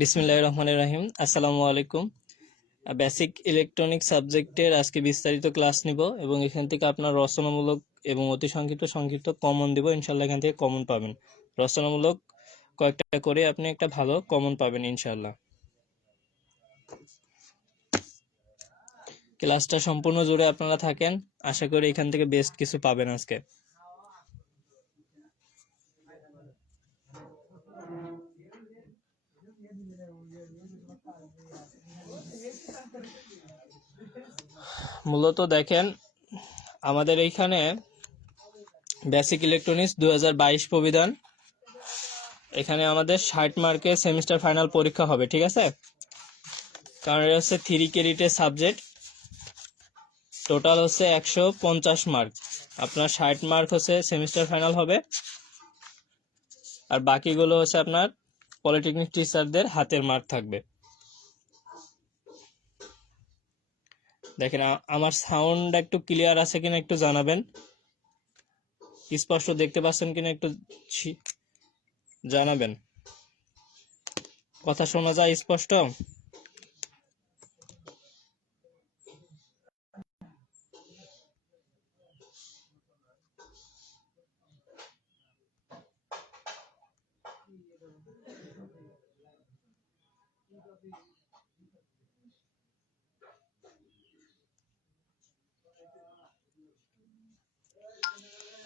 বিসমিল্লাহির রহমানির রহিম। আসসালামু আলাইকুম। বেসিক ইলেকট্রনিক সাবজেক্টের আজকে বিস্তারিত ক্লাস নিব এবং এখান থেকে আপনার রচনামূলক এবং অতি সংক্ষিপ্ত সংক্ষিপ্ত কমন দিব। ইনশাল্লাহ এখান থেকে কমন পাবেন। রচনামূলক কয়েকটা করে আপনি একটা ভালো কমন পাবেন ইনশাল্লাহ। ক্লাসটা সম্পূর্ণ জুড়ে আপনারা থাকেন, আশা করি এখান থেকে বেস্ট কিছু পাবেন আজকে। মূলত দেখেন, আমাদের এইখানে বেসিক ইলেকট্রনিক্স 2022 প্রবিধান, এখানে আমাদের 60 মার্কের সেমিস্টার ফাইনাল পরীক্ষা হবে, ঠিক আছে? কারণ এটা হচ্ছে 3 ক্রেডিটের সাবজেক্ট, টোটাল হচ্ছে 150 মার্ক। আপনার 60 মার্ক হচ্ছে সেমিস্টার ফাইনাল হবে, আর বাকিগুলো হচ্ছে আপনার পলিটেকনিক টিচারদের হাতের মার্ক থাকবে। দেখেন আমার সাউন্ড একটু ক্লিয়ার আছে কিনা একটু জানাবেন, স্পষ্ট দেখতে পাচ্ছেন কিনা একটু জানাবেন। কথা শোনা যায় স্পষ্ট?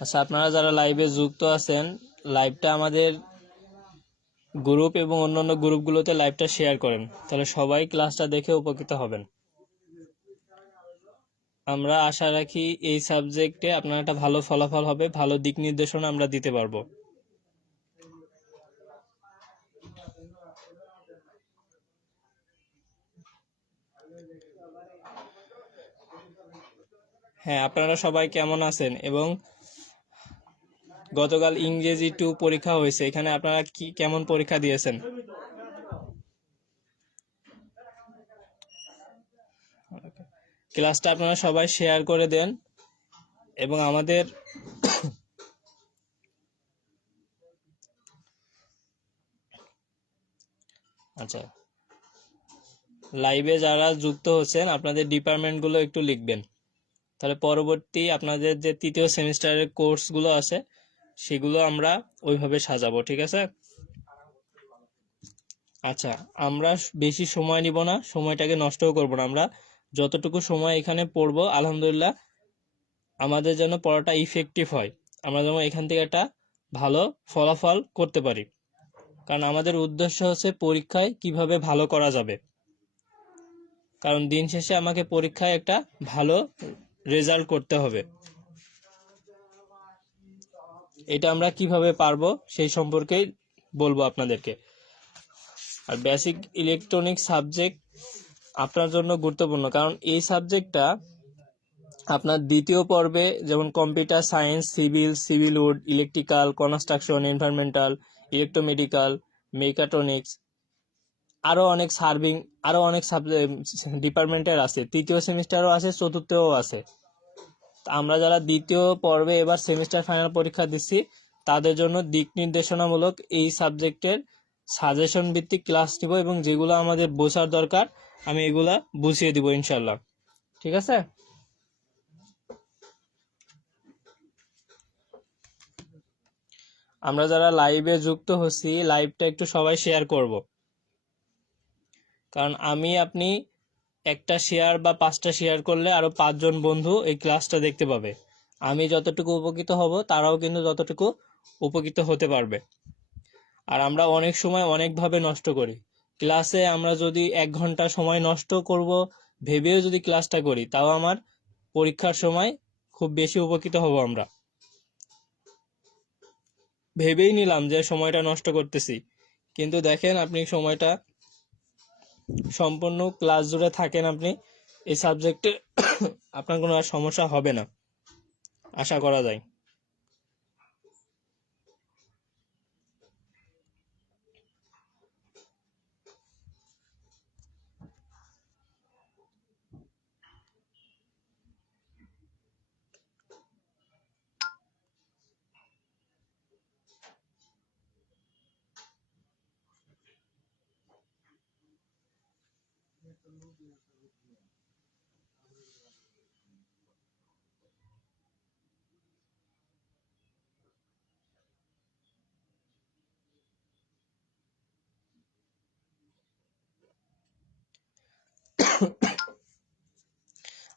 আচ্ছা, আপনারা যারা লাইভে যুক্ত আছেন, লাইভটা আমাদের গ্রুপ এবং অন্যান্য গ্রুপগুলোতে লাইভটা শেয়ার করেন, তাহলে সবাই ক্লাসটা দেখে উপকৃত হবেন। আমরা আশা রাখি এই সাবজেক্টে আপনার একটা ভালো ফলাফল হবে, ভালো দিক নির্দেশনা আমরা দিতে পারবো। হ্যাঁ, আপনারা সবাই কেমন আছেন? এবং গতকাল ইংরেজি 2 পরীক্ষা হয়েছে, এখানে আপনারা কি কেমন পরীক্ষা দিয়েছেন? ক্লাসটা আপনারা সবাই শেয়ার করে দেন এবং আমাদের আচ্ছা, লাইভে যারা যুক্ত হচ্ছেন আপনাদের ডিপার্টমেন্টগুলো একটু লিখবেন, তাহলে পরবর্তী আপনাদের যে তৃতীয় সেমিস্টারের কোর্সগুলো আছে সেগুলো আমরা ওইভাবে সাজাবো, ঠিক আছে? আচ্ছা, আমরা বেশি সময় নিব না, সময়টাকে নষ্টও করব না। আমরা যতটুকু সময় এখানে পড়বো আলহামদুলিল্লাহ আমাদের যেন পড়াটা ইফেক্টিভ হয়, আমরা যেন এখান থেকে একটা ভালো ফলাফল করতে পারি। কারণ আমাদের উদ্দেশ্য হচ্ছে পরীক্ষায় কিভাবে ভালো করা যাবে, কারণ দিন শেষে আমাকে পরীক্ষায় একটা ভালো রেজাল্ট করতে হবে। এটা আমরা কিভাবে পারবো সেই সম্পর্কেই বলবো আপনাদেরকে। আর বেসিক ইলেকট্রনিক সাবজেক্ট আপনার জন্য গুরুত্বপূর্ণ, কারণ এই সাবজেক্টটা আপনার দ্বিতীয় পর্বে যেমন computer science, civil would, electrical, construction, environmental, electromedical, mechatronics, আরো অনেক ডিপার্টমেন্টের আছে। তৃতীয় সেমিস্টারও আছে, চতুর্থও আছে। আমরা যারা দ্বিতীয় পর্বে এবার সেমিস্টার ফাইনাল পরীক্ষা দিচ্ছি তাদের জন্য দিক নির্দেশনামূলক এই সাবজেক্টের সাজেশন ভিত্তিক ক্লাস নিব এবং যেগুলো আমাদের বোঝার দরকার আমি এগুলা বুঝিয়ে দিব ইনশাল্লাহ, ঠিক আছে? আমরা যারা লাইভে যুক্ত হচ্ছি লাইভটা একটু সবাই শেয়ার করব, কারণ আপনি একটা শেয়ার বা 5টা শেয়ার করলে আরো 5জন বন্ধু এই ক্লাসটা দেখতে পাবে। আমি যতটুকু উপকৃত হব তারাও কিন্তু ততটুকু উপকৃত হতে পারবে। আর আমরা অনেক সময় অনেকভাবে নষ্ট করি ক্লাসে। আমরা যদি 1 ঘন্টা সময় নষ্ট করব ভেবেও যদি ক্লাসটা করি, তাও আমার পরীক্ষার সময় খুব বেশি উপকৃত হব। আমরা ভেবেই নিলাম যে সময়টা নষ্ট করতেছি, কিন্তু দেখেন আপনি সময়টা সম্পূর্ণ ক্লাস জুড়ে থাকেন, আপনি এই সাবজেক্টে আপনার কোনো আর সমস্যা হবে না আশা করা যায়।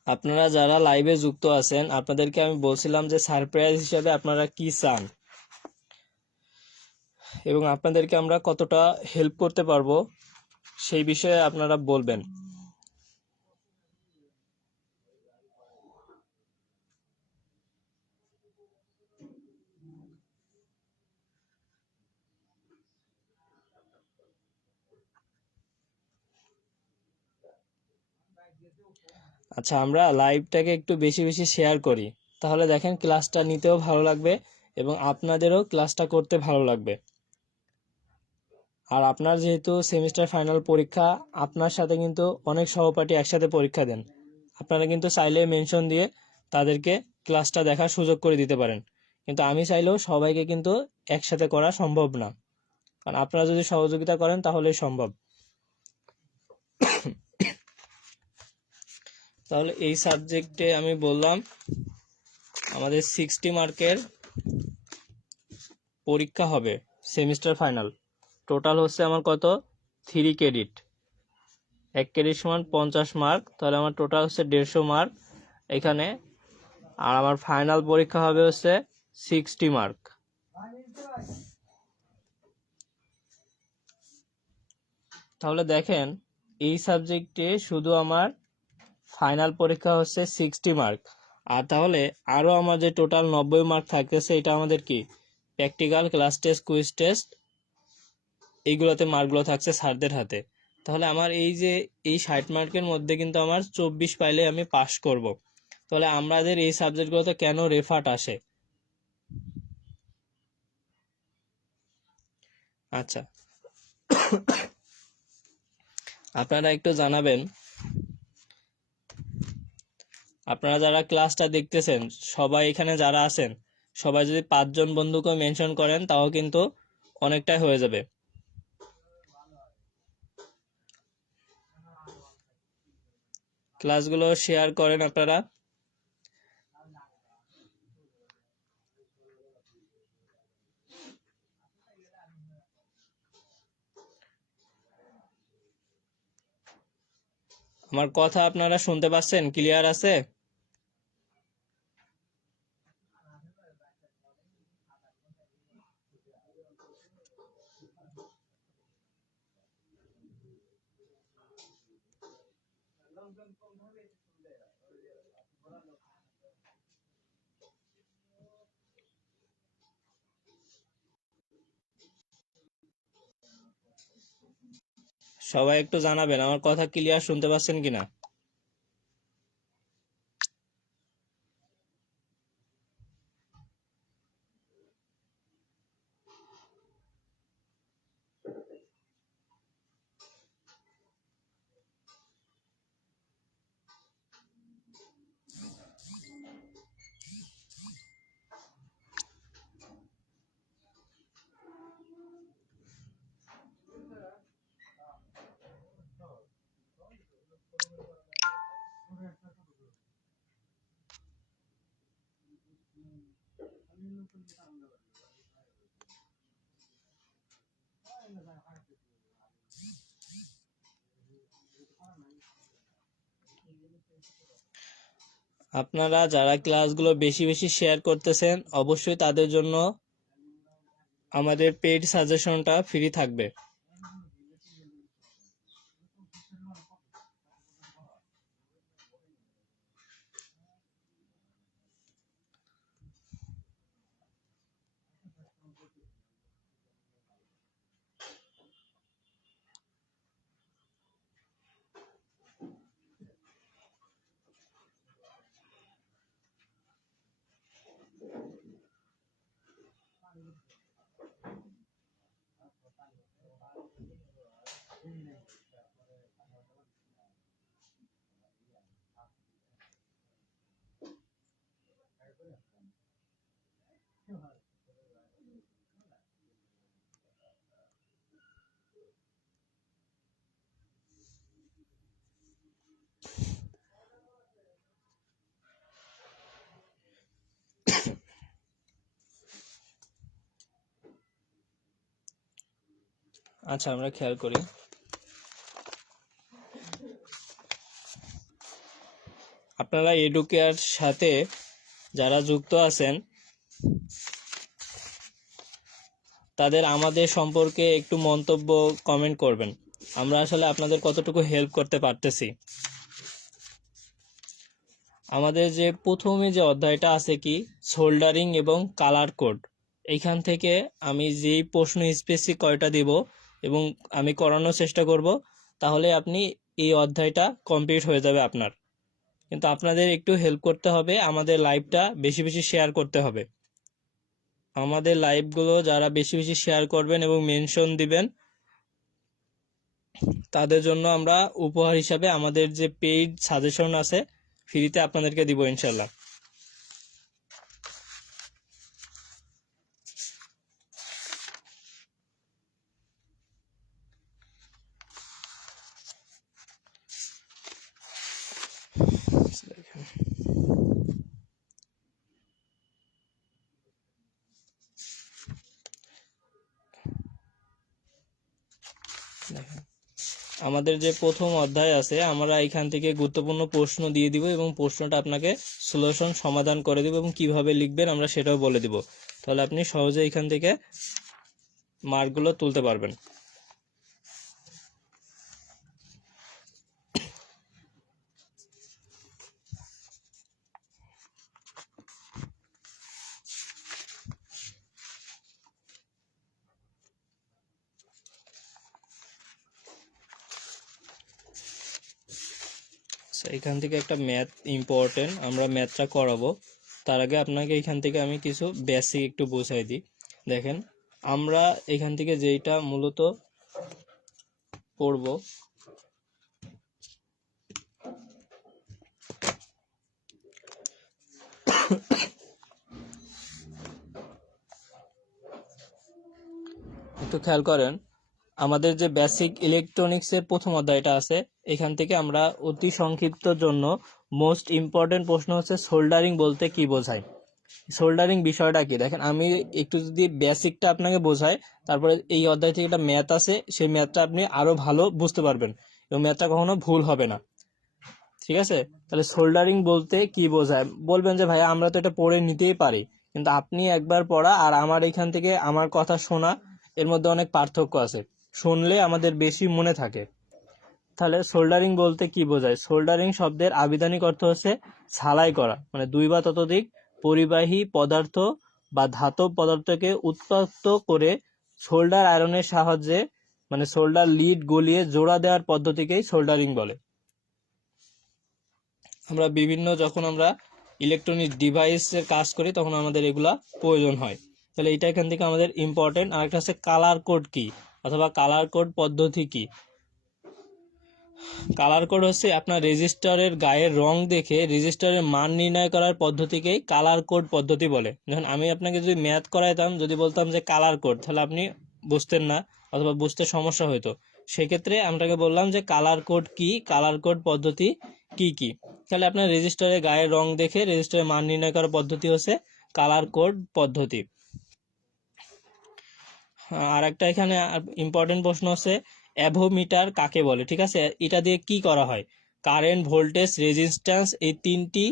আপনারা যারা লাইভে যুক্ত আছেন আপনাদেরকে আমি বলছিলাম যে সারপ্রাইজ হিসেবে আপনারা কি চান এবং আপনাদেরকে আমরা কতটা হেল্প করতে পারবো সেই বিষয়ে আপনারা বলবেন। আচ্ছা, আমরা লাইভটাকে একটু বেশি বেশি শেয়ার করি, তাহলে দেখেন ক্লাসটা নিতেও ভালো লাগবে এবং আপনাদেরও ক্লাসটা করতে ভালো লাগবে। আর আপনার যেহেতু সেমিস্টার ফাইনাল পরীক্ষা, আপনার সাথে কিন্তু অনেক সহপাঠী একসাথে পরীক্ষা দেন, আপনারা কিন্তু চাইলে মেনশন দিয়ে তাদেরকে ক্লাসটা দেখার সুযোগ করে দিতে পারেন, কিন্তু আমি চাইলেও সবাইকে কিন্তু একসাথে করা সম্ভব না, কারণ আপনারা যদি সহযোগিতা করেন তাহলেই সম্ভব। তাহলে এই সাবজেক্টে আমি বললাম আমাদের 60 মার্কের পরীক্ষা হবে, সেমিস্টার ফাইনাল। টোটাল হচ্ছে আমার কত, 3 ক্রেডিট, 1 ক্রেডিট সমান 50 মার্ক, তাহলে আমার টোটাল হচ্ছে 150 মার্ক এখানে। আর আমার ফাইনাল পরীক্ষা হবে হচ্ছে 60 মার্ক। তাহলে দেখেন এই সাবজেক্টে শুধু আমার ফাইনাল পরীক্ষা হচ্ছে 60 মার্ক, আর তাহলে আরও আমার যে টোটাল 90 মার্ক থাকতেছে এটা আমাদের কি practical, class test, quiz test, এইগুলোতে মার্কগুলো থাকছে স্যারদের হাতে। তাহলে আমার এই যে এই 60 মার্কের মধ্যে কিন্তু আমার 24 পাইলে আমি পাস করব। তাহলে আমাদের এই সাবজেক্টগুলোতে কেন রেফাট আসে? আচ্ছা, আপনারা একটু জানাবেন, আপনারা যারা ক্লাসটা দেখতেছেন সবাই এখানে যারা আছেন সবাই যদি 5 জন বন্ধুকে মেনশন করেন তাও কিন্তু অনেকটাই হয়ে যাবে। ক্লাসগুলো শেয়ার করেন আপনারা। আমার কথা আপনারা শুনতে পাচ্ছেন? ক্লিয়ার আছে? সবাই একটু জানাবেন আমার কথা ক্লিয়ার শুনতে পাচ্ছেন কিনা। আপনারা যারা ক্লাসগুলো বেশি বেশি শেয়ার করতেছেন অবশ্যই তাদের জন্য আমাদের পেইড সাজেশনটা ফ্রি থাকবে। আচ্ছা, আমরা খেয়াল করি। আপনারা এডুকেয়ার সাথে যারা যুক্ত আছেন তাদের আমাদের সম্পর্কে একটু মন্তব্য কমেন্ট করবেন। আমরা আসলে আপনাদের কতটুকু হেল্প করতে পারতেছি। আমাদের যে প্রথমে যে অধ্যায়টা আছে কি সোল্ডারিং এবং কালার কোড, এইখান থেকে আমি যেই প্রশ্ন স্পেসিফিক কয়টা দিব এবং আমি করানোর চেষ্টা করব, তাহলে আপনি এই অধ্যায়টা কমপ্লিট হয়ে যাবে আপনার। কিন্তু আপনাদের একটু হেল্প করতে হবে, আমাদের লাইভটা বেশি বেশি শেয়ার করতে হবে। আমাদের লাইভগুলো যারা বেশি বেশি শেয়ার করবেন এবং মেনশন দিবেন, তাদের জন্য আমরা উপহার হিসাবে আমাদের যে পেইড সাজেশন আছে ফ্রিতে আপনাদেরকে দিব ইনশাল্লাহ। আমাদের যে প্রথম অধ্যায় আছে, আমরা এখান থেকে গুরুত্বপূর্ণ প্রশ্ন দিয়ে দিব এবং প্রশ্নটা আপনাকে সলিউশন সমাধান করে দিব এবং কিভাবে লিখবেন আমরা সেটাও বলে দিব। তাহলে আপনি সহজে এখান থেকে মার্কগুলো তুলতে পারবেন। এখান থেকে একটা ম্যাথ ইম্পর্টেন্ট, আমরা ম্যাথটা করাবো। তার আগে আপনাকে এখান থেকে আমি কিছু বেসিক একটু বোঝাই দিই। দেখেন, আমরা এখান থেকে যেইটা মূলত পড়ব, একটু খেয়াল করেন, আমাদের যে বেসিক ইলেকট্রনিক্সের প্রথম অধ্যায়টা আছে, এখান থেকে আমরা অতি সংক্ষিপ্ত জন্য মোস্ট ইম্পর্টেন্ট প্রশ্ন হচ্ছে সোল্ডারিং বলতে কি বোঝায়। সোল্ডারিং বিষয়টা কি, দেখেন আমি একটু যদি বেসিকটা আপনাকে বোঝাই, তারপরে এই অধ্যায় থেকে একটা ম্যাথ আছে, সেই ম্যাথটা আপনি আরো ভালো বুঝতে পারবেন এবং ম্যাথটা কখনো ভুল হবে না। ঠিক আছে? তাহলে সোল্ডারিং বলতে কি বোঝায়, বলবেন যে ভাই আমরা তো এটা পড়ে নিতেই পারি, কিন্তু আপনি একবার পড়া আর আমার এখান থেকে আমার কথা শোনা, এর মধ্যে অনেক পার্থক্য আছে। শুনলে আমাদের বেশি মনে থাকে। তাহলে সোল্ডারিং বলতে কি বোঝায়? সোল্ডারিং শব্দের আবিধানিক অর্থ হচ্ছে ঝালাই করা, মানে দুই বা ততোধিক পরিবাহী পদার্থ বা ধাতব পদার্থকে উত্তপ্ত করে সোল্ডার আয়রনের সাহায্যে, মানে সোল্ডার লিড গলিয়ে জোড়া দেওয়ার পদ্ধতিকেই সোল্ডারিং বলে। আমরা যখন আমরা ইলেকট্রনিক ডিভাইসের কাজ করি তখন আমাদের এগুলা প্রয়োজন হয়। তাহলে এটা এখান থেকে আমাদের ইম্পর্টেন্ট। আর একটা হচ্ছে কালার কোড কি অথবা কালার কোড পদ্ধতি কি। কালার কোড হচ্ছে আপনার রেজিস্টারের গায়ের রং দেখে রেজিস্টারের মান নির্ণয় করার পদ্ধতিকেই কালার কোড পদ্ধতি বলে। দেখুন, আমি আপনাকে যদি ম্যাথ করাইতাম, যদি বলতাম যে কালার কোড, তাহলে আপনি বুঝতেন না অথবা বুঝতে সমস্যা হইতো। সেক্ষেত্রে আপনাকে বললাম যে কালার কোড কি, কালার কোড পদ্ধতি কি কি। তাহলে আপনার রেজিস্টারের গায়ের রং দেখে রেজিস্টারের মান নির্ণয় করার পদ্ধতি হচ্ছে কালার কোড পদ্ধতি। আর একটা এখানে ইম্পর্টেন্ট প্রশ্ন হচ্ছে অ্যাভোমিটার কাকে বলে। ঠিক আছে, এটা দিয়ে কি করা হয়? কারেন্ট, ভোল্টেজ, রেজিস্ট্যান্স, এই তিনটি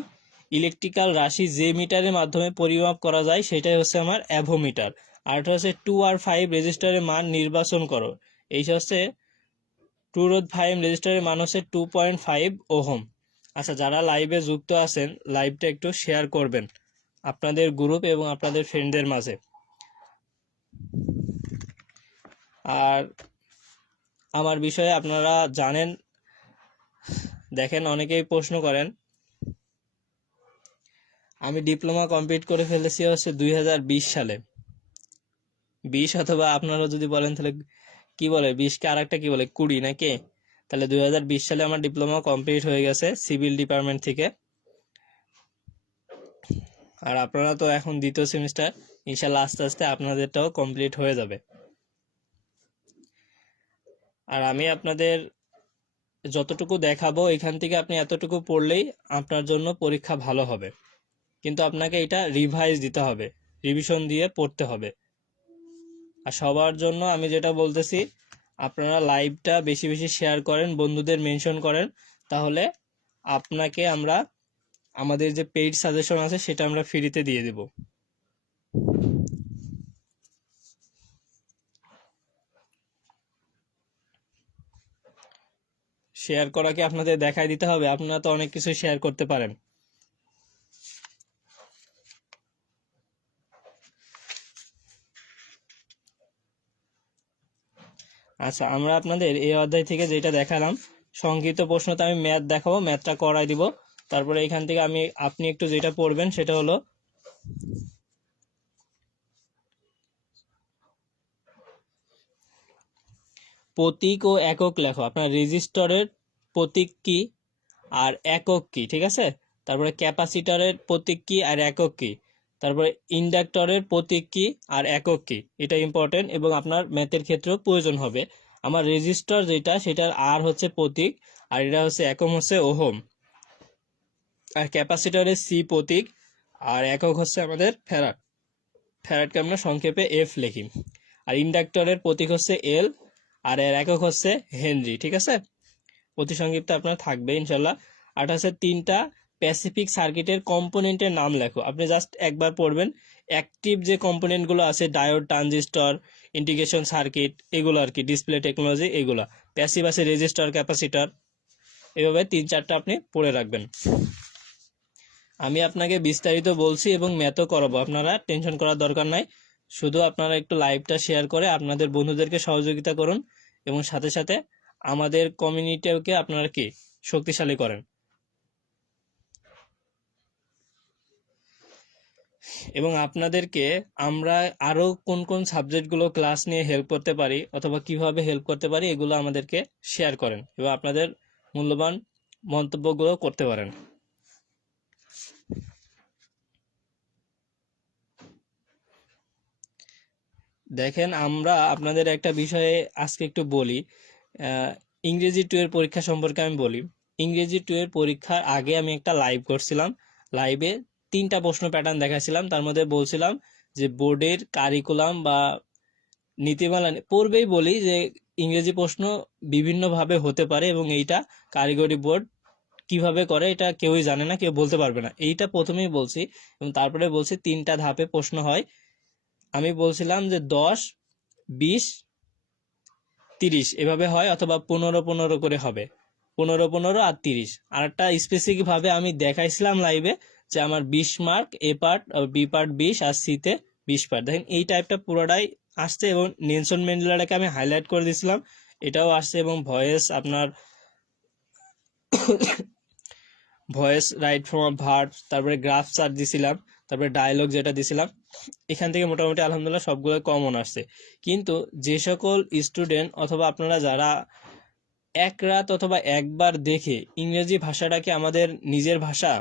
ইলেকট্রিক্যাল রাশি যে মিটারের মাধ্যমে পরিমাপ করা যায় সেটাই হচ্ছে আমার অ্যাভোমিটার। আর এটা হচ্ছে 2 আর 5 রেজিস্টারের মান নির্বাচন করো। এই হচ্ছে 2/5 রেজিস্টারের মান হচ্ছে 2.5 ওহম। আচ্ছা, যারা লাইভে যুক্ত আছেন লাইভটা একটু শেয়ার করবেন আপনাদের গ্রুপ এবং আপনাদের ফ্রেন্ডদের মাঝে। আর আমার বিষয়ে আপনারা জানেন, দেখেন অনেকেই প্রশ্ন করেন, আমি ডিপ্লোমা কমপ্লিট করে ফেলেছি হচ্ছে 2020 সালে। 20 অথবা আপনারা যদি বলেন তাহলে কি বলে 20কে আর একটা কি বলে 20 নাকি? তাহলে 2020 সালে আমার ডিপ্লোমা কমপ্লিট হয়ে গেছে সিভিল ডিপার্টমেন্ট থেকে। আর আপনারা তো এখন দ্বিতীয় সেমিস্টার, ইনশাল্লাহ আস্তে আস্তে আপনাদেরটাও কমপ্লিট হয়ে যাবে। আর আমি আপনাদের যতটুকু দেখাবো এখান থেকে আপনি এতটুকু পড়লেই আপনার জন্য পরীক্ষা ভালো হবে। কিন্তু আপনাকে এটা রিভাইজ দিতে হবে, রিভিশন দিয়ে পড়তে হবে। আর সবার জন্য আমি যেটা বলতেছি, আপনারা লাইভটা বেশি বেশি শেয়ার করেন, বন্ধুদের মেনশন করেন, তাহলে আপনাকে আমরা আমাদের যে পেইড সাজেশন আছে সেটা আমরা ফ্রিতে দিয়ে দেব। শেয়ার করা কি আপনাদের দেখাই দিতে হবে? আপনারা তো অনেক কিছু শেয়ার করতে পারেন। আচ্ছা, আমরা আপনাদের এই অধ্যায় থেকে যেটা দেখালাম, সংক্ষিপ্ত প্রশ্নতে আমি ম্যাথ দেখাবো, ম্যাথটা করাই দিব। তারপরে এখান থেকে আপনি একটু যেটা পড়বেন সেটা হলো প্রতীক ও একক লেখো। আপনার রেজিস্টরের প্রতীক কি আর একক কি, ঠিক আছে? তারপরে ক্যাপাসিটরের প্রতীক কি আর একক কি, তারপরে ইন্ডাক্টরের প্রতীক কি আর একক কি, এটা ইম্পর্টেন্ট এবং আপনার ম্যাথের ক্ষেত্রেও প্রয়োজন হবে। আমার রেজিস্টর যেটা, সেটার আর হচ্ছে প্রতীক, আর এটা হচ্ছে একক হচ্ছে ওহম, আর ক্যাপাসিটরের সি প্রতীক, আর একক হচ্ছে আমাদের ফ্যারাড। ফ্যারাডকে আমরা সংক্ষেপে এফ লিখি। আর ইন্ডাক্টরের প্রতীক হচ্ছে এল, আর এর একক হচ্ছে হেনরি, ঠিক আছে? অতি সংক্ষিপ্ত আপনার থাকবে ইনশাল্লাহ। আর হচ্ছে 3টা প্যাসিফিক সার্কিটের কম্পোনেন্টের নাম লেখো। আপনি জাস্ট একবার পড়বেন। অ্যাক্টিভ যে কম্পোনেন্টগুলো আছে, ডায়োড, ট্রানজিস্টর, ইন্টিগ্রেশন সার্কিট, এগুলো আর কি, ডিসপ্লে টেকনোলজি, এগুলো। প্যাসিভ আছে রেজিস্টর, ক্যাপাসিটর, এভাবে 3-4টা আপনি পড়ে রাখবেন। আমি আপনাকে বিস্তারিত বলছি এবং ম্যাথও করাবো, আপনারা টেনশন করার দরকার নাই। শুধু আপনারা একটু লাইভটা শেয়ার করে আপনাদের বন্ধুদেরকে সহযোগিতা করুন এবং সাথে সাথে আমাদের কমিউনিটিকে আপনারা কি শক্তিশালী করেন। এবং আপনাদেরকে আমরা আরো কোন কোন সাবজেক্টগুলো ক্লাস নিয়ে হেল্প করতে পারি অথবা কিভাবে হেল্প করতে পারি, এগুলো আমাদেরকে শেয়ার করেন এবং আপনাদের মূল্যবান মন্তব্যগুলো করতে পারেন। দেখেন, আমরা আপনাদের একটা বিষয়ে আজকে একটু বলি। ইংরেজি 2 এর পরীক্ষা সম্পর্কে আমি বলি। ইংরেজি 2 এর পরীক্ষার আগে আমি একটা লাইভ করছিলাম। লাইভে 3টা প্রশ্ন প্যাটার্ন দেখাছিলাম। তার মধ্যে বলছিলাম যে বোর্ডের কারিকুলাম বা নীতিমালা পূর্বেই বলি যে ইংরেজি প্রশ্ন বিভিন্নভাবে হতে পারে এবং এইটা কারিগরি বোর্ড কিভাবে করে এটা কেউই জানে না, কেউ বলতে পারবে না, এইটা প্রথমেই বলছি। এবং তারপরে বলছি 3টা ধাপে প্রশ্ন হয়। আমি বলছিলাম যে 10, 20, 30 এভাবে হয়, অথবা 15-15 করে হবে, 15-15 আর 30। আর একটা স্পেসিফিক ভাবে আমি দেখাইছিলাম লাইভে যে আমার 20 মার্ক এ পার্ট, বি পার্ট 20, আর সিতে 20 পার্ট। দেখেন এই টাইপটা পুরোটাই আসছে এবং নেলসন ম্যান্ডেলাটাকে আমি হাইলাইট করে দিয়েছিলাম, এটাও আসছে। এবং ভয়েস আপনার ভয়েস রাইট ফ্রম ভার্ব, তারপরে গ্রাফ চার্ট দিছিলাম, তারপরে ডায়লগ যেটা দিছিলাম, এখান থেকে মোটামুটি আলহামদুলিল্লাহ সবগুলো কমন আসছে। কিন্তু যে সকল স্টুডেন্ট অথবা আপনারা যারা এক রাত অথবা একবার দেখে ইংরেজি ভাষাটাকে আমাদের নিজের ভাষা,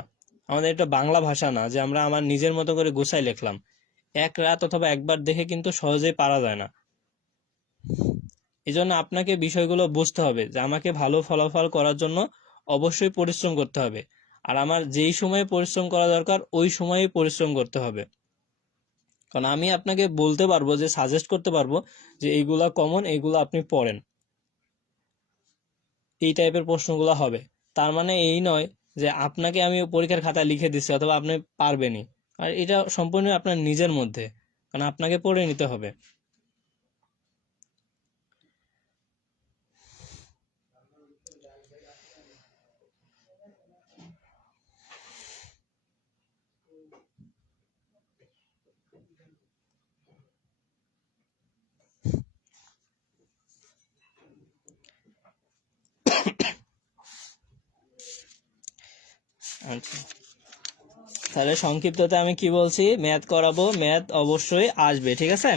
আমাদের এটা বাংলা ভাষা না যে আমরা আমার নিজের মতো করে গুছাই লিখলাম, এক রাত অথবা একবার দেখে কিন্তু সহজেই পারা যায় না। এই জন্য আপনাকে বিষয়গুলো বুঝতে হবে যে আমাকে ভালো ফলাফল করার জন্য অবশ্যই পরিশ্রম করতে হবে। আর আমার যেই সময়ে পরিশ্রম করা দরকার ওই সময়ে পরিশ্রম করতে হবে। কারণ আমি আপনাকে বলতে পারবো, যে সাজেস্ট করতে পারবো যে এইগুলা কমন, এইগুলো আপনি পড়েন, এই টাইপের প্রশ্নগুলো হবে। তার মানে এই নয় যে আপনাকে আমি পরীক্ষার খাতায় লিখে দিচ্ছি অথবা আপনি পারবেনই। আর এটা সম্পূর্ণ আপনার নিজের মধ্যে, কারণ আপনাকে পড়ে নিতে হবে। আচ্ছা, তাহলে সংক্ষিপ্ততে আমি কি বলছি, ম্যাথ করাবো, ম্যাথ অবশ্যই আসবে, ঠিক আছে?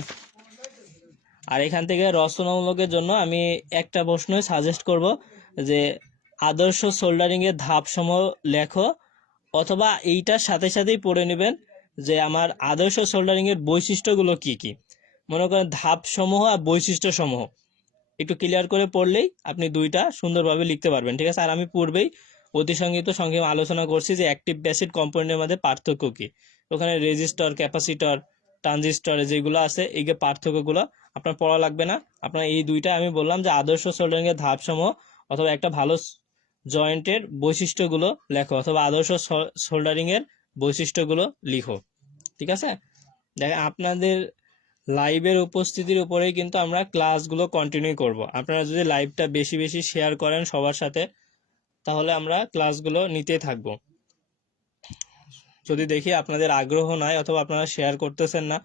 আর এখান থেকে রচনামূলকের জন্য আমি একটা প্রশ্ন সাজেস্ট করব যে আদর্শ সোল্ডারিং এর ধাপসমূহ লেখো, অথবা এইটার সাথে সাথেই পড়ে নেবেন যে আমার আদর্শ সোল্ডারিং এর বৈশিষ্ট্যগুলো কি কি। মনে করেন ধাপসমূহ আর বৈশিষ্ট্যসমূহ একটু ক্লিয়ার করে পড়লেই আপনি দুইটা সুন্দরভাবে লিখতে পারবেন, ঠিক আছে? আর আমি পূর্বেই অতি সংক্ষেপে আলোচনা করছি যে অ্যাক্টিভ প্যাসিভ কম্পোনেন্টের মধ্যে পার্থক্য কি। ওখানে রেজিস্টর, ক্যাপাসিটর, ট্রানজিস্টর যেগুলো আছে এই পার্থক্যগুলো আপনার পড়া লাগবে না। আপনার এই দুইটা আমি বললাম যে আদর্শ সোল্ডারিং এর ধাপসমূহ অথবা একটা ভালো জয়েন্টের বৈশিষ্ট্যগুলো লেখো অথবা আদর্শ সোল্ডারিং এর বৈশিষ্ট্যগুলো লিখো। ঠিক আছে, দেখেন আপনাদের লাইভের উপস্থিতির উপরেই কিন্তু আমরা ক্লাসগুলো কন্টিনিউ করব। আপনারা যদি লাইভটা বেশি বেশি শেয়ার করেন সবার সাথে, তাহলে আমরা ক্লাসগুলো নিতে থাকবো। যদি দেখি আপনাদের আগ্রহ নাই অথবা আপনারা শেয়ার করতেছেন না,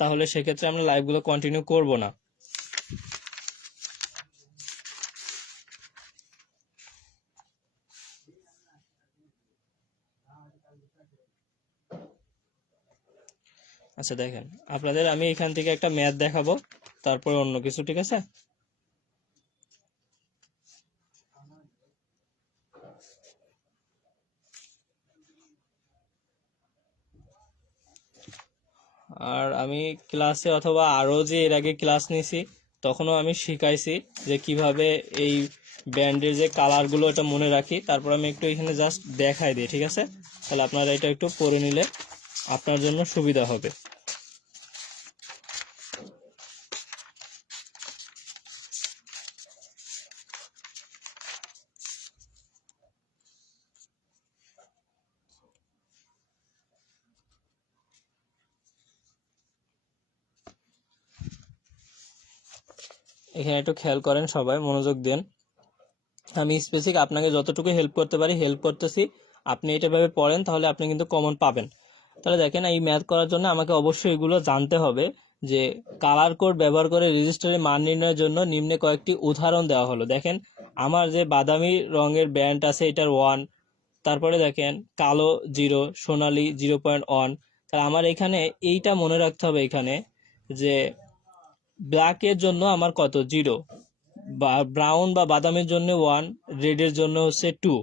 তাহলে সেক্ষেত্রে আমরা লাইভগুলো কন্টিনিউ করব না। আচ্ছা দেখেন, আপনাদের আমি এখান থেকে একটা ম্যাথ দেখাবো, তারপরে অন্য কিছু। ঠিক আছে, আর আমি ক্লাসে অথবা আরও যে এর আগে ক্লাস নিয়েছি তখনও আমি শিখাইছি যে কিভাবে এই ব্যান্ডের যে কালারগুলো এটা মনে রাখি। তারপর আমি একটু এখানে জাস্ট দেখাই দিই। ঠিক আছে, তাহলে আপনারা এটা একটু পড়ে নিলে আপনার জন্য সুবিধা হবে। এখানে একটু খেয়াল করেন, সবাই মনোযোগ দেন। আমি স্পেসিফিক আপনাকে যতটুকু হেল্প করতে পারি হেল্প করতেছি। আপনি এটা ভাবে পড়েন, তাহলে আপনি কিন্তু কমন পাবেন। তাহলে দেখেন, এই ম্যাথ করার জন্য আমাকে অবশ্যই এগুলো জানতে হবে যে কালার কোড ব্যবহার করে রেজিস্টারের মান নির্ণয়ের জন্য নিম্নে কয়েকটি উদাহরণ দেওয়া হলো। দেখেন, আমার যে বাদামি রঙের ব্যান্ড আছে এটার 1, তারপরে দেখেন কালো 0, সোনালি 0.1। তাহলে আমার এখানে এইটা মনে রাখতে হবে এখানে যে ব্ল্যাকের জন্য আমার কত 0, বা ব্রাউন বা বাদামের জন্য 1, রেডের জন্য হচ্ছে 2।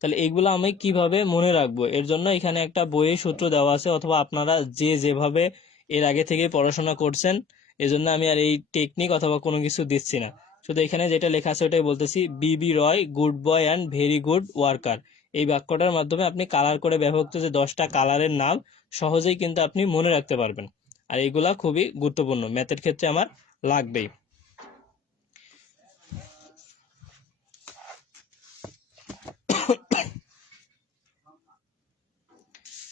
তাহলে এগুলো আমি কিভাবে মনে রাখবো, এর জন্য এখানে একটা বইয়ের সূত্র দেওয়া আছে, অথবা আপনারা যে যেভাবে এর আগে থেকে পড়াশোনা করছেন, এজন্য আমি আর এই টেকনিক অথবা কোনো কিছু দিচ্ছি না। শুধু এখানে যেটা লেখা আছে ওটাই বলতেছি। BB Roy good boy and very good worker, এই বাক্যটার মাধ্যমে আপনি কালার করে ব্যবহৃত যে 10টা কালারের নাম সহজেই কিন্তু আপনি মনে রাখতে পারবেন। আর এইগুলা খুবই গুরুত্বপূর্ণ, ম্যাথের ক্ষেত্রে আমার লাগবেই।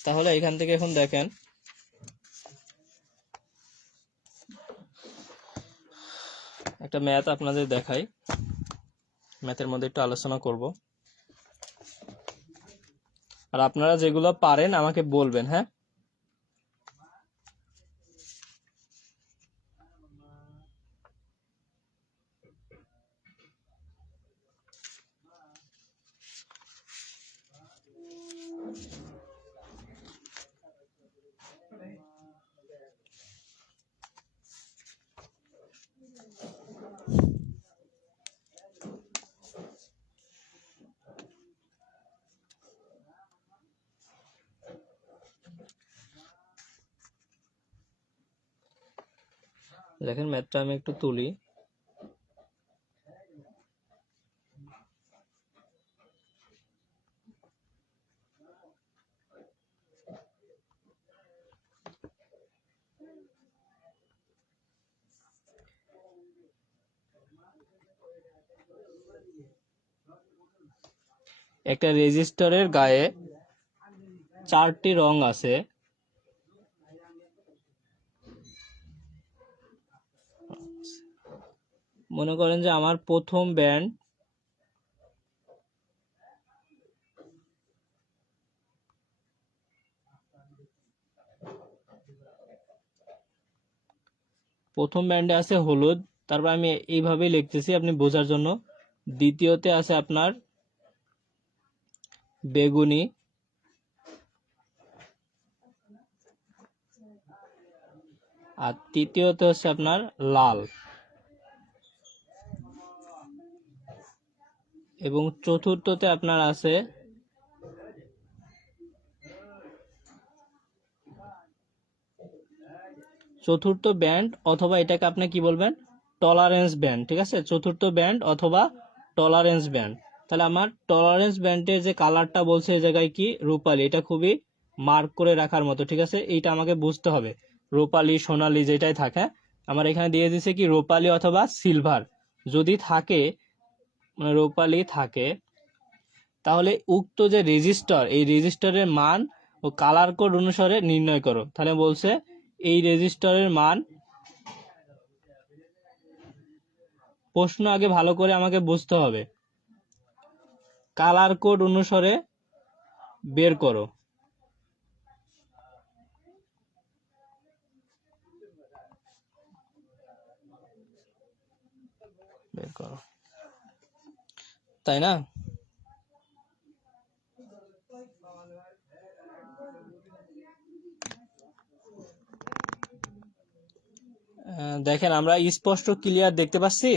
তাহলে এখান থেকে এখন দেখেন, একটা ম্যাথ আপনাদের দেখাই, ম্যাথের মধ্যে একটু আলোচনা করব। আর আপনারা যেগুলো পারেন আমাকে বলবেন। হ্যাঁ, দেখেন ম্যাথটা আমি একটু তুলি। একটা রেজিস্টারের গায়ে 4টি রং আছে। মনে করেন যে আমার প্রথম ব্যান্ড প্রথম ব্যান্ডে আছে হলুদ, তারপর আমি এইভাবেই লিখতেছি আপনি বোঝার জন্য। দ্বিতীয়তে আছে আপনার বেগুনি, আর তৃতীয়তে হচ্ছে আপনার লাল, এবং চতুর্থতে আপনার আছে চতুর্থ ব্যান্ড, অথবা এটাকে আপনি কি বলবেন, টলারেন্স ব্যান্ড। ঠিক আছে, চতুর্থ ব্যান্ড অথবা টলারেন্স ব্যান্ড। তাহলে আমার টলারেন্স ব্যান্ডের যে কালারটা বলছে এই জায়গায় কি রূপালি, এটা খুবই মার্ক করে রাখার মতো। ঠিক আছে, এইটা আমাকে বুঝতে হবে, রূপালি সোনালি যেটাই থাকে। আমার এখানে দিয়ে দিছে কি রূপালী অথবা সিলভার। যদি থাকে মানে রূপালী থাকে, তাহলে উক্ত যে রেজিস্টার, এই রেজিস্টারের মান ও কালার কোড অনুসারে নির্ণয় করো। তাহলে বলছে এই রেজিস্টারের মান, প্রশ্ন আগে ভালো করে আমাকে বুঝতে হবে, কালার কোড অনুসারে বের করো। বের করো, তাই না? দেখেন আমরা স্পষ্ট ক্লিয়ার দেখতে পাচ্ছি।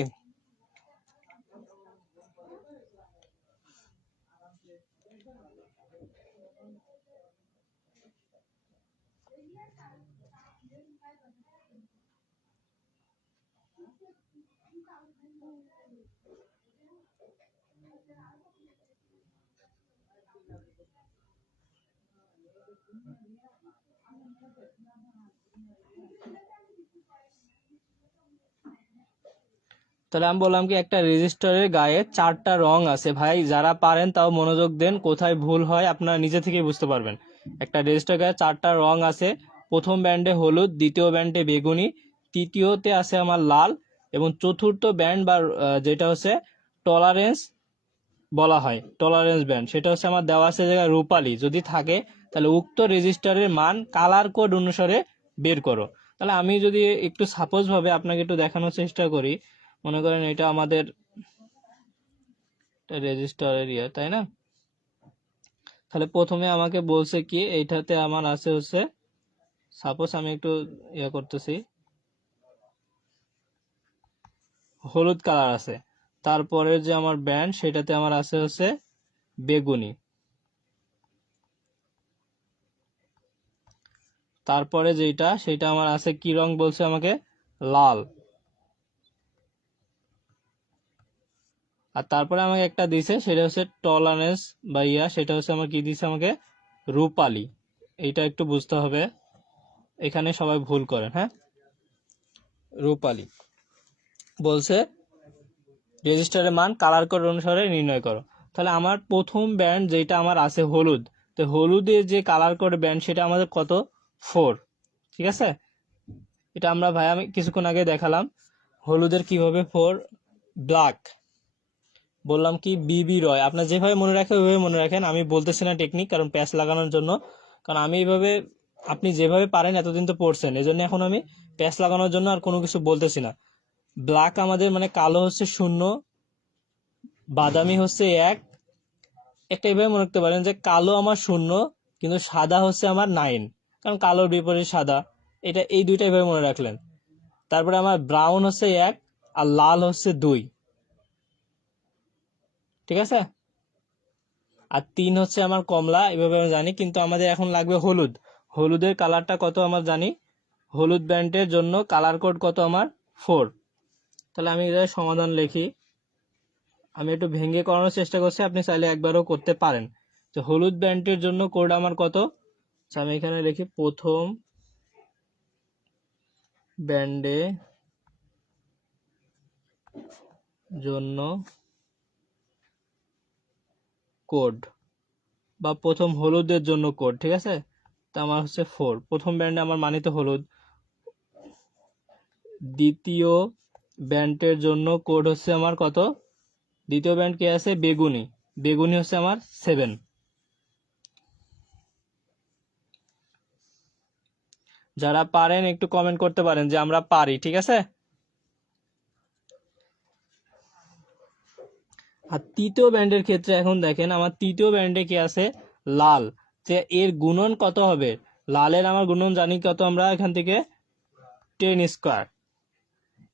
তাহলে আমি বললাম কি একটা রেজিস্টারের গায়ে 4টা রং আছে। ভাই যারা পারেন তাও মনোযোগ দেন, কোথায় ভুল হয় আপনারা নিজে থেকেই বুঝতে পারবেন। একটা রেজিস্টার গায়ে 4টা রং আছে। প্রথম ব্যান্ডে হলুদ, দ্বিতীয় ব্যান্ডে বেগুনি, তৃতীয়তে আছে আমার লাল, এবং চতুর্থ ব্যান্ড বা যেটা হচ্ছে টলারেন্স বলা হয়, টলারেন্স ব্যান্ড, সেটা হচ্ছে আমার দেওয়া আছে জায়গায় রূপালী। যদি থাকে তাহলে উক্ত রেজিস্টারের মান কালার কোড অনুসারে বের করো। তাহলে আমি যদি একটু সাপোজ ভাবে আপনাকে একটু দেখানোর চেষ্টা করি, মনে করেন এটা আমাদের রেজিস্টারের ইয়ে, তাই না? তাহলে প্রথমে আমাকে বলছে কি এইটাতে আমার আছে হচ্ছে, সাপোজ আমি একটু ইয়ে করতেছি, হলুদ কালার আছে। তারপরে যে আমার ব্যান্ড সেটাতে আমার আছে হচ্ছে বেগুনি। তারপরে যেটা সেটা আমার আছে কি রং বলছে আমাকে, লাল। আর তারপরে আমাকে একটা দিছে সেটা হচ্ছে টলারেন্স বা ইয়া, সেটা হচ্ছে আমার কি দিছে আমাকে, রূপালী। এইটা একটু বুঝতে হবে, এখানে সবাই ভুল করেন। হ্যাঁ, রূপালী বলছে রেজিস্টারের মান কালার কোড অনুসারে নির্ণয় করো। তাহলে আমার প্রথম ব্যান্ড যেটা আমার আছে হলুদ, তো হলুদের যে কালার কোড ব্যান্ড সেটা আমাদের কত, 4। ঠিক আছে, এটা আমরা ভাই আমি কিছুক্ষণ আগে দেখালাম হলুদের কিভাবে 4। ব্ল্যাক বললাম কি বিবি রয়। আপনার যেভাবে মনে রাখে ওইভাবে মনে রাখেন, আমি বলতেছি না টেকনিক, কারণ প্যাচ লাগানোর জন্য। কারণ আমি এইভাবে, আপনি যেভাবে পারেন এতদিন তো পড়ছেন, এই জন্য এখন আমি প্যাচ লাগানোর জন্য আর কোনো কিছু বলতেছি না। ব্ল্যাক আমাদের মানে কালো হচ্ছে 0, বাদামি হচ্ছে 1। একটা এইভাবে মনে রাখতে পারেন যে কালো আমার 0, কিন্তু সাদা হচ্ছে আমার 9, কারণ কালোর বিপরীত সাদা। এটা এই দুইটা এইভাবে মনে রাখলেন। তারপরে আমার ব্রাউন হচ্ছে 1 আর লাল হচ্ছে 2। ঠিক আছে, আর 3 হচ্ছে আমার কমলা, এভাবে আমি জানি। কিন্তু আমাদের এখন লাগবে হলুদ। হলুদের কালারটা কত আমার জানি, হলুদ ব্যান্ডের জন্য কালার কোড কত আমার, 4। তাহলে আমি এটার সমাধান লিখি। আমি একটু ভেঙে করানোর চেষ্টা করছি, আপনি চাইলে একবারও করতে পারেন। তো হলুদ ব্যান্ডের জন্য কোড আমার কত, আমি এখানে লিখি প্রথম ব্যান্ডে জন্য কোড, বা প্রথম হলুদের জন্য কোড। ঠিক আছে, তা আমার হচ্ছে 4। প্রথম ব্যান্ডে আমার মানিত হলুদ। দ্বিতীয় ব্যান্ডের জন্য কোড হচ্ছে আমার কত, দ্বিতীয় ব্যান্ড কে আছে, বেগুনি। বেগুনি হচ্ছে আমার 7। যারা পারেন একটু কমেন্ট করতে পারেন যে আমরা পারি। ঠিক আছে, আর তৃতীয় ব্যান্ডের ক্ষেত্রে এখন দেখেন আমার তৃতীয় ব্যান্ডে কি আছে, লাল। যে এর গুণন কত হবে, লালের আমার গুণন জানি কত, আমরা এখান থেকে 10 স্কোয়ার।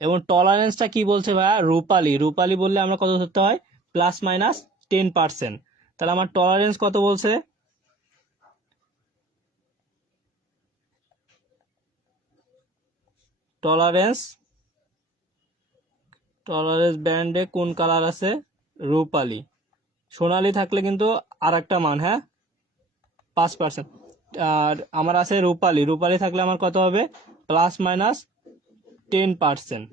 এবং টলারেন্সটা কি বলছে ভাইয়া, রূপালী। রূপালী বললে আমরা কত ধরতে হয়, +-10%। তাহলে আমার টলারেন্স কত বলছে, টলারেন্স টলারেন্স ব্যান্ডে কোন কালার আছে, রূপালী। সোনালী থাকলে কিন্তু আর একটা মান, হ্যাঁ, 5%। আর আমার আছে রূপালী। রূপালী থাকলে আমার কত হবে, +- 10%।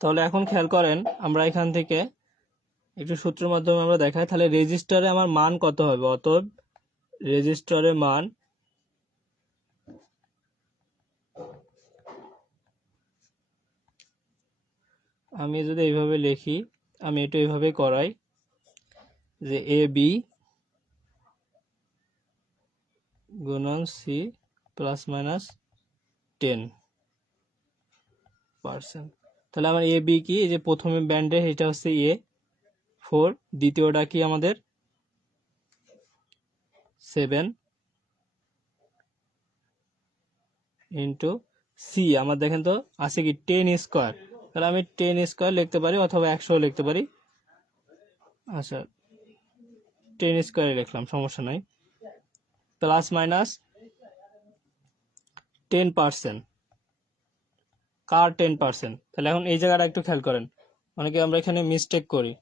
তাহলে এখন খেয়াল করেন, আমরা এখান থেকে একটু সূত্রের মাধ্যমে আমরা দেখাই, তাহলে রেজিস্টারে আমার মান কত হবে। অতএব রেজিস্টারের মান আমি যদি এইভাবে লিখি, আমি এটা এইভাবে করাই যে এ বি গুণন সি প্লাস মাইনাস 10%। তাহলে আমার এ বি কি, এই যে প্রথমে ব্যান্ডে এটা হচ্ছে A4, দ্বিতীয়টা কি আমাদের 7 ইন্টু সি, আমার দেখেন তো আছে কি 10 স্কোয়ার, তাহলে আমি 10 স্কোয়ার লিখতে পারি অথবা 100 লিখতে পারি। আচ্ছা 10 স্কোয়ারে লিখলাম, সমস্যা নাই। প্লাস মাইনাস 10%, কার 10%। তাহলে এখন এই জায়গাটা একটু খেয়াল করেন, অনেকে আমরা এখানে মিস্টেক করি।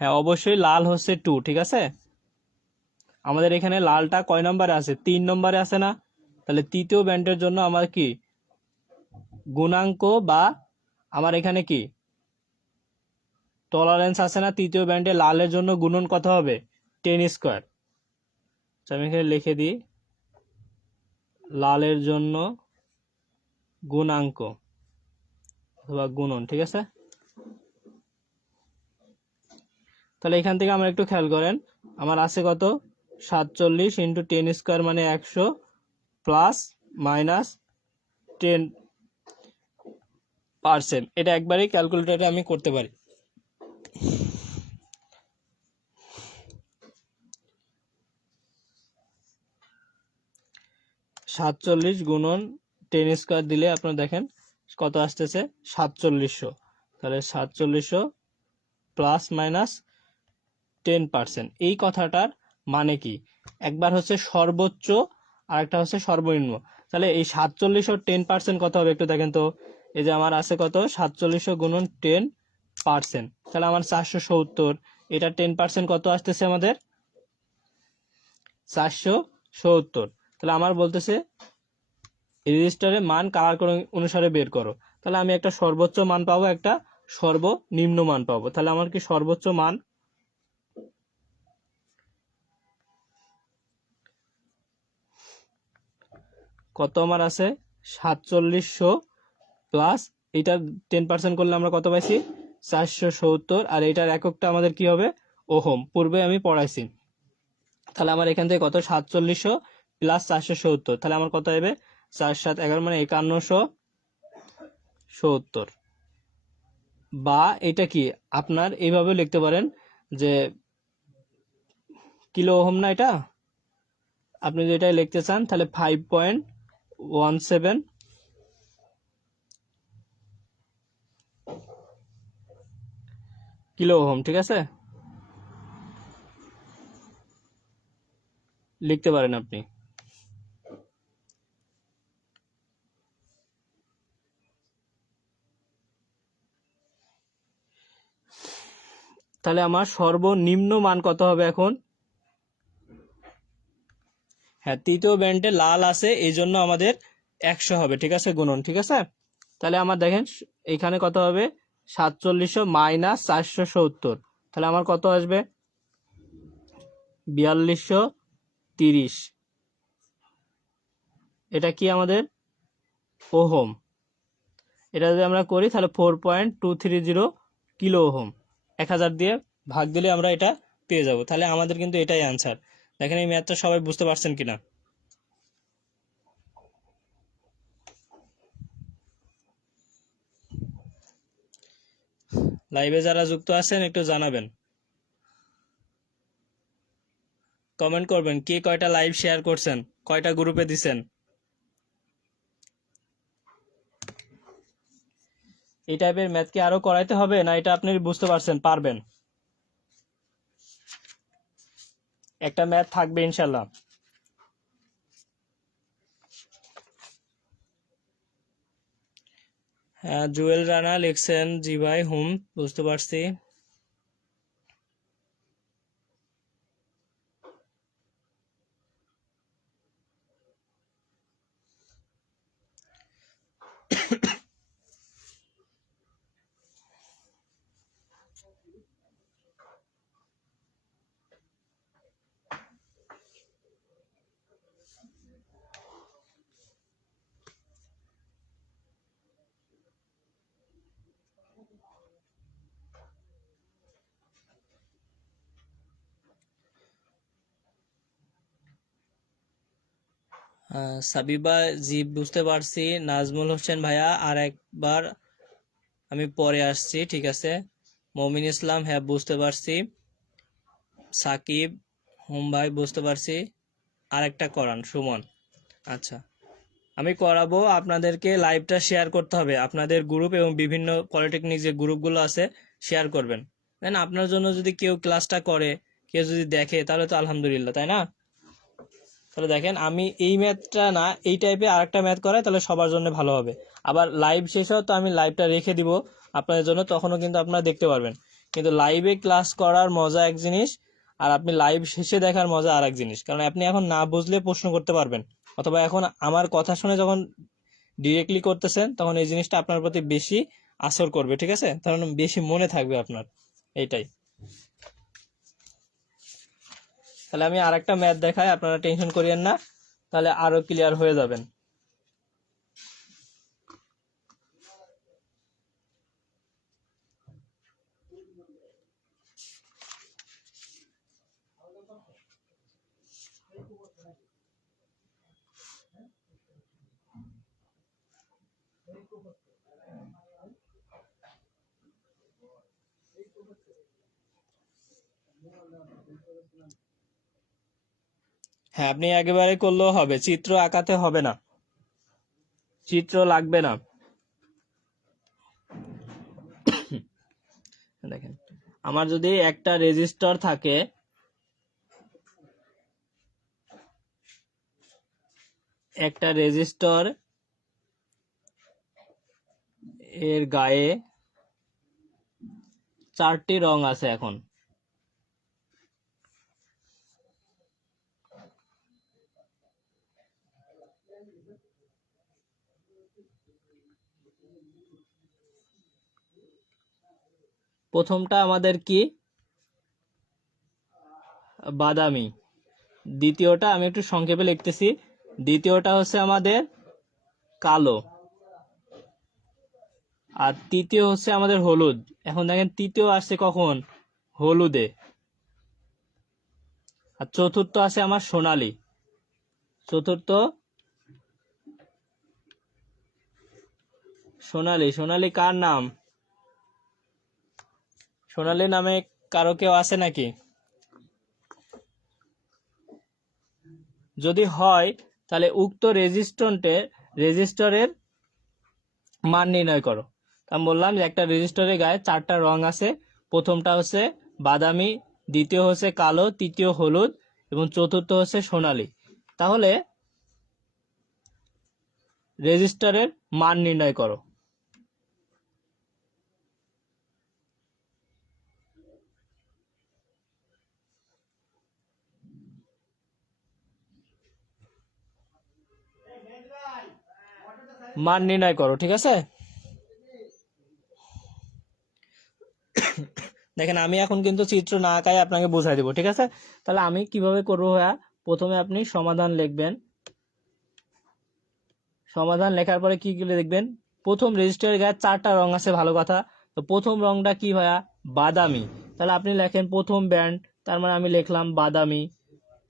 হ্যাঁ অবশ্যই লাল হচ্ছে 2, ঠিক আছে। আমাদের এখানে লালটা কয় নম্বরে আছে, 3 নম্বরে আছে না। তাহলে তৃতীয় ব্যান্ডের জন্য আমার কি গুণাঙ্ক বা আমার এখানে কি টলারেন্স আছে না, তৃতীয় ব্যান্ডে লালের জন্য গুণন কত হবে, 10 স্কোয়ার। আমি এখানে লিখে দিই লালের জন্য গুণাঙ্ক অথবা গুণন, ঠিক আছে। তাহলে এখান থেকে আমরা একটু খেয়াল করেন, আমার আছে কত 47 ইন্টু 10 স্কোয়ার মানে 100 প্লাস মাইনাস 10%। এটা একবারেই ক্যালকুলেটরে আমি করতে পারি। সাতচল্লিশ গুণন 10 স্কোয়ার দিলে আপনারা দেখেন কত আসতেছে 4700। তাহলে 4700 প্লাস মাইনাস 10%। এই কথাটার মানে কি, একবার হচ্ছে সর্বোচ্চ আর একটা হচ্ছে সর্বনিম্ন। তাহলে এই 4700 10% কত হবে একটু দেখেন তো। এই যে আমার আছে কত 4700 গুণন 10%, তাহলে আমার 470। এটা 10% কত আসতেছে আমাদের 470। তাহলে আমার বলতেছে রেজিস্টারের মান কালার অনুসারে বের করো। তাহলে আমি একটা সর্বোচ্চ মান পাবো, একটা সর্বনিম্ন মান পাবো। তাহলে আমার কি সর্বোচ্চ মান কত আমার আছে 4700 প্লাস এটা 10% করলে আমরা কত পাইছি 470, আর এটার এককটা আমাদের কি হবে ওহম, পূর্বে আমি পড়াইছি। তাহলে আমার এখান থেকে কত 4700 প্লাস 470, তাহলে আমার কত হবে 4 7 11 মানে 5170। বা এটা কি আপনার এইভাবে লিখতে পারেন যে কিলো ওহম না, এটা আপনি যদি এটা লিখতে চান তাহলে 5.17 কিলো ওহম, ঠিক আছে, লিখতে পারেন আপনি। তাহলে আমার সর্বনিম্ন মান কত হবে এখন, হ্যাঁ তৃতীয় ব্যান্ডে লাল আছে এই জন্য আমাদের 100 হবে, ঠিক আছে, গুণন, ঠিক আছে। তাহলে আমার দেখেন এখানে কত হবে, 4700 মাইনাস 470, তাহলে আমার কত আসবে, 4230। এটা কি আমাদের ওহম। এটা যদি আমরা করি তাহলে 4.230 কিলো ওহম। 1000 দিয়ে ভাগ দিলে আমরা এটা পেয়ে যাব। তাহলে আমাদের কিন্তু এটাই অ্যান্সার। দেখেন এই ম্যাথটা সবাই বুঝতে পারছেন কিনা। লাইভে যারা যুক্ত আছেন একটু জানাবেন, কমেন্ট করবেন কে কয়টা লাইভ শেয়ার করছেন, কয়টা গ্রুপে দিছেন। এই টাইপের ম্যাথ কি আরো করাইতে হবে, না এটা আপনি বুঝতে পারছেন, পারবেন? একটা ম্যাথ থাকবে ইনশাল্লাহ। হ্যাঁ, জুয়েল রানা লিখছেন, জি ভাই হুম বুঝতে পারছি। সাবিবা, জি বুঝতে পারছি। নাজমুল হোসেন ভাইয়া, আর একবার আমি পরে আসছি, ঠিক আছে। মমিন ইসলাম, হ্যাঁ বুঝতে পারছি। সাকিব, হুম ভাই বুঝতে পারছি। আরেকটা করান, সুমন। আচ্ছা, আমি করাবো। আপনাদেরকে লাইভটা শেয়ার করতে হবে আপনাদের গ্রুপ এবং বিভিন্ন পলিটেকনিক যে গ্রুপগুলো আছে, শেয়ার করবেন। দেন আপনার জন্য যদি কেউ ক্লাসটা করে, কেউ যদি দেখে, তাহলে তো আলহামদুলিল্লাহ, তাই না? তাহলে দেখেন আমি এই ম্যাথটা না, এই টাইপের আরেকটা ম্যাথ করাই, তাহলে সবার জন্য ভালো হবে। আবার লাইভ শেষ হয় তো আমি লাইভটা রেখে দিব আপনাদের জন্য, তখনও কিন্তু আপনারা দেখতে পারবেন। কিন্তু লাইভে ক্লাস করার মজা এক জিনিস, আর আপনি লাইভ শেষে দেখার মজা আর এক জিনিস। কারণ আপনি এখন না বুঝলে প্রশ্ন করতে পারবেন, অথবা এখন আমার কথা শুনে যখন ডিরেক্টলি করতেছেন, তখন এই জিনিসটা আপনার প্রতি বেশি আসর করবে, ঠিক আছে? কারণ বেশি মনে থাকবে আপনার, এইটাই। তাহলে আমি আরেকটা ম্যাথ দেখাই, আপনারা টেনশন করিয়েন না, তাহলে আরো ক্লিয়ার হয়ে যাবেন। হ্যাঁ, আপনি একেবারে করলেও হবে, চিত্র আঁকাতে হবে না, চিত্র লাগবে না। দেখেন আমার যদি একটা রেজিস্টার থাকে, একটা রেজিস্টার এর গায়ে 4টি রং আছে। এখন প্রথমটা আমাদের কি, বাদামি। দ্বিতীয়টা আমি একটু সংক্ষেপে লিখতেছি, দ্বিতীয়টা হচ্ছে আমাদের কালো, আর তৃতীয় হচ্ছে আমাদের হলুদ। এখন দেখেন তৃতীয় আসছে কখন, হলুদে। আর চতুর্থ আছে আমার সোনালী। চতুর্থ সোনালী। সোনালী কার নাম? সোনালী নামে কারো কেউ আছে নাকি? যদি হয় তাহলে উক্ত রেজিস্টরের মান নির্ণয় করো। আমি বললাম যে একটা রেজিস্টরের গায়ে 4টা রং আছে, প্রথমটা হচ্ছে বাদামি, দ্বিতীয় হচ্ছে কালো, তৃতীয় হলুদ এবং চতুর্থ হচ্ছে সোনালী। তাহলে রেজিস্টরের মান নির্ণয় করো। মান নির্ণয় করো, ঠিক আছে? দেখেন আমি এখন কিন্তু চিত্র না আঁকায় আপনাকে বোঝাই দেবো, ঠিক আছে? তাহলে আমি কিভাবে করবো ভাইয়া, প্রথমে আপনি সমাধান লিখবেন। সমাধান লেখার পরে কি লিখবেন, প্রথম রেজিস্টারের গায়ে 4টা রং আছে, ভালো কথা। তো প্রথম রংটা কি ভাইয়া, বাদামি। তাহলে আপনি লেখেন প্রথম ব্যান্ড, তার মানে আমি লিখলাম বাদামি।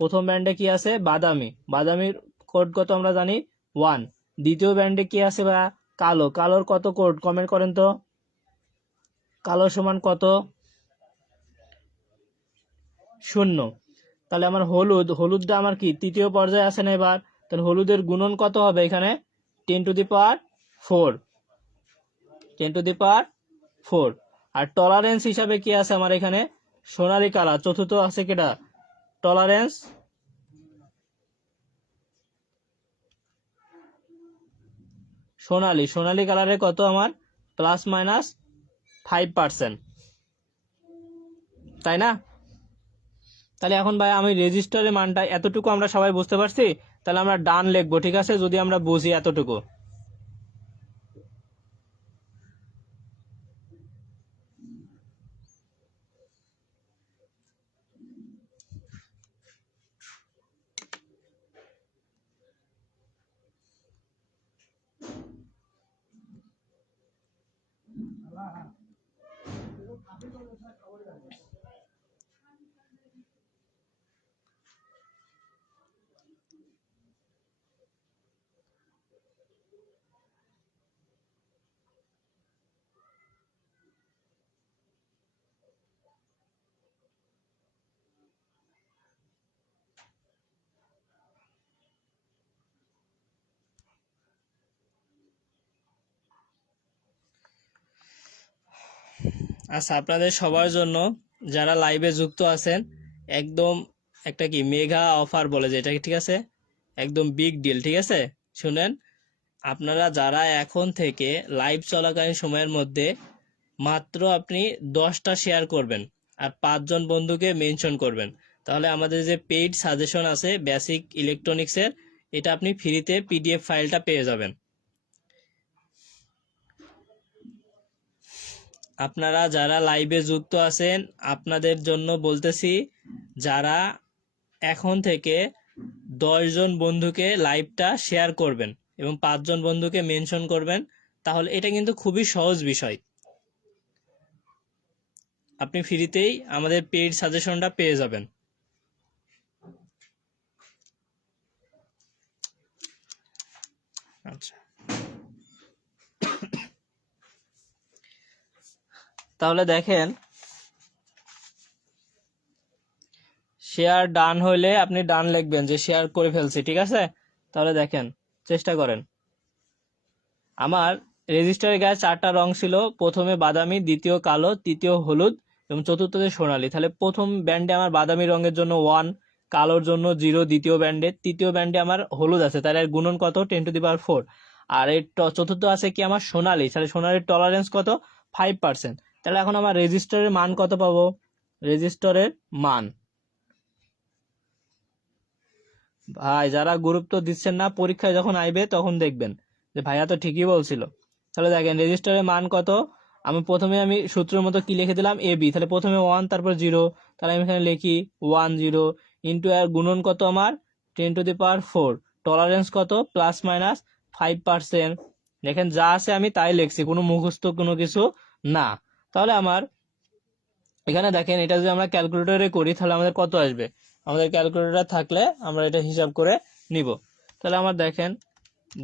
প্রথম ব্যান্ডে কি আছে, বাদামি। বাদামির কোড কত আমরা জানি 1। দ্বিতীয় ব্যান্ডে কি আছে ভাইয়া, কালো। কালোর কত কোড কমেন্ট করেন তো, কালো সমান কত, 0। তাহলে আমার হলুদ, হলুদটা আমার কি তৃতীয় পর্যায়ে আছে না এবার, তাহলে হলুদের গুণন কত হবে এখানে, 10⁴, 10⁴। আর টলারেন্স হিসাবে কি আছে আমার এখানে, সোনালী কালার। চতুর্থ আছে কেটা, টলারেন্স সোনালী। সোনালী কালারে কত আমার, ±5%, তাই না? তাহলে এখন ভাই আমি রেজিস্টারের মানটা এতটুকু আমরা সবাই বুঝতে পারছি, তাহলে আমরা ডান লিখবো, ঠিক আছে, যদি আমরা বুঝি এতটুকু। আচ্ছা, আপনাদের সবার জন্য যারা লাইভে যুক্ত আছেন, একদম একটা কি মেগা অফার বলে যেটা, ঠিক আছে, একদম বিগ ডিল, ঠিক আছে। শুনেন, আপনারা যারা এখন থেকে লাইভ চলাকালীন সময়ের মধ্যে মাত্র আপনি 10টা শেয়ার করবেন আর 5জন বন্ধুকে মেনশন করবেন, তাহলে আমাদের যে পেইড সাজেশন আছে বেসিক ইলেকট্রনিক্সের, এটা আপনি ফ্রিতে পিডিএফ ফাইলটা পেয়ে যাবেন। আপনারা যারা লাইভে যুক্ত আছেন, আপনাদের জন্য বলতেছি, যারা এখন থেকে 10জন বন্ধুকে লাইভটা শেয়ার করবেন এবং 5জন বন্ধুকে মেনশন করবেন, তাহলে এটা কিন্তু খুবই সহজ বিষয়, আপনি ফ্রিতেই আমাদের পেইড সাজেশনটা পেয়ে যাবেন। আচ্ছা, তাহলে দেখেন, শেয়ার ডান হইলে আপনি ডান লিখবেন যে শেয়ার করে ফেলছি, ঠিক আছে। তাহলে দেখেন, চেষ্টা করেন। আমার রেজিস্টারের গায়ে 4টা রং ছিল, প্রথমে বাদামি, দ্বিতীয় কালো, তৃতীয় হলুদ এবং চতুর্থতে সোনালী। তাহলে প্রথম ব্যান্ডে আমার বাদামি রঙের জন্য 1, কালোর জন্য 0 দ্বিতীয় ব্যান্ডে, তৃতীয় ব্যান্ডে আমার হলুদ আছে, তার এর গুণন কত, 10⁴। আর এই চতুর্থ আছে কি আমার সোনালী, তাহলে সোনালীর টলারেন্স কত, 5%। তাহলে এখন আমার রেজিস্টারের মান কত পাবো, রেজিস্টারের মান, ভাই যারা গুরুত্ব দিচ্ছেন না, পরীক্ষায় যখন আইবে তখন দেখবেন যে ভাইয়া তো ঠিকই বলছিল। তাহলে দেখেন রেজিস্টারের মান কত, আমি সূত্রের মতো কি লিখে দিলাম, এবি। তাহলে প্রথমে 1 তারপর 0, তাহলে আমি এখানে লিখি 10 ইন্টু এর গুণন কত আমার 10⁴, টলারেন্স কত ±5%। দেখেন যা আছে আমি তাই লিখছি, কোনো মুখস্থ কোনো কিছু না। তাহলে আমার এখানে দেখেন, এটা যদি আমরা ক্যালকুলেটরে করি তাহলে আমাদের কত আসবে, আমাদের ক্যালকুলেটর থাকলে আমরা এটা হিসাব করে নিব। তাহলে আমার দেখেন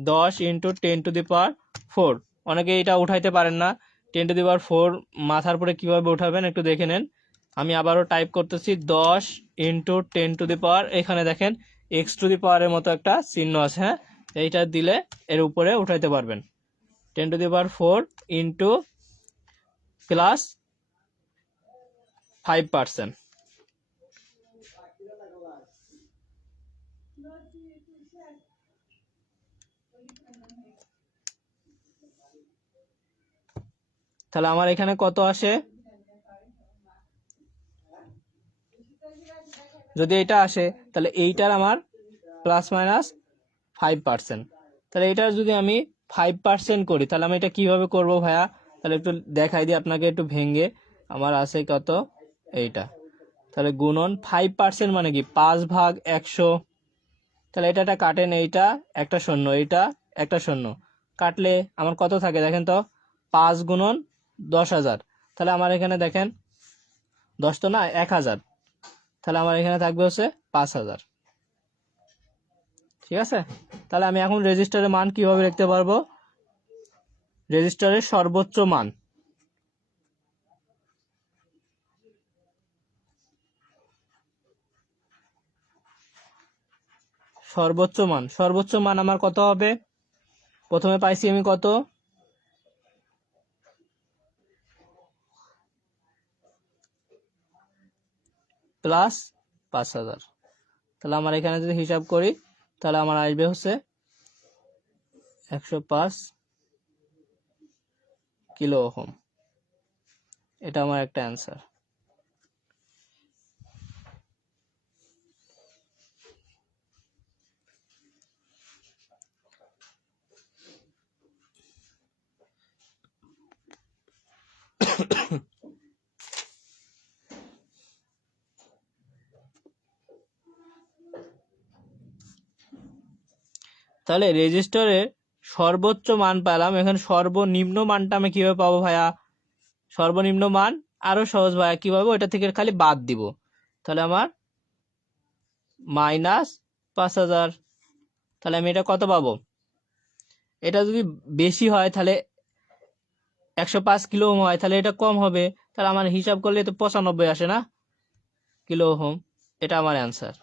10 × 10⁴, অনেকে এটা উঠাইতে পারেন না, 10⁴ মাথার পরে কিভাবে উঠাবেন একটু দেখে নেন। আমি আবারও টাইপ করতেছি 10 × 10⁴, এখানে দেখেন x⁴ মতো একটা চিহ্ন আছে, হ্যাঁ, এইটা দিলে এর উপরে উঠাইতে পারবেন। 10⁴ ইন্টু প্লাস 5%। তাহলে আমার এখানে কত আসে, যদি এটা আসে তাহলে এইটার আমার ±5%। তাহলে এটার যদি আমি 5% করি, তাহলে আমি এটা কিভাবে করব ভাইয়া, তাহলে একটু দেখাই দিই আপনাকে একটু ভেঙে। আমার আছে কত, এইটা। তাহলে গুণন 5% মানে কি 5/100। তাহলে এটা কাটেন, এইটা একটা শূন্য, এইটা একটা শূন্য, কাটলে আমার কত থাকে দেখেন তো, 5 গুণন 10,000। তাহলে আমার এখানে দেখেন 10 তো না, 1,000। তাহলে আমার এখানে থাকবে হচ্ছে 5,000। ঠিক আছে। তাহলে আমি এখন রেজিস্টারের মান কিভাবে লিখতে পারবো, রেজিস্টারের সর্বোচ্চ মান, সর্বোচ্চ মান আমার কত হবে, প্রথমে পাইছি আমি কত, প্লাস 5,000। তাহলে আমার এখানে যদি হিসাব করি তাহলে আমার আসবে হচ্ছে 105 কিলো ওহম। এটা আমার একটা অ্যান্সার। তাহলে রেজিস্টারের সর্বোচ্চ মান পেলাম, এখন সর্বনিম্ন মানটা আমি কিভাবে পাবো ভাইয়া, সর্বনিম্ন মান আরো সহজ ভাইয়া, কিভাবে, ওইটা থেকে খালি বাদ দিব। তাহলে আমার -5,000। তাহলে আমি এটা কত পাবো, এটা যদি বেশি হয় তাহলে 105 কিলো ওহম হয়, তাহলে এটা কম হবে। তাহলে আমার হিসাব করলে তো 95 আসে না কিলো ওহম। এটা আমার অ্যান্সার।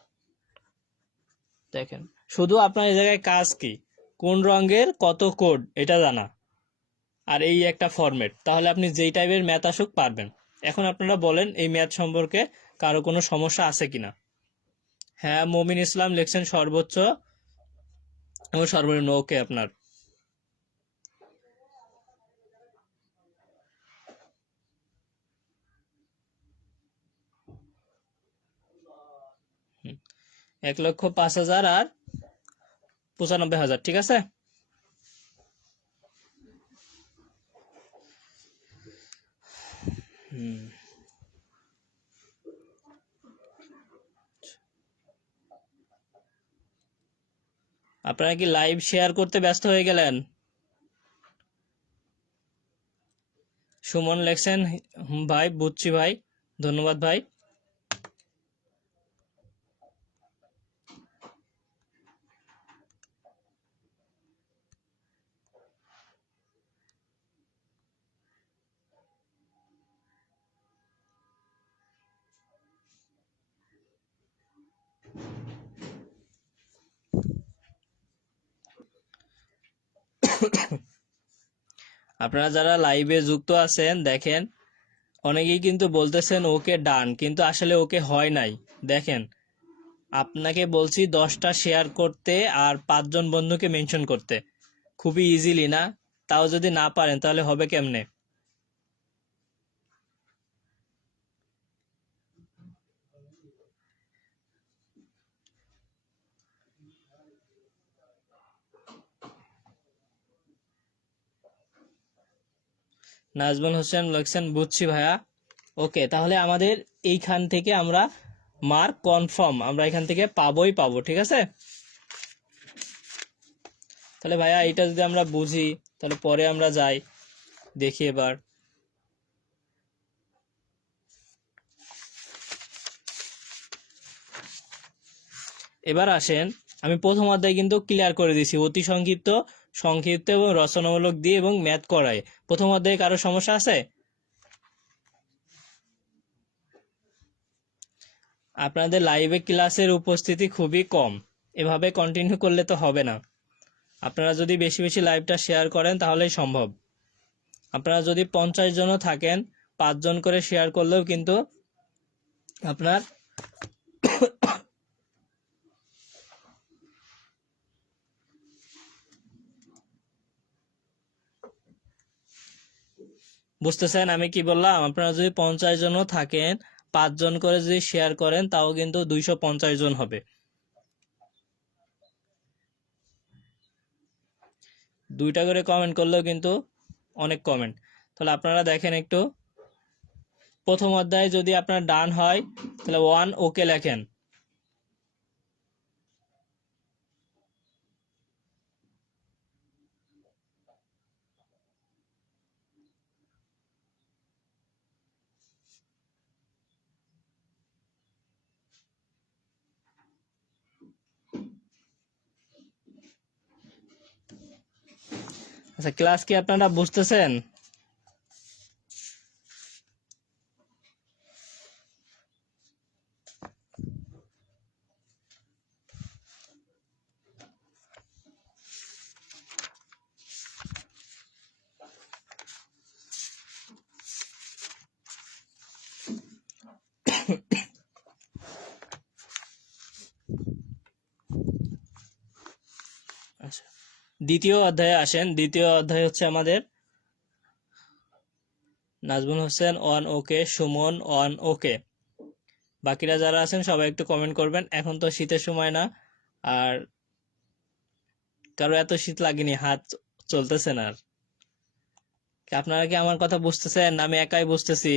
দেখেন, শুধু আপনার এই জায়গায় কাজ কি, কোন রঙের কত কোড এটা জানা, আর এই একটা ফরম্যাট, তাহলে আপনি যেই টাইপের ম্যাথ আসুক পারবেন। এখন আপনারা বলেন এই ম্যাথ সম্পর্কে কারো কোনো সমস্যা আছে কিনা। হ্যাঁ, মমিন ইসলাম লিখছেন সর্বোচ্চ এবং সর্বনিম্ন, ওকে আপনার। হুম, 1,05,000 আর 95,000, ঠিক আছে। আপনারা কি লাইভ শেয়ার করতে ব্যস্ত হয়ে গেলেন? সুমন লেখছেন ভাই, বুঝছি ভাই, ধন্যবাদ ভাই। আপনারা যারা লাইভে যুক্ত আছেন দেখেন, অনেকেই কিন্তু বলতেছেন ওকে ডান, কিন্তু আসলে ওকে হয় নাই। দেখেন, আপনাকে বলছি 10টা শেয়ার করতে আর 5জন বন্ধুকে মেনশন করতে, খুবই ইজিলি না? তাও যদি না পারেন তাহলে হবে কেমনে? নাজমুল হোসেন লিখছেন বুঝছি ভাইয়া। ওকে, তাহলে আমাদের এইখান থেকে আমরা মার্ক কনফার্ম, আমরা এখান থেকে পাবোই পাবো, ঠিক আছে। তাহলে ভাইয়া এটা যদি আমরা বুঝি তাহলে পরে আমরা যাই দেখি। এবার আসেন, আমি প্রথম অধ্যায় কিন্তু ক্লিয়ার করে দিছি, অতি সংক্ষিপ্ত, সংক্ষিপ্ত এবং রচনামূলক দিয়ে এবং ম্যাথ করায়। প্রথম অধ্যায়ে কারো সমস্যা আছে? আপনাদের লাইভে ক্লাসের উপস্থিতি খুবই কম, এভাবে কন্টিনিউ করলে তো হবে না। আপনারা যদি বেশি বেশি লাইভটা শেয়ার করেন তাহলেই সম্ভব। আপনারা যদি 50 জনও থাকেন, 5 জন করে শেয়ার করলেও কিন্তু আপনার বুঝতেছেন আমি কি বললাম? আপনারা যদি 50 জনও থাকেন, 5 জন করে যদি শেয়ার করেন তাও কিন্তু 250 জন হবে। 2টা করে কমেন্ট করলেও কিন্তু অনেক কমেন্ট। তাহলে আপনারা দেখেন একটু, প্রথম অধ্যায়ে যদি আপনার ডান হয় তাহলে 1 ওকে লেখেন। আচ্ছা, ক্লাস কি আপনারা বুঝতেছেন? আচ্ছা, দ্বিতীয় অধ্যায়ে আসেন। দ্বিতীয় অধ্যায় হচ্ছে আমাদের নাজমুল হোসেন 1 ওকে, সুমন 1 ওকে। বাকিরা যারা আছেন সবাই একটু কমেন্ট করবেন। এখন তো শীতের সময় না, আর কারো এত শীত লাগেনি, হাত চলতেছে না। আর আপনারা কি আমার কথা বুঝতেছেন না আমি একাই বুঝতেছি?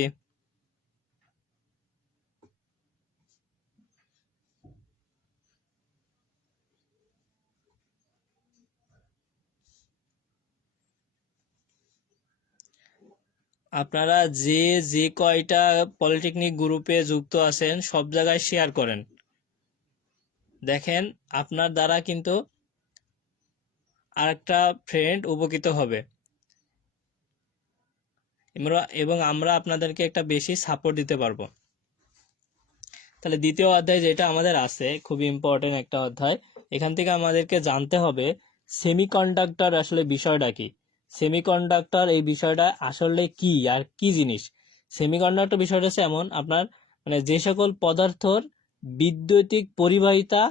আপনারা যে যে কয়টা পলিটেকনিক গ্রুপে যুক্ত আছেন সব জায়গায় শেয়ার করেন। দেখেন আপনার দ্বারা কিন্তু আরেকটা ফ্রেন্ড উপকৃত হবে এবং আমরা আপনাদেরকে একটা বেশি সাপোর্ট দিতে পারবো। তাহলে দ্বিতীয় অধ্যায় যেটা আমাদের আছে, খুবই ইম্পর্টেন্ট একটা অধ্যায়। এখান থেকে আমাদেরকে জানতে হবে সেমিকন্ডাক্টর আসলে বিষয়টা কি। সেমিকন্ডাক্টর এই বিষয়টা আসলে কি আর কি জিনিস। সেমিকন্ডাক্টর বিষয়টা হচ্ছে এমন, আপনার মানে যে সকল পদার্থর বিদ্যুতিক পরিবাহিতা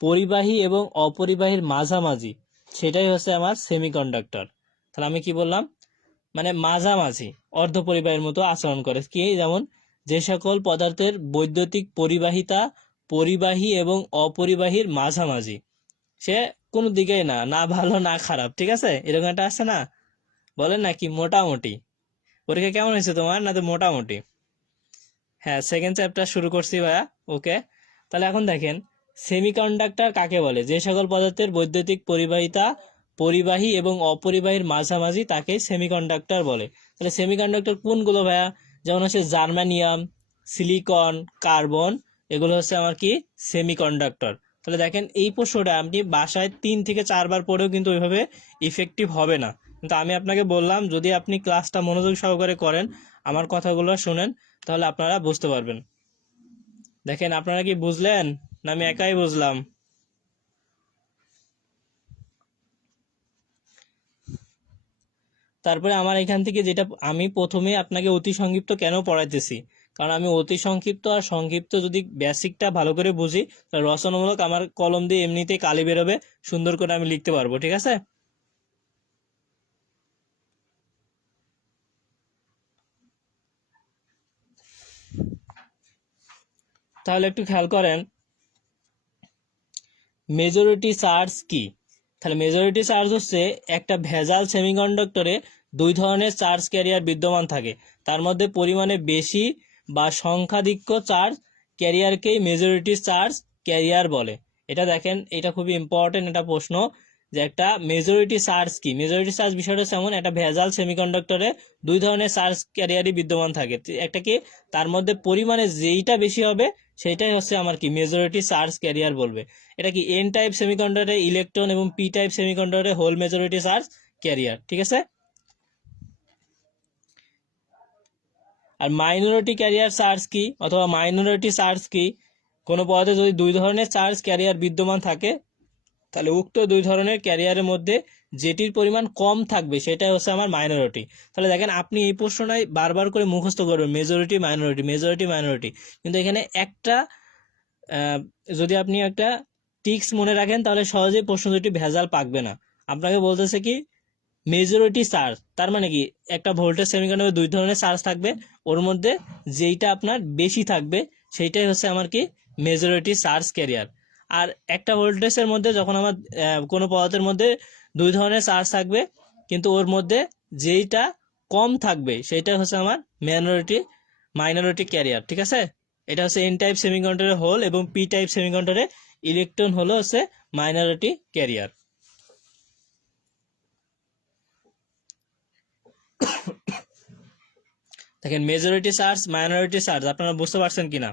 পরিবাহী এবং অপরিবাহীর মাঝামাঝি, সেটাই হচ্ছে আমার সেমিকন্ডাক্টর। তাহলে আমি কি বললাম, মানে মাঝামাঝি অর্ধপরিবাহীর মতো আচরণ করে। কি যেমন যে সকল পদার্থের বৈদ্যুতিক পরিবাহিতা পরিবাহী এবং অপরিবাহীর মাঝামাঝি, সে কোনো দিকেই না, না ভালো না খারাপ, ঠিক আছে, এরকম একটা আছে না, বলেন না কি মোটামুটি। পরীক্ষা কেমন হয়েছে তোমার? না তো মোটামুটি। হ্যাঁ, সেকেন্ড চ্যাপ্টার শুরু করছি ভাইয়া। ওকে, তাহলে এখন দেখেন সেমিকন্ডাক্টর কাকে বলে। যে সকল পদার্থের বৈদ্যুতিক পরিবাহিতা পরিবাহী এবং অপরিবাহীর মাঝামাঝি তাকে সেমিকন্ডাক্টর বলে। তাহলে সেমিকন্ডাক্টর কোনগুলো ভাইয়া? যেমন হচ্ছে জার্মানিয়াম, সিলিকন, কার্বন, এগুলো হচ্ছে আমার কি সেমিকন্ডাক্টর। তাহলে দেখেন এই প্রশ্নটা আপনি বাসায় 3 থেকে 4 বার পড়েও কিন্তু ওইভাবে ইফেক্টিভ হবে না। কিন্তু আমি আপনাকে বললাম যদি আপনি ক্লাসটা মনোযোগ সহকারে করেন, আমার কথাগুলো শুনেন, তাহলে আপনারা বুঝতে পারবেন। দেখেন আপনারা কি বুঝলেন না আমি একাই বুঝলাম? তারপরে আমার এখান থেকে যেটা আমি প্রথমে আপনাকে অতি সংক্ষিপ্ত কেন পড়াইতেছি, কারণ আমি অতি সংক্ষিপ্ত আর সংক্ষিপ্ত যদি বেসিকটা ভালো করে বুঝি তাহলে রচনামূলক আমার কলম দিয়ে এমনিতেই কালি বেরোবে, সুন্দর করে আমি লিখতে পারবো, ঠিক আছে। তাহলে একটু খেয়াল করেন মেজরিটি চার্জ কি। তাহলে মেজরিটি চার্জ হচ্ছে একটা ভেজাল সেমিকন্ডাক্টরে 2 ধরনের চার্জ ক্যারিয়ার বিদ্যমান থাকে, তার মধ্যে পরিমাণে বেশি বা সংখ্যাধিক্য চার্জ ক্যারিয়ারকেই মেজরিটি চার্জ ক্যারিয়ার বলে। এটা দেখেন, এটা খুবই ইম্পর্টেন্ট একটা প্রশ্ন যে একটা মেজরিটি চার্জ কি। মেজরিটি চার্জ বিষয়টা যেমন একটা ভেজাল সেমিকন্ডাক্টরে 2 ধরনের চার্জ ক্যারিয়ারই বিদ্যমান থাকে, একটা কি তার মধ্যে পরিমাণে যেইটা বেশি হবে সেটাই হচ্ছে আমার কি মেজরিটি চার্জ ক্যারিয়ার বলবে। এটা কি এন টাইপ সেমিকন্ডাক্টরে ইলেকট্রন এবং পি টাইপ সেমিকন্ডাক্টরে হোল মেজরিটি চার্জ ক্যারিয়ার, ঠিক আছে। আর মাইনরিটি ক্যারিয়ার চার্জ কি অথবা মাইনরিটি চার্জ কি, কোনো পদার্থে যদি 2 ধরনের চার্জ ক্যারিয়ার বিদ্যমান থাকে তাহলে উক্ত 2 ধরনের ক্যারিয়ারের মধ্যে যেটির পরিমাণ কম থাকবে সেটাই হচ্ছে আমার মাইনরিটি। তাহলে দেখেন আপনি এই প্রশ্নটাই বারবার করে মুখস্থ করবেন, মেজরিটি মাইনরিটি মেজরিটি মাইনরিটি, কিন্তু এখানে একটা যদি আপনি একটা টিক্স মনে রাখেন তাহলে সহজেই প্রশ্ন দুটি ভেজাল পাকবে না। আপনাকে বলতেছে কি মেজরিটি চার্জ, তার মানে কি একটা ভোল্টেজ সেমিকন্ডাক্টরে 2 ধরনের চার্জ থাকবে, ওর মধ্যে যেইটা আপনার বেশি থাকবে সেইটাই হচ্ছে আমার কি মেজরিটি চার্জ ক্যারিয়ার। আর একটা ভোল্টেজের মধ্যে যখন আমার কোনো পদার্থের মধ্যে 2 ধরনের চার্জ থাকবে কিন্তু ওর মধ্যে যেইটা কম থাকবে সেইটা হচ্ছে আমার মাইনরিটি মাইনরিটি ক্যারিয়ার, ঠিক আছে। এটা হচ্ছে এন টাইপ সেমিকন্ডাক্টরের হোল এবং পি টাইপ সেমিকন্ডাক্টরের ইলেকট্রন হলো হচ্ছে মাইনরিটি ক্যারিয়ার। দেখেন মেজরিটি চার্জ, মাইনরিটি চার্জ, আপনারা বুঝতে পারছেন কিনা?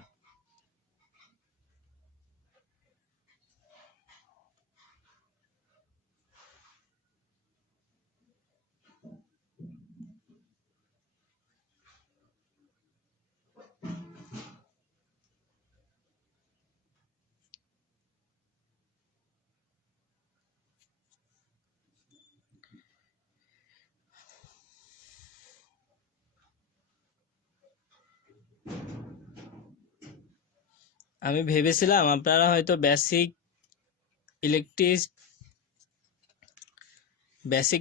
আমি ভেবেছিলাম আপনারা হয়তো বেসিক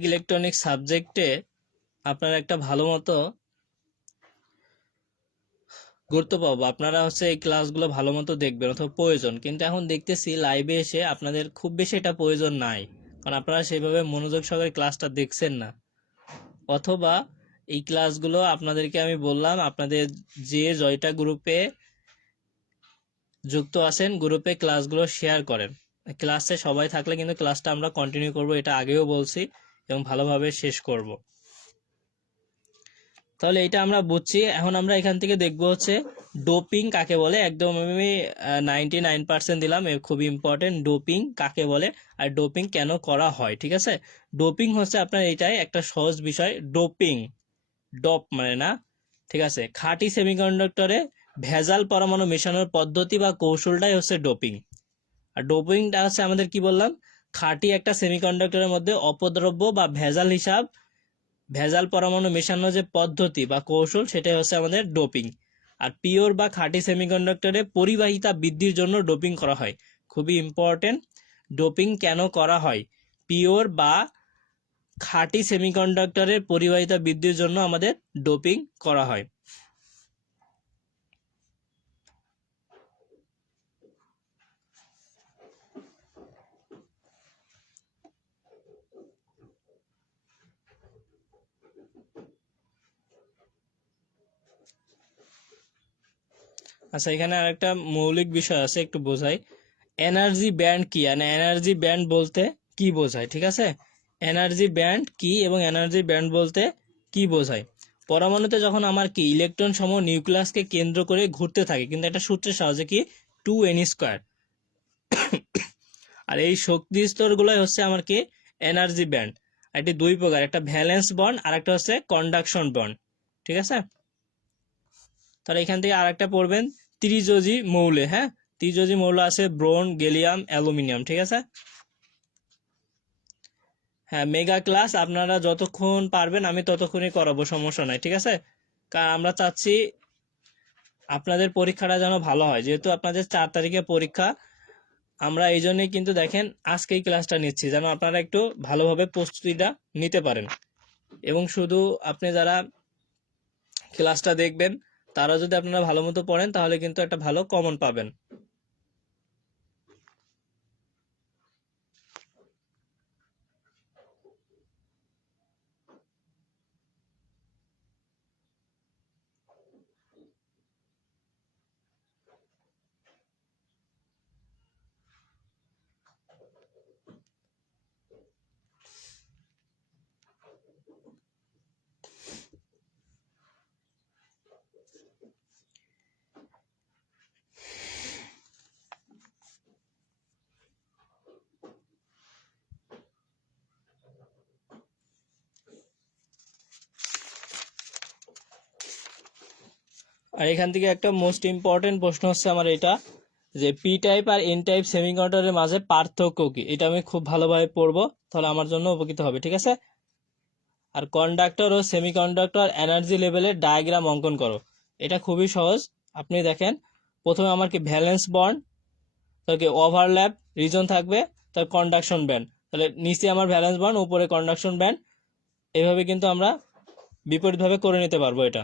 ইলেকট্রনিক সাবজেক্টে আপনারা একটা ভালো মতো গুরুত্ব পাবো, আপনারা হচ্ছে এই ক্লাসগুলো ভালো মতো দেখবেন অথবা প্রয়োজন, কিন্তু এখন দেখতেছি লাইভে এসে আপনাদের খুব বেশি এটা প্রয়োজন নাই, কারণ আপনারা সেভাবে মনোযোগ সহকারে ক্লাসটা দেখছেন না, অথবা এই ক্লাসগুলো আপনাদেরকে আমি বললাম আপনাদের যে জয়টা গ্রুপে যুক্ত আছেন গ্রুপে ক্লাসগুলো শেয়ার করেন। ক্লাসে সবাই থাকলে কিন্তু ক্লাসটা আমরা কন্টিনিউ করব, এটা আগেও বলছি, এবং ভালোভাবে শেষ করব। তাহলে এটা আমরা বুঝছি। এখন আমরা এখান থেকে দেখব হচ্ছে ডোপিং কাকে বলে। একদম আমি 99% দিলাম, খুবই ইম্পর্টেন্ট। ডোপিং কাকে বলে আর ডোপিং কেন করা হয়, ঠিক আছে। ডোপিং হচ্ছে আপনার এটাই একটা সহজ বিষয়। ডপ মানে না, ঠিক আছে। খাঁটি সেমিকন্ডাক্টরে ভেজাল পরমাণু মেশানোর পদ্ধতি বা কৌশলটাই হচ্ছে ডোপিং। আর ডোপিংটা হচ্ছে আমাদের কি বললাম, খাঁটি একটা সেমিকন্ডাক্টরের মধ্যে অপদ্রব্য বা ভেজাল পরমাণু মেশানোর যে পদ্ধতি বা কৌশল, সেটাই হচ্ছে আমাদের ডোপিং। আর পিওর বা খাঁটি সেমিকন্ডাক্টরে পরিবাহিতা বৃদ্ধির জন্য ডোপিং করা হয়। খুবই ইম্পর্টেন্ট, ডোপিং কেন করা হয়। পিওর বা খাঁটি সেমিকন্ডাক্টরের পরিবাহিতা বৃদ্ধির জন্য আমাদের ডোপিং করা হয়। আচ্ছা, এখানে আরেকটা মৌলিক বিষয় আছে, একটু বোঝাই। এনার্জি ব্যান্ড কি, মানে এনার্জি ব্যান্ড বলতে কি বোঝায়, ঠিক আছে। এনার্জি ব্যান্ড কি এবং এনার্জি ব্যান্ড বলতে কি বোঝায়। পরমাণুতে যখন আমার কি ইলেকট্রন সমূহ নিউক্লিয়াসকে কেন্দ্র করে ঘুরতে থাকে, কিন্তু একটা সূত্রের সাহায্যে, কি 2n²। আর এই শক্তি স্তরগুলোই হচ্ছে আমার কি এনার্জি ব্যান্ড। এটি দুই প্রকার, একটা ভ্যালেন্স বন্ড আর একটা হচ্ছে কন্ডাকশন বন্ড, ঠিক আছে। তাহলে এখান থেকে আর একটা পড়বেন ত্রিযোজী মৌলে। হ্যাঁ, ত্রিযোজী মৌল আছে ব্রোন, গ্যালিয়াম, অ্যালুমিনিয়াম, ঠিক আছে। হ্যাঁ, মেগা ক্লাস আপনারা যতক্ষণ পারবেন আমি ততক্ষণই করাবো, সমস্যা নাই, ঠিক আছে। কারণ আমরা চাচ্ছি আপনাদের পরীক্ষাটা যেন ভালো হয়, যেহেতু আপনাদের 4 তারিখে পরীক্ষা। আমরা এই জন্যই কিন্তু দেখেন আজকেই ক্লাসটা নিচ্ছি, যেন আপনারা একটু ভালোভাবে প্রস্তুতিটা নিতে পারেন। এবং শুধু আপনি যারা ক্লাসটা দেখবেন তারা যদি আপনারা ভালো মতো পড়েন, তাহলে কিন্তু একটা ভালো কমন পাবেন। আর এখান থেকে একটা মোস্ট ইম্পর্টেন্ট প্রশ্ন হচ্ছে আমার এটা, যে পি টাইপ আর এন টাইপ সেমিকন্ডাক্টরের মাঝে পার্থক্য কি। এটা আমি খুব ভালোভাবে পড়বো, তাহলে আমার জন্য উপকৃত হবে, ঠিক আছে। আর কন্ডাক্টর ও সেমিকন্ডাক্টর এনার্জি লেভেলের ডায়াগ্রাম অঙ্কন করো। এটা খুবই সহজ। আপনি দেখেন, প্রথমে আমার কি ভ্যালেন্স বন্ড, তাহলে কি ওভারল্যাপ রিজন থাকবে, তাহলে কন্ডাকশন ব্যান্ড, তাহলে নিচে আমার ভ্যালেন্স বন্ড, উপরে কন্ডাকশন ব্যান্ড। এইভাবে কিন্তু আমরা বিপরীতভাবে করে নিতে পারবো এটা।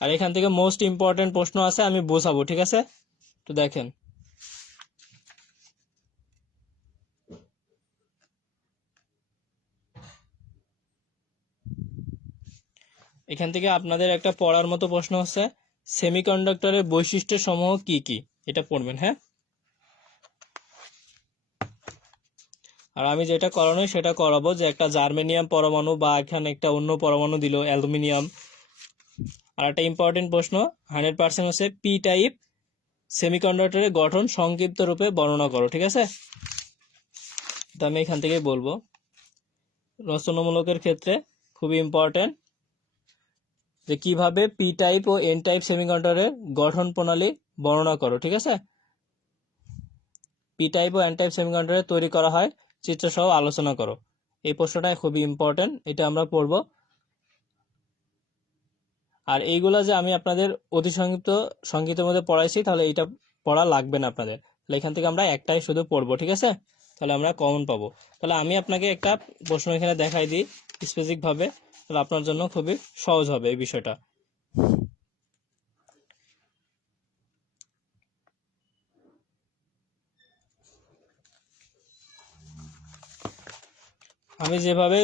আর এখান থেকে মোস্ট ইম্পর্টেন্ট প্রশ্ন আছে, আমি বোঝাবো, ঠিক আছে। তো দেখেন, এখান থেকে আপনাদের একটা পড়ার মতো প্রশ্ন হচ্ছে, সেমিকন্ডাক্টরের বৈশিষ্ট্য সমূহ কি কি, এটা পড়বেন। হ্যাঁ, আর আমি যেটা করানো সেটা করাবো, যে একটা জার্মেনিয়াম পরমাণু বা এখানে একটা অন্য পরমাণু দিল অ্যালুমিনিয়াম। আর একটা ইম্পর্টেন্ট প্রশ্ন 100% হচ্ছে পি টাইপ সেমিকন্ডাক্টরের গঠন সংক্ষিপ্ত রূপে বর্ণনা করো। ঠিক আছে, তো আমি এখান থেকে বলবো রচনামূলকের ক্ষেত্রে খুবই ইম্পর্টেন্ট, যে কিভাবে পি টাইপ ও এন টাইপ সেমিকন্ডাক্টরের গঠন প্রণালী বর্ণনা করো। ঠিক আছে, পি টাইপ ও এন টাইপ সেমিকন্ডাক্টর তৈরি করা হয় চিত্র সহ আলোচনা করো। এই প্রশ্নটা খুবই ইম্পর্টেন্ট, এটা আমরা পড়ব। আর এইগুলা যে আমি আপনাদের অতি সংক্ষিপ্তের মধ্যে পড়াইছি, তাহলে এটা পড়া লাগবে না আপনাদের। তাহলে এখান থেকে আমরা একটাই শুধু পড়বো। ঠিক আছে, তাহলে আমরা কমন পাবো। তাহলে আমি আপনাকে একটা প্রশ্ন এখানে দেখাই দিই স্পেসিফিক ভাবে, তাহলে আপনার জন্য খুবই সহজ হবে এই বিষয়টা। আমি যেভাবে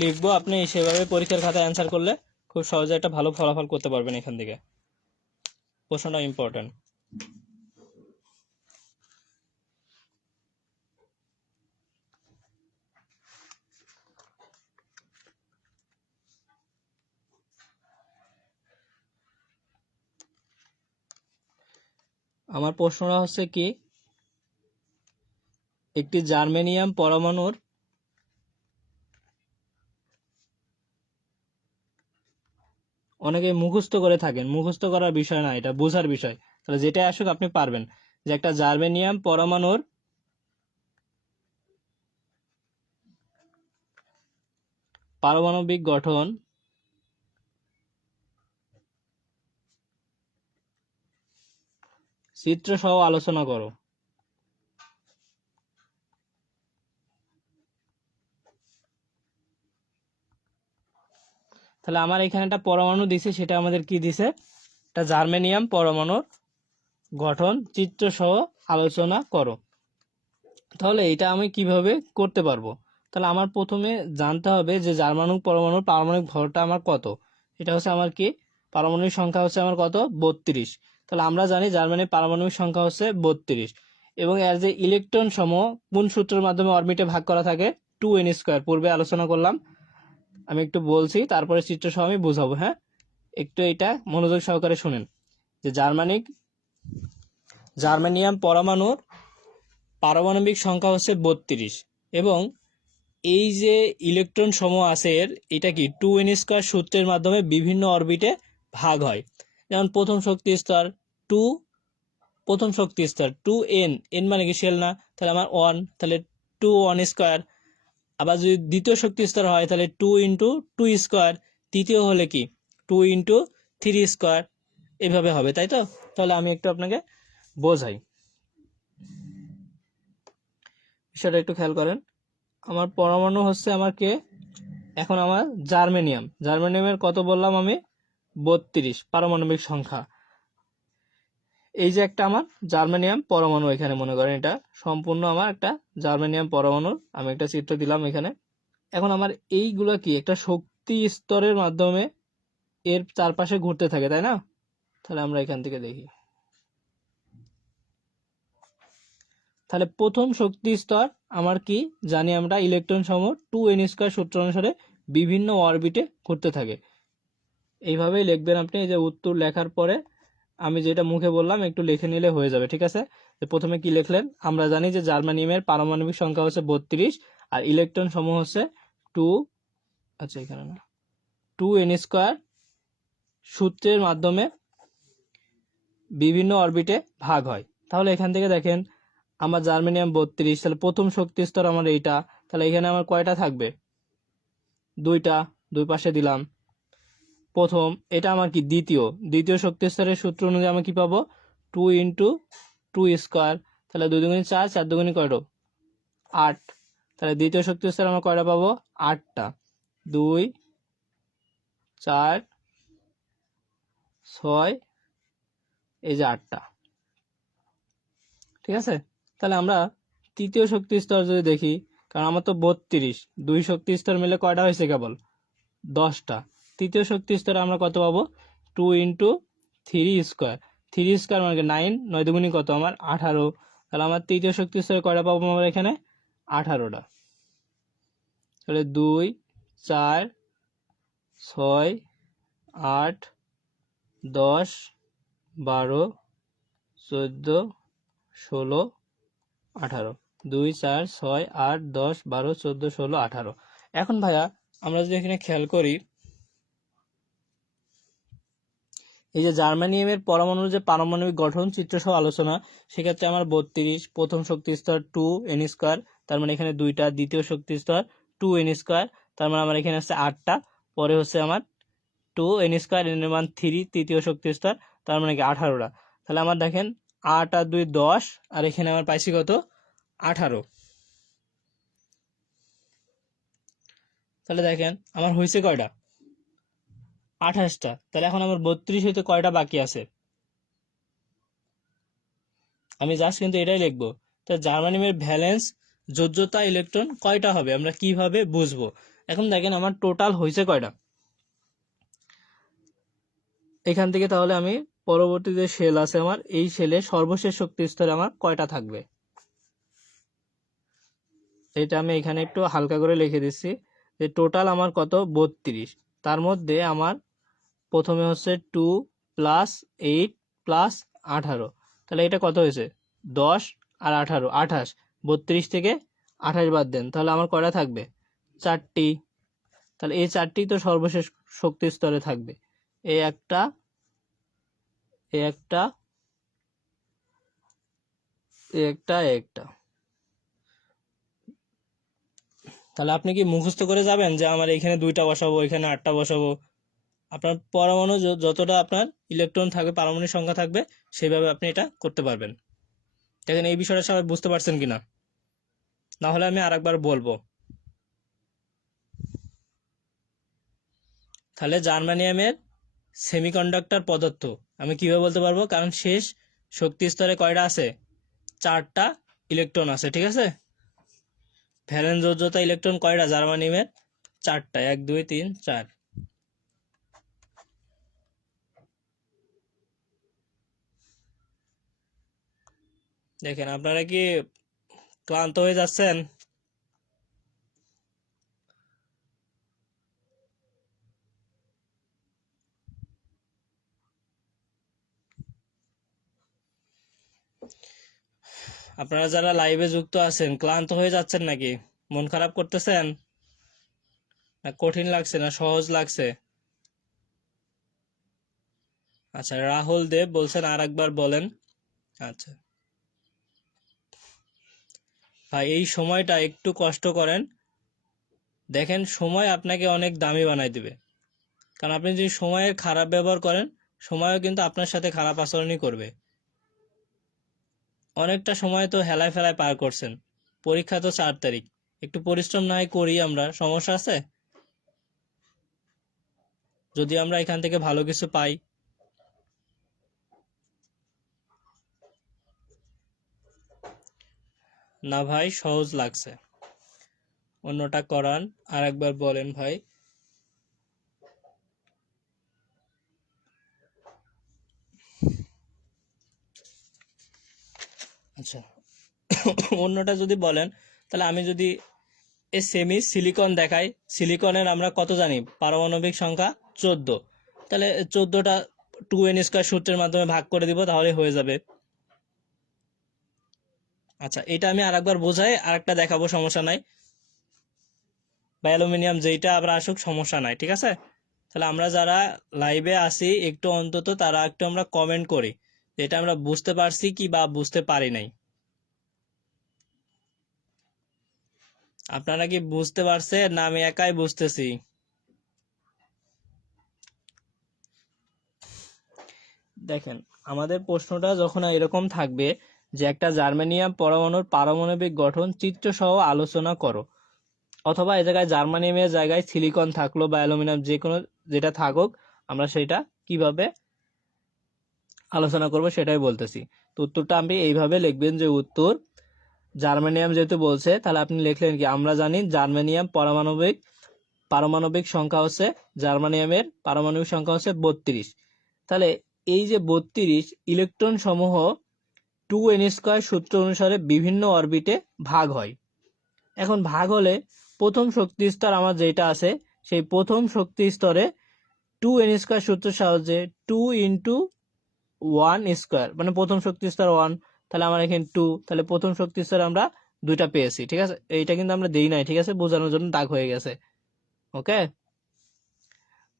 লিখবো আপনি সেভাবে পরীক্ষার খাতায় অ্যান্সার করলে খুব সহজে একটা ভালো ফলাফল করতে পারবেন। এখান থেকে প্রশ্নটা ইম্পর্টেন্ট। আমার প্রশ্নটা হচ্ছে কি, একটি জার্মেনিয়াম পরমাণুর অনেকে মুখস্থ করে থাকেন, মুখস্থ করার বিষয় না, এটা বোঝার বিষয়। তাহলে যেটা আসুক আপনি পারবেন, যে একটা জার্মেনিয়াম পরমাণুর পারমাণবিক গঠন চিত্র সহ আলোচনা করো। তাহলে আমার এখানে একটা পরমাণু দিছে, সেটা আমাদের কি দিছে, একটা জার্মেনিয়াম পরমাণুর গঠন চিত্র সহ আলোচনা করো। তাহলে এটা আমি কিভাবে করতে পারবো? তাহলে আমার প্রথমে জানতে হবে যে পরমাণুর পারমাণবিক ভরটা আমার কত। এটা হচ্ছে আমার কি, পারমাণবিক সংখ্যা হচ্ছে আমার কত, 32। তাহলে আমরা জানি জার্মানির পারমাণবিক সংখ্যা হচ্ছে 32, এবং এর যে ইলেকট্রন সমূহ কোন সূত্রের মাধ্যমে অরবিটে ভাগ করা থাকে, 2n²। পূর্বে আলোচনা করলাম, আমি একটু বলছি, তারপরে চিত্র সহ আমি বুঝাবো। হ্যাঁ, একটু এটা মনোযোগ সহকারে শুনেন, যে জার্মানিয়াম পরমাণুর পারমাণবিক সংখ্যা হচ্ছে 32, এবং এই যে ইলেকট্রন সমূহ আছে এটা কি 2n² সূত্রের মাধ্যমে বিভিন্ন অরবিটে ভাগ হয়। যেমন প্রথম শক্তি স্তর 2, প্রথম শক্তি স্তর 2n, n মানে কি শেল না, তাহলে আমার 1, তাহলে 2 1²। আবার যদি দ্বিতীয় শক্তি স্তর হয় তাহলে 2 × 2², তৃতীয় হলে কি 2 × 3², এভাবে হবে, তাই তো? তাহলে আমি একটু আপনাকে বোঝাই, বিষয়টা একটু খেয়াল করেন। আমার পরমাণু হচ্ছে আমার কে, এখন আমার জার্মেনিয়ামের কত বললাম আমি, 32 পারমাণবিক সংখ্যা। এই যে একটা আমার জার্মেনিয়াম পরমাণু, এখানে মনে করেন এটা সম্পূর্ণ আমার একটা জার্মেনিয়াম পরমাণুর আমি একটা চিত্র দিলাম এখানে। এখন আমার এইগুলা কি একটা শক্তি স্তরের মাধ্যমে এর চারপাশে ঘুরতে থাকে, তাই না? তাহলে আমরা এখান থেকে দেখি, তাহলে প্রথম শক্তি স্তর আমার কি জানি, আমরা ইলেকট্রন সমূহ 2n² সূত্র অনুসারে বিভিন্ন অরবিটে ঘুরতে থাকে। এইভাবেই লিখবেন আপনি। এই যে উত্তর লেখার পরে আমি যেটা মুখে বললাম একটু লিখে নিলে হয়ে যাবে। ঠিক আছে, যে প্রথমে কি লিখলেন, আমরা জানি যে জার্মানিয়ামের পারমাণবিক সংখ্যা হচ্ছে 32, আর ইলেকট্রন সমূহ হচ্ছে 2, আচ্ছা এখানে না, 2n² সূত্রের মাধ্যমে বিভিন্ন অরবিটে ভাগ হয়। তাহলে এখান থেকে দেখেন আমার জার্মেনিয়াম 32, তাহলে প্রথম শক্তি স্তর আমার এইটা, তাহলে এখানে আমার কয়টা থাকবে, 2টা, দুই পাশে দিলাম। প্রথম, এটা আমার কি দ্বিতীয় শক্তি স্তরের সূত্র অনুযায়ী আমি কি পাবো, 2 × 2², তাহলে 2 × 2 = 4, 4 × 2 = কয়টা, 8। তাহলে দ্বিতীয় শক্তি স্তরে আমরা কয়টা পাবো, 8টা, 2 4 6, এই যে 8টা। ঠিক আছে, তাহলে আমরা তৃতীয় শক্তি স্তর যদি দেখি, কারণ আমার তো 32, দুই শক্তি স্তর মিলে কয়টা হয়েছে, কেবল 10টা। তৃতীয় শক্তি স্তরে আমরা কত পাবো 2 ইন্টু 3 স্কোয়ার, 3 স্কোয়ার মানে 9, 9 দুগুণী কত আমার 18। তাহলে আমার তৃতীয় শক্তি স্তরে কয়টা পাবো আমরা এখানে 18টা। তাহলে 2 4 6 8 10 12 14 16 18, 2 4 6 8 10 12 14 16 18। এখন ভাইয়া আমরা যদি এখানে খেয়াল করি, এই যে জার্মানিয়ামের পরমাণুর যে পারমাণবিক গঠন চিত্র সহ আলোচনা, সেক্ষেত্রে আমার 32 প্রথম শক্তি স্তর 2 n স্কোয়ার, তার মানে এখানে 2টা, দ্বিতীয় শক্তি স্তর 2 n স্কোয়ার, তার মানে আমার এখানে আছে 8টা, পরে হচ্ছে আমার 2 n স্কোয়ার, n এর মান 3, তৃতীয় শক্তি স্তর, তার মানে কি 18টা। তাহলে আমার দেখেন 8 আর 2 10, আর এখানে আমার পাইছি কত 18। তাহলে দেখেন আমার হয়েছে কয়টা 28টা। তাহলে এখন আমার 32 হইতে কয়টা বাকি আছে, আমি জাস্ট কিন্তু এটাই লিখবো। তো জার্মানিয়ামের ভ্যালেন্স যোজ্যতা ইলেকট্রন কয়টা হবে আমরা কিভাবে বুঝবো। এখন দেখেন আমার টোটাল হয়েছে কয়টা এখান থেকে, তাহলে আমি পরবর্তী যে শেল আছে আমার, এই শেলে সর্বশেষ শক্তি স্তরে আমার কয়টা থাকবে, এটা আমি এখানে একটু হালকা করে লিখে দিচ্ছি যে টোটাল আমার কত 32। তার মধ্যে আমার প্রথমে হচ্ছে 2 + 8 + 18, তাহলে এটা কত হয়েছে 10 আর 18 28, 32 থেকে 28 বাদ দেন, তাহলে আমার কয়টা থাকবে 4টি। তাহলে এই 4টি তো সর্বশেষ শক্তি স্তরে থাকবে, এই একটা, এই একটা, এই একটা, একটা। তাহলে আপনি কি মুখস্থ করে যাবেন যে আমার এখানে 2টা বসাবো, এখানে 8টা বসাবো? আপনার পরমাণু যতটা আপনার ইলেকট্রন থাকবে, পারমাণবিক সংখ্যা থাকবে, সেইভাবে আপনি এটা করতে পারবেন। দেখেন এই বিষয়টা সবাই বুঝতে পারছেন কিনা, না হলে আমি আরেকবার বলবো। তাহলে জার্মানিয়ামের সেমিকন্ডাক্টর পদার্থ আমি কিভাবে বলতে পারবো, কারণ শেষ শক্তি স্তরে কয়টা আছে 4টা ইলেকট্রন আছে, ঠিক আছে। ভ্যালেন্স যোজ্যতা ইলেকট্রন কয়টা জার্মানিয়ামের 4টা, 1 2 3 4। দেখেন আপনারা কি ক্লান্ত হয়ে যাচ্ছেন? আপনারা যারা লাইভে যুক্ত আছেন ক্লান্ত হয়ে যাচ্ছেন নাকি, মন খারাপ করতেছেন, না কঠিন লাগছে, না সহজ লাগছে? আচ্ছা, রাহুল দেব বলছেন আর একবার বলেন। আচ্ছা ভাই, এই সময়টা একটু কষ্ট করেন, দেখেন সময় আপনাকে অনেক দামি বানাই দিবে। কারণ আপনি যদি সময়ের খারাপ ব্যবহার করেন, সময়ও কিন্তু আপনার সাথে খারাপ আচরণই করবে। অনেকটা সময় তো হেলায় ফেলায় পার করছেন, পরীক্ষা তো 4 তারিখ, একটু পরিশ্রম না হয় করি আমরা, সমস্যা আছে? যদি আমরা এখান থেকে ভালো কিছু পাই। না ভাই, সহজ লাগছে, অন্যটা করান, আর একবার বলেন ভাই। আচ্ছা অন্যটা যদি বলেন, তাহলে আমি যদি এই সেমি সিলিকন দেখাই, সিলিকনের আমরা কত জানি পারমাণবিক সংখ্যা 14, তাহলে 14টা 2n² সূত্রের মাধ্যমে ভাগ করে দিব, তাহলে হয়ে যাবে। আচ্ছা এটা আমি আরেকবার বোঝাই, আরেকটা দেখাবো, সমস্যা নাই। বা অ্যালুমিনিয়াম যেইটা আবার আসুক, সমস্যা নাই, ঠিক আছে। তাহলে আমরা যারা লাইভে আসি একটু অন্তত তারা একটু আমরা কমেন্ট করি এটা আমরা বুঝতে পারছি কি বা বুঝতে পারি নাই। আপনারা কি বুঝতে পারছেন না আমি একাই বুঝতেছি? দেখেন আমাদের প্রশ্নটা যখন এরকম থাকবে যে একটা জার্মানিয়াম পরমাণুর পারমাণবিক গঠন চিত্র সহ আলোচনা করো, অথবা এই জায়গায় জার্মানিয়ামের জায়গায় সিলিকন থাকলো বা অ্যালুমিনিয়াম, যে কোনো যেটা থাকুক, আমরা সেটা কিভাবে আলোচনা করব সেটাই বলতেছি। তো উত্তরটা আপনি এইভাবে লিখবেন যে উত্তর জার্মানিয়াম যেহেতু বলছে, তাহলে আপনি লিখলেন কি আমরা জানি জার্মানিয়াম পারমাণবিক পারমাণবিক সংখ্যা হচ্ছে জার্মানিয়ামের পারমাণবিক সংখ্যা হচ্ছে 32। তাহলে এই যে 32 ইলেকট্রন সমূহ 2n² সূত্র অনুসারে বিভিন্ন অরবিটে ভাগ হয়। এখন ভাগ হলে প্রথম শক্তি স্তর আমার যেটা আছে সেই প্রথম শক্তি স্তরে 2n² সূত্রের সাহায্যে 2 × 1² মানে প্রথম শক্তি স্তর 1, তাহলে আমার এখানে 2, তাহলে প্রথম শক্তি স্তরে আমরা 2টা পেয়েছি। ঠিক আছে, এইটা কিন্তু আমরা দেই নাই, ঠিক আছে, বোঝানোর জন্য দাগ হয়ে গেছে। ওকে,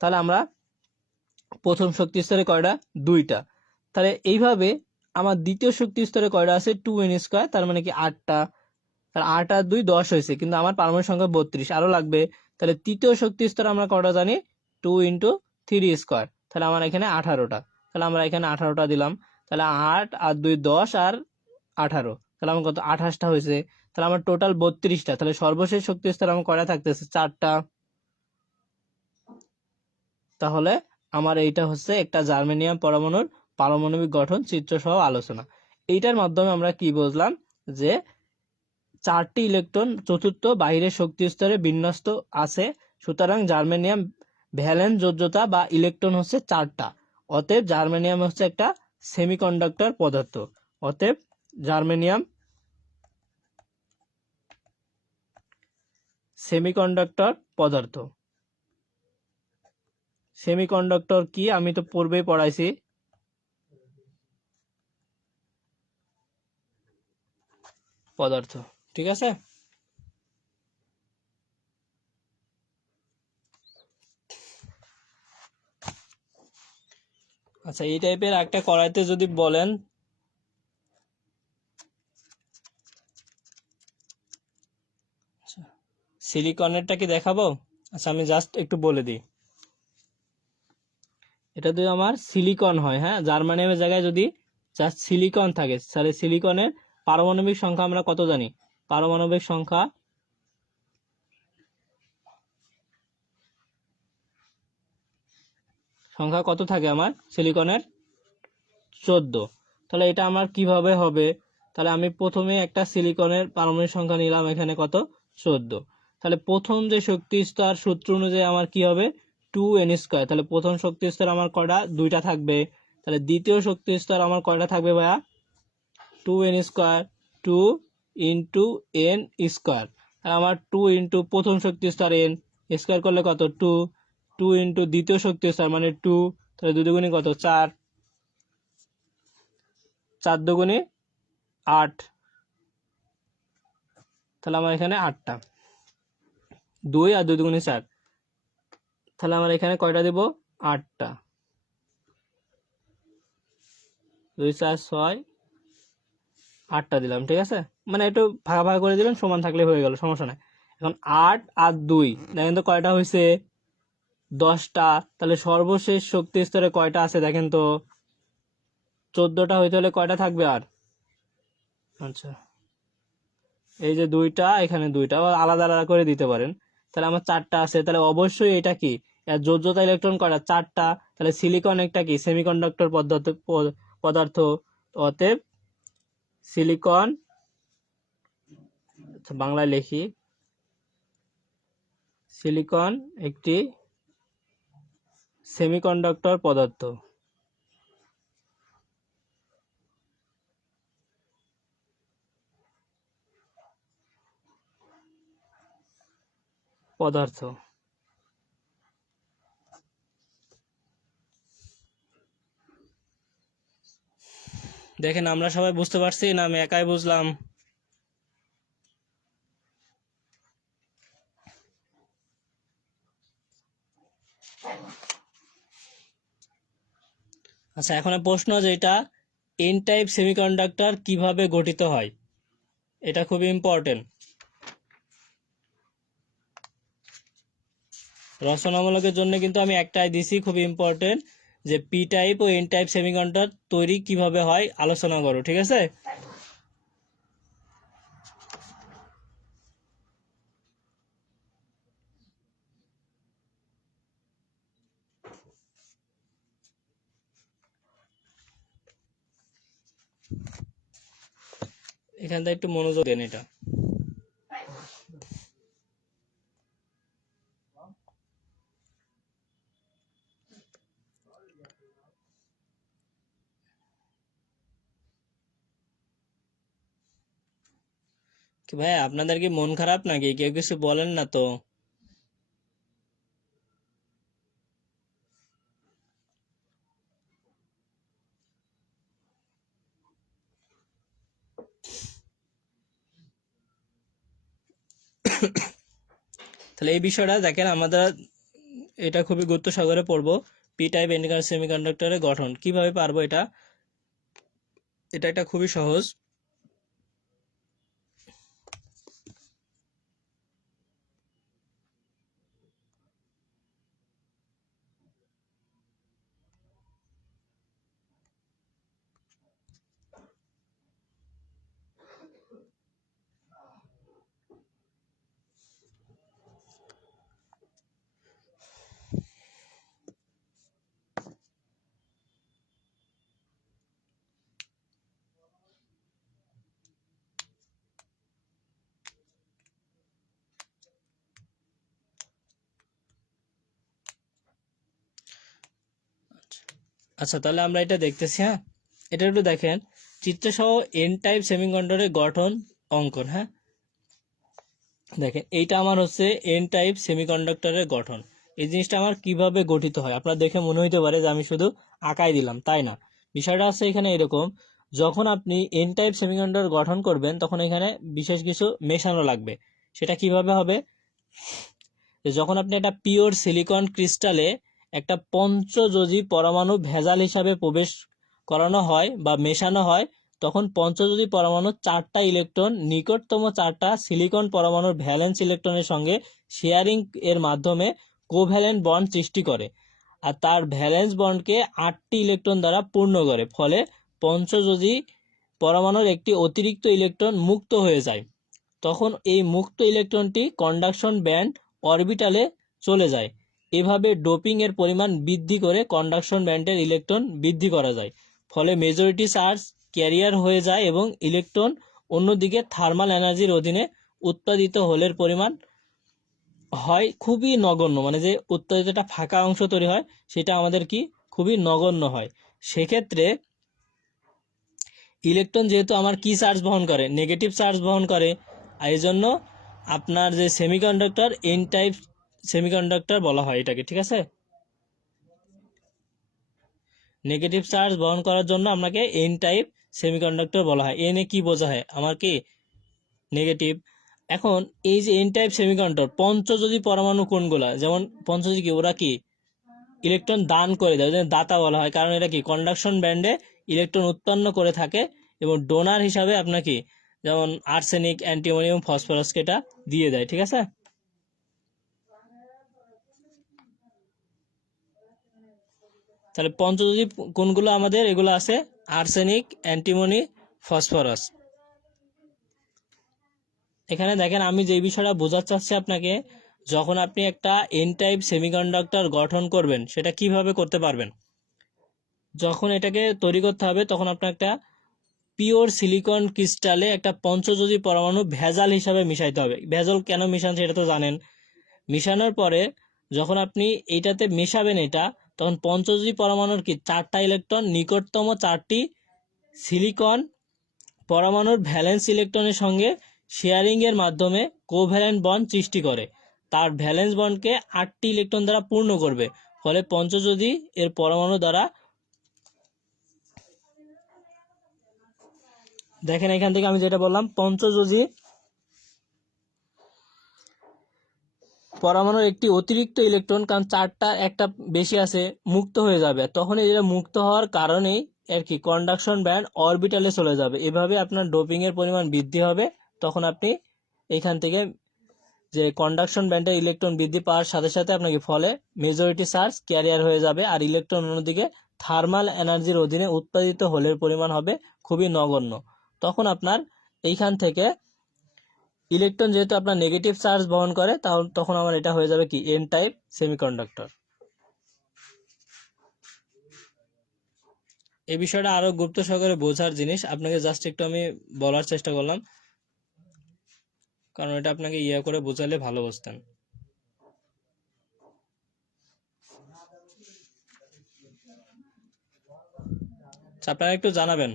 তাহলে আমরা প্রথম শক্তি স্তরে কয়টা? 2টা। তাহলে এইভাবে আমার দ্বিতীয় শক্তি স্তরে কয়টা আছে? 2n², তার মানে কি 8টা। তাহলে 8 আর 2 10 হয়েছে, কিন্তু আমার পারমাণবিক সংখ্যা 32, আরো লাগবে। তাহলে তৃতীয় শক্তি স্তরে আমরা কয়টা জানি? 2 × 3², তাহলে আমার এখানে 18টা। তাহলে আমরা এখানে 18টা দিলাম। তাহলে 8 আর 2 10 আর 18, তাহলে আমার কত? 28টা হয়েছে। তাহলে আমার টোটাল 32টা। তাহলে সর্বশেষ শক্তি স্তরে আমার কয়টা থাকতেছে? 4টা। তাহলে আমার এইটা হচ্ছে একটা জার্মেনিয়াম পরমাণুর পারমাণবিক গঠন চিত্র সহ আলোচনা। এইটার মাধ্যমে আমরা কি বুঝলাম? যে 4টি ইলেকট্রন চতুর্থ বাহিরের শক্তি স্তরে বিন্যস্ত আছে, সুতরাং জার্মেনিয়াম ভ্যালেন্স যোজ্যতা বা ইলেকট্রন হচ্ছে 4টা। অতএব জার্মেনিয়াম হচ্ছে একটা সেমিকন্ডাক্টর পদার্থ। অতএব জার্মেনিয়াম সেমিকন্ডাক্টর পদার্থ। সেমিকন্ডাক্টর কি আমি তো পূর্বেই পড়াইছি। পদার্থ, ঠিক আছে। আচ্ছা, এই টাইপের একটা করাইতে যদি বলেন, সিলিকনেরটা কি দেখাবো? আচ্ছা, আমি জাস্ট একটু বলে দিই। এটা যদি আমার সিলিকন হয়, হ্যাঁ, জার্মানিয়ামের জায়গায় যদি জাস্ট সিলিকন থাকে, তাহলে সিলিকনের পারমাণবিক সংখ্যা আমরা কত জানি? পারমাণবিক সংখ্যা কত থাকে আমার সিলিকনের? 14। তাহলে এটা আমার কিভাবে হবে? তাহলে আমি প্রথমে একটা সিলিকনের পারমাণবিক সংখ্যা নিলাম, এখানে কত? 14। তাহলে প্রথম যে শক্তি স্তর সূত্র অনুযায়ী আমার কি হবে? 2n²। তাহলে প্রথম শক্তি স্তর আমার কয়টা? 2টা থাকবে। তাহলে দ্বিতীয় শক্তি স্তর আমার কয়টা থাকবে ভাইয়া? 2n², 2 × n²। তাহলে আমার 2 × প্রথম শক্তি স্তর n, স্কোয়ার করলে কত? 2, 2 × দ্বিতীয় শক্তি স্তর মানে 2, তাহলে 2 দুগুণে কত? 4, 4 দুগুণে 8, তাহলে আমার এখানে 8টা। 2 আর 2 দুগুণে 4, তাহলে আমার এখানে কয়টা দিব? 8টা। 2 4 6, 8টা দিলাম, ঠিক আছে। মানে একটু ভাগা ভাগা করে দিবেন, সমান থাকলে হয়ে গেল, সমস্যা নাই। এখন 8 আর 2 দেখেন তো কয়টা হয়েছে? 10টা। তাহলে সর্বশেষ শক্তি স্তরে কয়টা আছে দেখেন তো? 14টা হইতে হলে কয়টা থাকবে আর? আচ্ছা, এই যে 2টা, এখানে 2টা, আলাদা আলাদা করে দিতে পারেন। তাহলে আমার 4টা আছে, তাহলে অবশ্যই এটা কি? এর যোজ্যতা ইলেকট্রন কয়টা? 4টা। তাহলে সিলিকন একটা কি? সেমিকন্ডাক্টর পদার্থ। অতএব সিলিকন, বাংলায় লিখি, সিলিকন একটি সেমিকন্ডাক্টর পদার্থ। দেখেন, আমরা সবাই বুঝতে পারছি না আমি একাই বুঝলাম? আচ্ছা, এখন প্রশ্ন যেটা, এন টাইপ সেমিকন্ডাক্টর কিভাবে গঠিত হয়, এটা খুবই ইম্পর্টেন্ট। রচনামূলকের জন্য কিন্তু আমি একটাই দিছি, খুবই ইম্পর্টেন্ট, যে পি টাইপ ও এন টাইপ সেমিকন্ডাক্টর তৈরি কিভাবে হয় আলোচনা করো, ঠিক আছে। এখানটা একটু মনোযোগ দেন এটা। কি ভাই, আপনাদের কি মন খারাপ নাকি? কেউ কিছু বলেন না তো? তাহলে এই বিষয়টা দেখেন, আমাদের এটা খুবই গুরুত্ব সহকারে পড়বো। পি টাইপ সেমিকন্ডাক্টরের গঠন কিভাবে পারবো এটা, এটা একটা খুবই সহজ। আচ্ছা, তাহলে আমরা এটা দেখতেছি। হ্যাঁ, এটা একটু দেখেন, চিত্রসহ এন টাইপ সেমিকন্ডাক্টরের গঠন অঙ্কন। হ্যাঁ, দেখেন এইটা আমার হচ্ছে এন টাইপ সেমিকন্ডাক্টরের গঠন। এই জিনিসটা আমার কিভাবে গঠিত হয় আপনার দেখে মনে হইতে পারে যে আমি শুধু আঁকাই দিলাম, তাই না। বিষয়টা আছে এখানে এরকম, যখন আপনি এন টাইপ সেমিকন্ডাক্টর গঠন করবেন তখন এখানে বিশেষ কিছু মেশানো লাগবে। সেটা কিভাবে হবে, যে যখন আপনি একটা পিওর সিলিকন ক্রিস্টালে একটা পঞ্চযোজী পরমাণু ভেজাল হিসাবে প্রবেশ করানো হয় বা মেশানো হয়, তখন পঞ্চযোজী পরমাণু 4টা ইলেকট্রন নিকটতম 4টা সিলিকন পরমাণুর ভ্যালেন্স ইলেকট্রনের সঙ্গে শেয়ারিং এর মাধ্যমে কোভ্যালেন্ট বন্ড সৃষ্টি করে, আর তার ভ্যালেন্স বন্ডকে 8টি ইলেকট্রন দ্বারা পূর্ণ করে। ফলে পঞ্চযোজী পরমাণুর একটি অতিরিক্ত ইলেকট্রন মুক্ত হয়ে যায়। তখন এই মুক্ত ইলেকট্রনটি কন্ডাকশন ব্যান্ড অরবিটালে চলে যায়। এভাবে ডোপিং এর পরিমাণ বৃদ্ধি করে কন্ডাকশন ব্যান্ডের ইলেকট্রন বৃদ্ধি করা যায়। ফলে মেজরিটি চার্জ ক্যারিয়ার হয়ে যায় এবং ইলেকট্রন অন্যদিকে থার্মাল এনার্জির অধীনে উৎপাদিত হোলের পরিমাণ হয় খুবই নগণ্য, মানে যে উৎপাদিত একটা ফাঁকা অংশ তৈরি হয় সেটা আমাদের কি খুবই নগণ্য হয়। সেক্ষেত্রে ইলেকট্রন যেহেতু আমার কি চার্জ বহন করে, নেগেটিভ চার্জ বহন করে, আর এই জন্য আপনার যে সেমিকন্ডাক্টর এন টাইপ সেমিকন্ডাক্টর বলা হয় এটাকে, ঠিক আছে। নেগেটিভ চার্জ বহন করার জন্য আপনাকে এন টাইপ সেমিকন্ডাক্টর বলা হয়। এনে কি বোঝা হয় আমার, কি নেগেটিভ। এখন এই যে এন টাইপ সেমিকন্ডাক্টর পঞ্চযোজী পরমাণু কোনগুলা, যেমন পঞ্চযোজী কি, ওরা কি ইলেকট্রন দান করে দেয়, দাতা বলা হয়, কারণ এটা কি কন্ডাকশন ব্যান্ডে ইলেকট্রন উৎপন্ন করে থাকে। এবং ডোনার হিসাবে আপনার কি, যেমন আর্সেনিক, অ্যান্টিমনি এবং ফসফরাসকে এটা দিয়ে দেয়, ঠিক আছে। তাহলে পঞ্চযোজী কোনগুলো আমাদের, এগুলো আছে আর্সেনিক, অ্যান্টিমনি, ফসফরাস। এখানে দেখেন আমি যে বিষয়টা বোঝাতে চাচ্ছি আপনাকে, যখন আপনি একটা এন টাইপ সেমিকন্ডাক্টর গঠন করবেন সেটা কিভাবে করতে পারবেন, যখন এটাকে তৈরি করতে হবে তখন আপনার একটা পিওর সিলিকন ক্রিস্টালে একটা পঞ্চযোজী পরমাণু ভেজাল হিসাবে মিশাইতে হবে। ভেজাল কেন মিশান সেটা তো জানেন। মিশানোর পরে যখন আপনি এইটাতে মেশাবেন এটা, তখন পঞ্চযোজী পরমাণুর কি 4টা ইলেকট্রন নিকটতম 4টি সিলিকন পরমাণুর ভ্যালেন্স ইলেকট্রনের সঙ্গে শেয়ারিং এর মাধ্যমে কোভ্যালেন্ট বন্ড সৃষ্টি করে। তার ভ্যালেন্স বন্ডকে 8টি ইলেকট্রন দ্বারা পূর্ণ করবে। ফলে পঞ্চযোজী এর পরমাণু দ্বারা, দেখেন এখান থেকে আমি যেটা বললাম, পঞ্চযোজী পরমাণুর একটি অতিরিক্ত ইলেকট্রন, কারণ 4টা একটা বেশি আছে, মুক্ত হয়ে যাবে। তখন এটা মুক্ত হওয়ার কারণেই আর কি কন্ডাকশন ব্যান্ড অরবিটালে চলে যাবে। এভাবে আপনার ডোপিং এর পরিমাণ বৃদ্ধি হবে। তখন আপনি এখান থেকে যে কন্ডাকশন ব্যান্ডের ইলেকট্রন বৃদ্ধি পাওয়ার সাথে সাথে আপনাকে ফলে মেজরিটি চার্জ ক্যারিয়ার হয়ে যাবে, আর ইলেকট্রন অন্যদিকে থার্মাল এনার্জির অধীনে উৎপাদিত হোলের পরিমাণ হবে খুবই নগণ্য। তখন আপনার এইখান থেকে ইলেকট্রন যেহেতু আপনার নেগেটিভ চার্জ বহন করে, তাহলে তখন আমার এটা হয়ে যাবে কি এন টাইপ সেমিকন্ডাক্টর। এই বিষয়টা আরো গুরুত্ব সহকারে বোঝার জিনিস, আপনাকে জাস্ট একটু আমি বলার চেষ্টা করলাম, কারণ এটা আপনাকে ইয়া করে বোঝালে ভালো বুঝতেন। আপনারা একটু জানাবেন।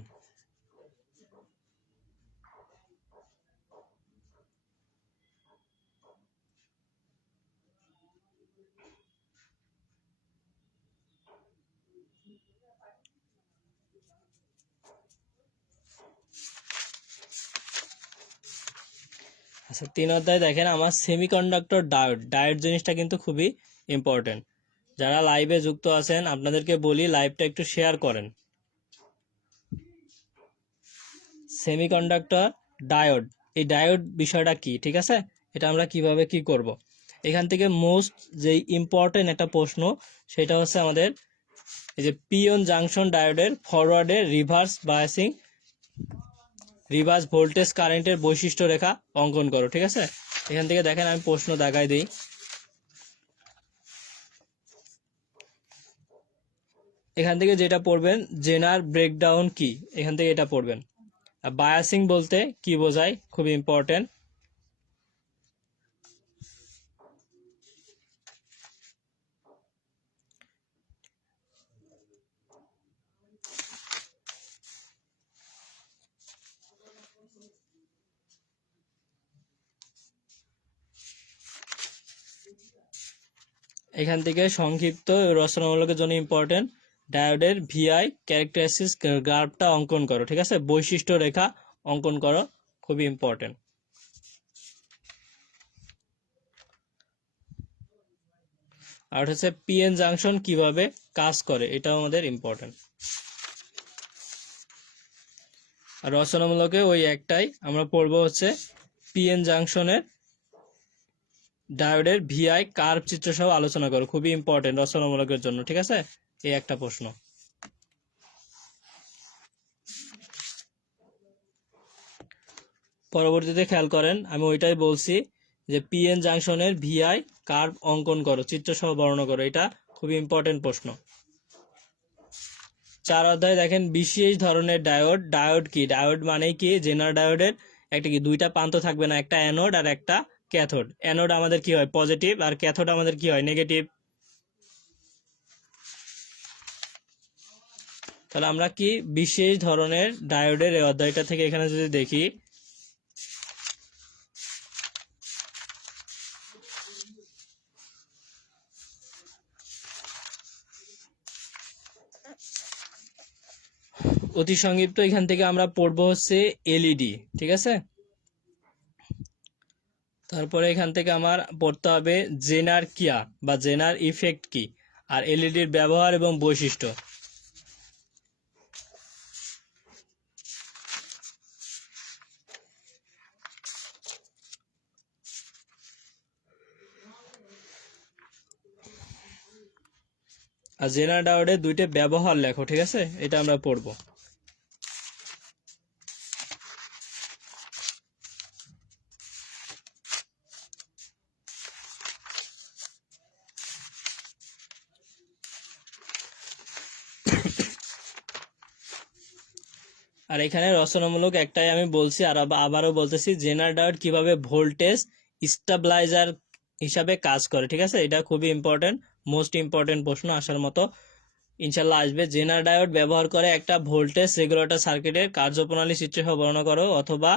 আচ্ছা 3 অধ্যায় দেখেন আমার সেমিকন্ডাক্টর ডায়োড। ডায়োড জিনিসটা কিন্তু খুবই ইম্পর্টেন্ট। যারা লাইভে যুক্ত আছেন আপনাদেরকে বলি লাইভটা একটু শেয়ার করেন। সেমিকন্ডাক্টর ডায়োড, এই ডায়োড বিষয়টা কি, ঠিক আছে, এটা আমরা কিভাবে কি করব। এখান থেকে মোস্ট যেই ইম্পর্টেন্ট একটা প্রশ্ন সেটা হচ্ছে আমাদের এই যে পিওন জাংশন ডায়োডের ফরওয়ার্ডে রিভার্স বায়াসিং রিভার্স ভোল্টেজ কারেন্টের বৈশিষ্ট্য রেখা অঙ্কন করো, ঠিক আছে। এখান থেকে দেখেন আমি প্রশ্ন দেখাই দিই। এখান থেকে যেটা পড়বেন জেনার ব্রেকডাউন কি, এখান থেকে এটা পড়বেন। আর বায়াসিং বলতে কি বোঝায়, খুব ইম্পর্টেন্ট। এখান থেকে সংক্ষিপ্ত রচনামূলকের জন্য ইম্পর্টেন্ট ডায়োডের ভিআই ক্যারেক্টারিস্টিক্স গ্রাফটা অঙ্কন করো, ঠিক আছে, বৈশিষ্ট্য রেখা অঙ্কন করো, খুবই ইম্পর্টেন্ট। আর হচ্ছে পিএন জাংশন কিভাবে কাজ করে এটাও আমাদের ইম্পর্টেন্ট। আর রচনামূলকে ওই একটাই আমরা পড়বো হচ্ছে পিএন জাংশনের ডায়োডের ভিআই কার্ভ চিত্র সহ আলোচনা করো, খুবই ইম্পর্টেন্ট রচনামূলকের জন্য, ঠিক আছে, এই একটা প্রশ্ন। পরবর্তীতে খেয়াল করেন আমি ওইটাই বলছি যে পিএন জাংশনের ভিআই কার্ভ অঙ্কন করো, চিত্র সহ বর্ণনা করো, এটা খুবই ইম্পর্টেন্ট প্রশ্ন। 4 অধ্যায় দেখেন বিশেষ ধরনের ডায়োড। ডায়োড কি, ডায়োড মানে কি, জেনার ডায়োডের একটা কি দুইটা প্রান্ত থাকবে না, একটা অ্যানোড আর একটা ক্যাথোড। অ্যানোড আমাদের কি হয় পজিটিভ আর ক্যাথোড আমাদের কি হয় নেগেটিভ। তাহলে আমরা কি বিশেষ ধরনের ডায়োডের এই অধ্যায়টা থেকে এখানে যদি দেখি, অতি সংক্ষিপ্ত এখান থেকে আমরা পড়বো হচ্ছে এলইডি, ঠিক আছে। তারপরে এখান থেকে আমার পড়তে হবে জেনার কিয়া বা জেনার ইফেক্ট কি, আর এলইডির ব্যবহার এবং বৈশিষ্ট্য। আর জেনার ডায়োডের দুইটা ব্যবহার লেখো, ঠিক আছে, এটা আমরা পড়বো। আর এখানে রচনামূলক একটাই আমি বলছি, আর আবারও বলতেছি জেনার ডায়োড কিভাবে ভোল্টেজ স্টেবিলাইজার হিসাবে কাজ করে, ঠিক আছে, এটা খুবই ইম্পর্টেন্ট, মোস্ট ইম্পর্টেন্ট প্রশ্ন আসার মতো ইনশাল্লাহ আসবে। জেনার ডায়োড ব্যবহার করে একটা ভোল্টেজ রেগুলেটর সার্কিটের কার্যপ্রণালী চিত্রসহ বর্ণনা করো, অথবা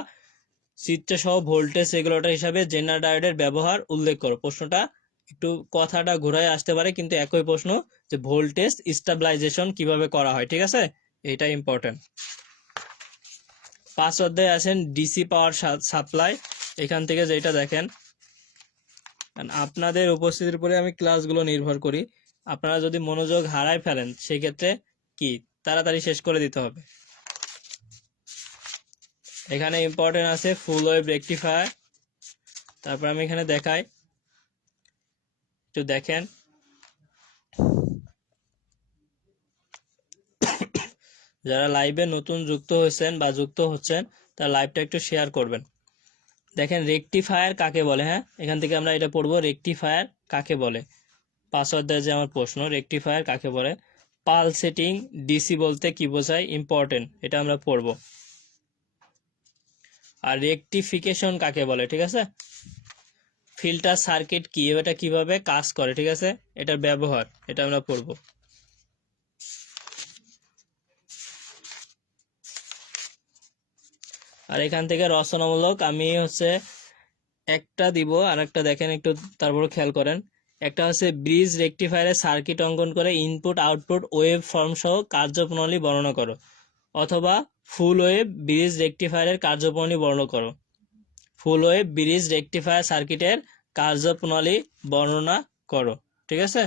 চিত্রসহ ভোল্টেজ রেগুলেটর হিসাবে জেনার ডায়োডের ব্যবহার উল্লেখ করো। প্রশ্নটা একটু কথাটা ঘুরায় আসতে পারে কিন্তু একই প্রশ্ন, যে ভোল্টেজ স্টেবিলাইজেশন কিভাবে করা হয়, ঠিক আছে, এটা ইম্পর্টেন্ট। 5 অধ্যায়ে আছেন ডিসি পাওয়ার সাপ্লাই। এখান থেকে যেটা দেখেন, আপনাদের উপস্থিতির উপরে আমি ক্লাসগুলো নির্ভর করি, আপনারা যদি মনোযোগ হারায় ফেলেন সেক্ষেত্রে কি তাড়াতাড়ি শেষ করে দিতে হবে। এখানে ইম্পর্টেন্ট আছে ফুল ওয়েভ রেকটিফায়ার। তারপর আমি এখানে দেখাই, একটু দেখেন, যারা লাইভে নতুন যুক্ত হয়েছেন বা যুক্ত হচ্ছেন তারা লাইভটা একটু শেয়ার করবেন। দেখেন রেকটিফায়ার কাকে বলে, হ্যাঁ এখান থেকে আমরা এটা পড়বো রেকটিফায়ার কাকে বলে। 5 অধ্যায়ে যে আমার প্রশ্ন রেকটিফায়ার কাকে বলে, পালসেটিং ডিসি বলতে কি বোঝায়, ইম্পর্টেন্ট, এটা আমরা পড়বো। আর রেকটিফিকেশন কাকে বলে, ঠিক আছে, ফিল্টার সার্কিট কি, এটা কিভাবে কাজ করে, ঠিক আছে, এটার ব্যবহার, এটা আমরা পড়বো। আর এখান থেকে রচনামূলক আমি হচ্ছে একটা দিব, আর একটা দেখেন একটু, তারপর খেয়াল করেন, একটা হচ্ছে ব্রিজ রেকটিফায়ারের সার্কিট অঙ্কন করে ইনপুট আউটপুট ওয়েভ ফর্ম সহ কার্যপ্রণালী বর্ণনা করো, অথবা ফুল ওয়েভ ব্রিজ রেকটিফায়ারের কার্যপ্রণালী বর্ণনা করো। ফুল ওয়েভ ব্রিজ রেকটিফায়ার সার্কিটের কার্যপ্রণালী বর্ণনা করো। ঠিক আছে,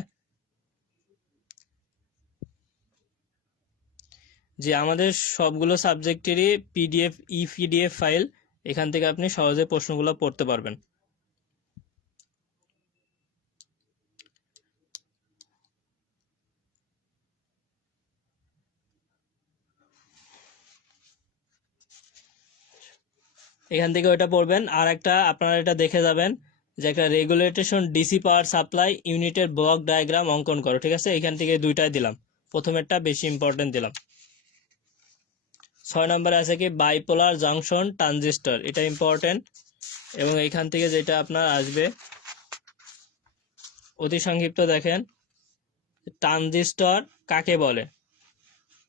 যে আমাদের সবগুলো সাবজেক্টেরই পিডিএফ ফাইল, এখান থেকে আপনি সহজে প্রশ্নগুলো পড়তে পারবেন। এখান থেকে ওইটা পড়বেন। আর একটা আপনারা এটা দেখে যাবেন যে একটা রেগুলেটেশন ডিসি পাওয়ার সাপ্লাই ইউনিটের ব্লক ডায়াগ্রাম অঙ্কন করো। ঠিক আছে, এখান থেকে দুইটাই দিলাম, প্রথমেরটা বেশি ইম্পর্টেন্ট দিলাম। 6 নম্বরে আছে কি বাইপোলার জাংশন ট্রানজিস্টর, এটা ইম্পর্টেন্ট। এবং এইখান থেকে যেটা আপনার আসবে অতি সংক্ষিপ্ত দেখেন, ট্রানজিস্টর কাকে বলে,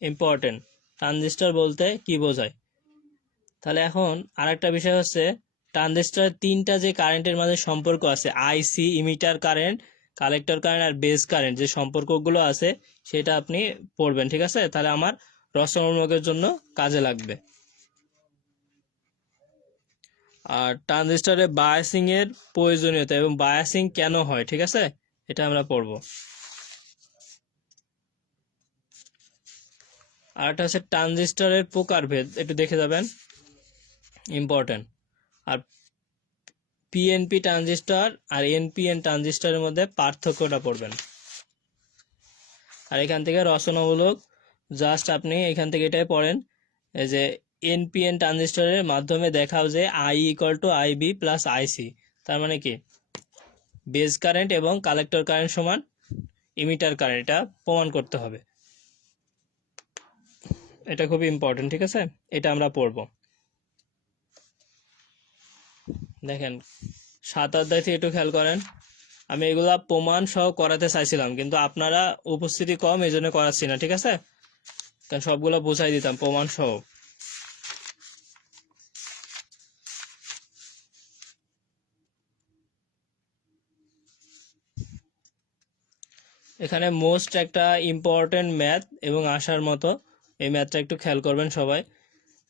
ইম্পর্টেন্ট। ট্রানজিস্টর বলতে কি বোঝায়? তাহলে এখন আরেকটা বিষয় হচ্ছে ট্রানজিস্টরের তিনটা যে কারেন্টের মাঝে সম্পর্ক আছে, আইসি, ইমিটার কারেন্ট, কালেক্টর কারেন্ট আর বেস কারেন্ট, যে সম্পর্কগুলো আছে সেটা আপনি পড়বেন। ঠিক আছে, তাহলে আমার রচনামূলকের জন্য কাজে লাগবে। আর ট্রানজিস্টরে বায়াসিং এর প্রয়োজনীয়তা এবং বায়াসিং কেন হয়, ঠিক আছে, এটা আমরা পড়বো। আর একটা হচ্ছে ট্রানজিস্টরের প্রকারভেদ, একটু দেখে যাবেন, ইম্পর্টেন্ট। আর পিএনপি ট্রানজিস্টর আর এনপিএন ট্রানজিস্টরের মধ্যে পার্থক্যটা পড়বেন। আর এখান থেকে রচনামূলক জাস্ট আপনি এখান থেকে এটাই পড়েন, এই যে এনপিএন ট্রানজিস্টরের মাধ্যমে দেখাও যে I equal to IB plus IC, তার মানে কি বেস কারেন্ট এবং কালেক্টর কারেন্ট সমান ইমিটার কারেন্ট, এটা প্রমাণ করতে হবে। এটা খুবই ইম্পর্টেন্ট। ঠিক আছে, এটা আমরা পড়ব। দেখেন 7 অধ্যায় থেকে একটু খেয়াল করেন, আমি এগুলা প্রমাণ সহ করাতে চাইছিলাম কিন্তু আপনারা উপস্থিতি কম, এই জন্য করাচ্ছি না। ঠিক আছে, কারণ সবগুলো বুঝাই দিতাম প্রমাণ সহ। এখানে মোস্ট একটা ইম্পর্টেন্ট ম্যাথ এবং আসার মতো, এই ম্যাথটা একটু খেয়াল করবেন সবাই।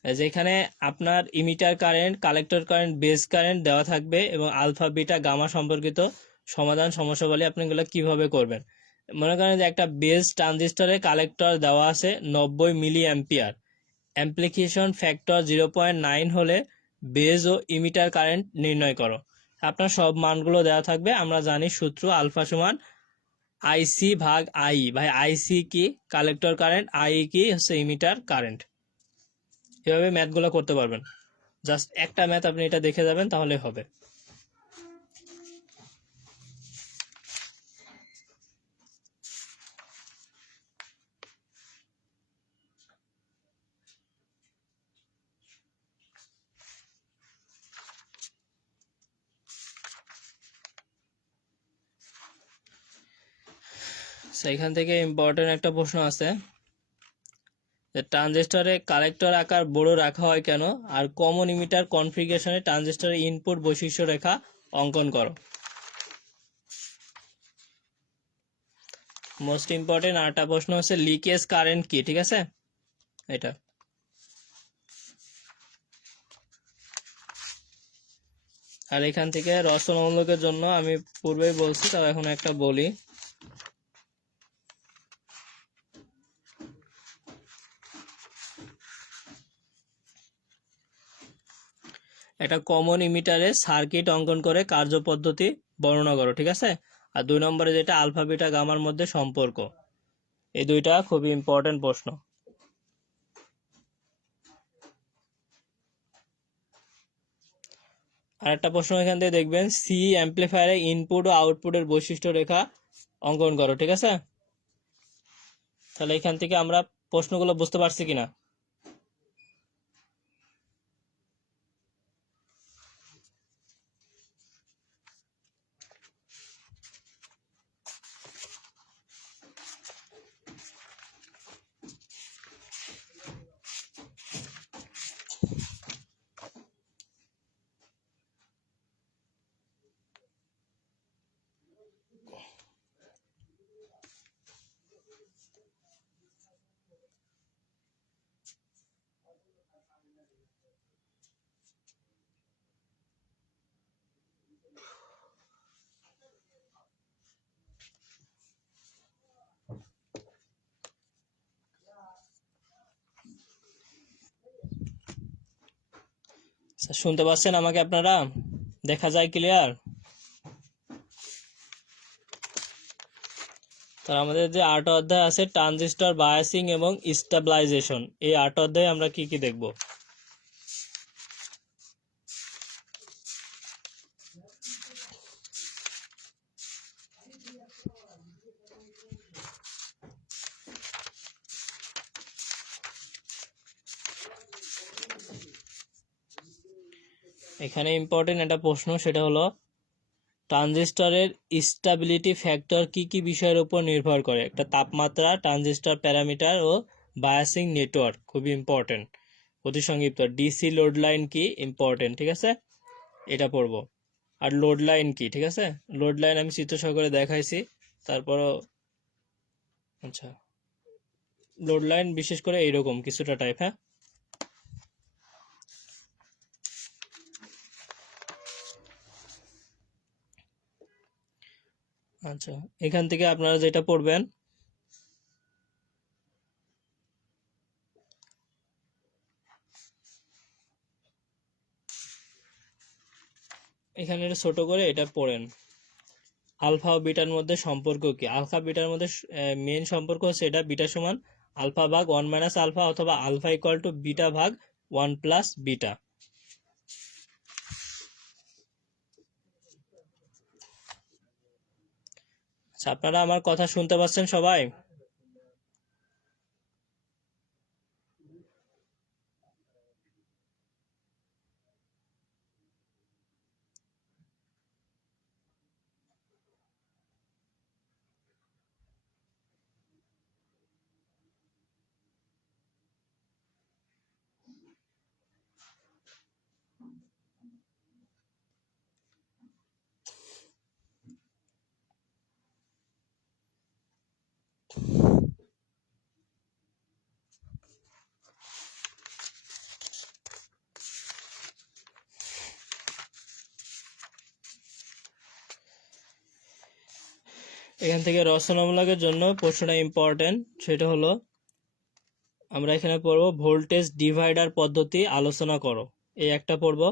যেখানে আপনার emitter current, collector current, base current দেওয়া থাকবে এবং আলফা বিটা গামা সম্পর্কিত সমাধান সমস্যা বলে আপনি এগুলো কিভাবে করবেন। মনে করেন যে একটা বেস ট্রানজিস্টরে কালেক্টর দেওয়া আছে 90 মিলি অ্যাম্পিয়ার, অ্যাপ্লিকেশন ফ্যাক্টর 0.9 হলে বেস ও ইমিটার কারেন্ট নির্ণয় করো। আপনার সব মানগুলো দেওয়া থাকবে, আমরা জানি সূত্র আলফা সমান আইসি ভাগ আই। ভাই আইসি কি? Collector current. আই কি? হচ্ছে ইমিটার কারেন্ট। এভাবে ম্যাথগুলো করতে পারবেন। জাস্ট একটা ম্যাথ আপনি এটা দেখে যাবেন, তাহলে হবে। সেইখান থেকে ইম্পর্টেন্ট একটা প্রশ্ন আছে যে ট্রানজিস্টরে কালেক্টর আকার বড় রাখা হয় কেন, আর কমন ইমিটার কনফিগারেশনে ট্রানজিস্টরের ইনপুট বৈশিষ্ট্য রেখা অঙ্কন করো। মোস্ট ইম্পর্টেন্ট আরেকটা প্রশ্ন হচ্ছে লিকেজ কারেন্ট কি। ঠিক আছে, এটা আর এখান থেকে রচনামূলকের জন্য আমি পূর্বেই বলছি, তাও এখন একটা বলি। একটা কমন ইমিটারে সার্কিট অঙ্কন করে কার্যপদ্ধতি বর্ণনা করো। ঠিক আছে, আর 2 নম্বরে যেটা আলফা বিটা গামার মধ্যে সম্পর্ক, এই দুইটা খুবই ইম্পর্টেন্ট প্রশ্ন। আর একটা প্রশ্ন এখান থেকে দেখবেন, সি অ্যাম্পলিফায়ারে ইনপুট ও আউটপুটের বৈশিষ্ট্য রেখা অঙ্কন করো। ঠিক আছে, তাহলে এখান থেকে আমরা প্রশ্নগুলো বুঝতে পারছি কিনা। শুনতে পাচ্ছেন আমাকে আপনারা? দেখা যায় ক্লিয়ার? তার আমাদের যে 8 অধ্যায় আছে ট্রানজিস্টর বায়াসিং এবং স্টেবিলাইজেশন, এই 8 অধ্যায়ে আমরা কি কি দেখব? এখানে ইম্পর্টেন্ট একটা প্রশ্ন, সেটা হলো ট্রানজিস্টরের স্টেবিলিটি ফ্যাক্টর কি কি বিষয়ের উপর নির্ভর করে? একটা তাপমাত্রা, ট্রানজিস্টর প্যারামিটার ও বায়াসিং নেটওয়ার্ক, খুবই ইম্পর্টেন্ট। অতি সংক্ষিপ্ত, ডিসি লোড লাইন কি, ইম্পর্টেন্ট, ঠিক আছে, এটা পড়বো। আর লোড লাইন কি, ঠিক আছে, লোড লাইন আমি চিত্র সহকারে দেখাইছি, তারপরও আচ্ছা লোড লাইন বিশেষ করে এইরকম কিছুটা টাইপ। হ্যাঁ, আচ্ছা এখান থেকে আপনারা যেটা পড়বেন, এখানে ছোট করে এটা পড়েন। আলফা ও বিটার মধ্যে সম্পর্ক কি? আলফা বিটার মধ্যে মেন সম্পর্ক হচ্ছে এটা বিটা সমান আলফা ভাগ 1 মাইনাস আলফা, অথবা আলফা ইকুয়াল টু বিটা ভাগ 1 প্লাস বিটা। আচ্ছা, আপনারা আমার কথা শুনতে পাচ্ছেন সবাই? এখান থেকে রচনামূলকের জন্য প্রশ্নটা ইম্পর্টেন্ট, সেটা হলো আমরা এখানে পড়বো ভোল্টেজ ডিভাইডার পদ্ধতি আলোচনা করো, এই একটা পড়বো।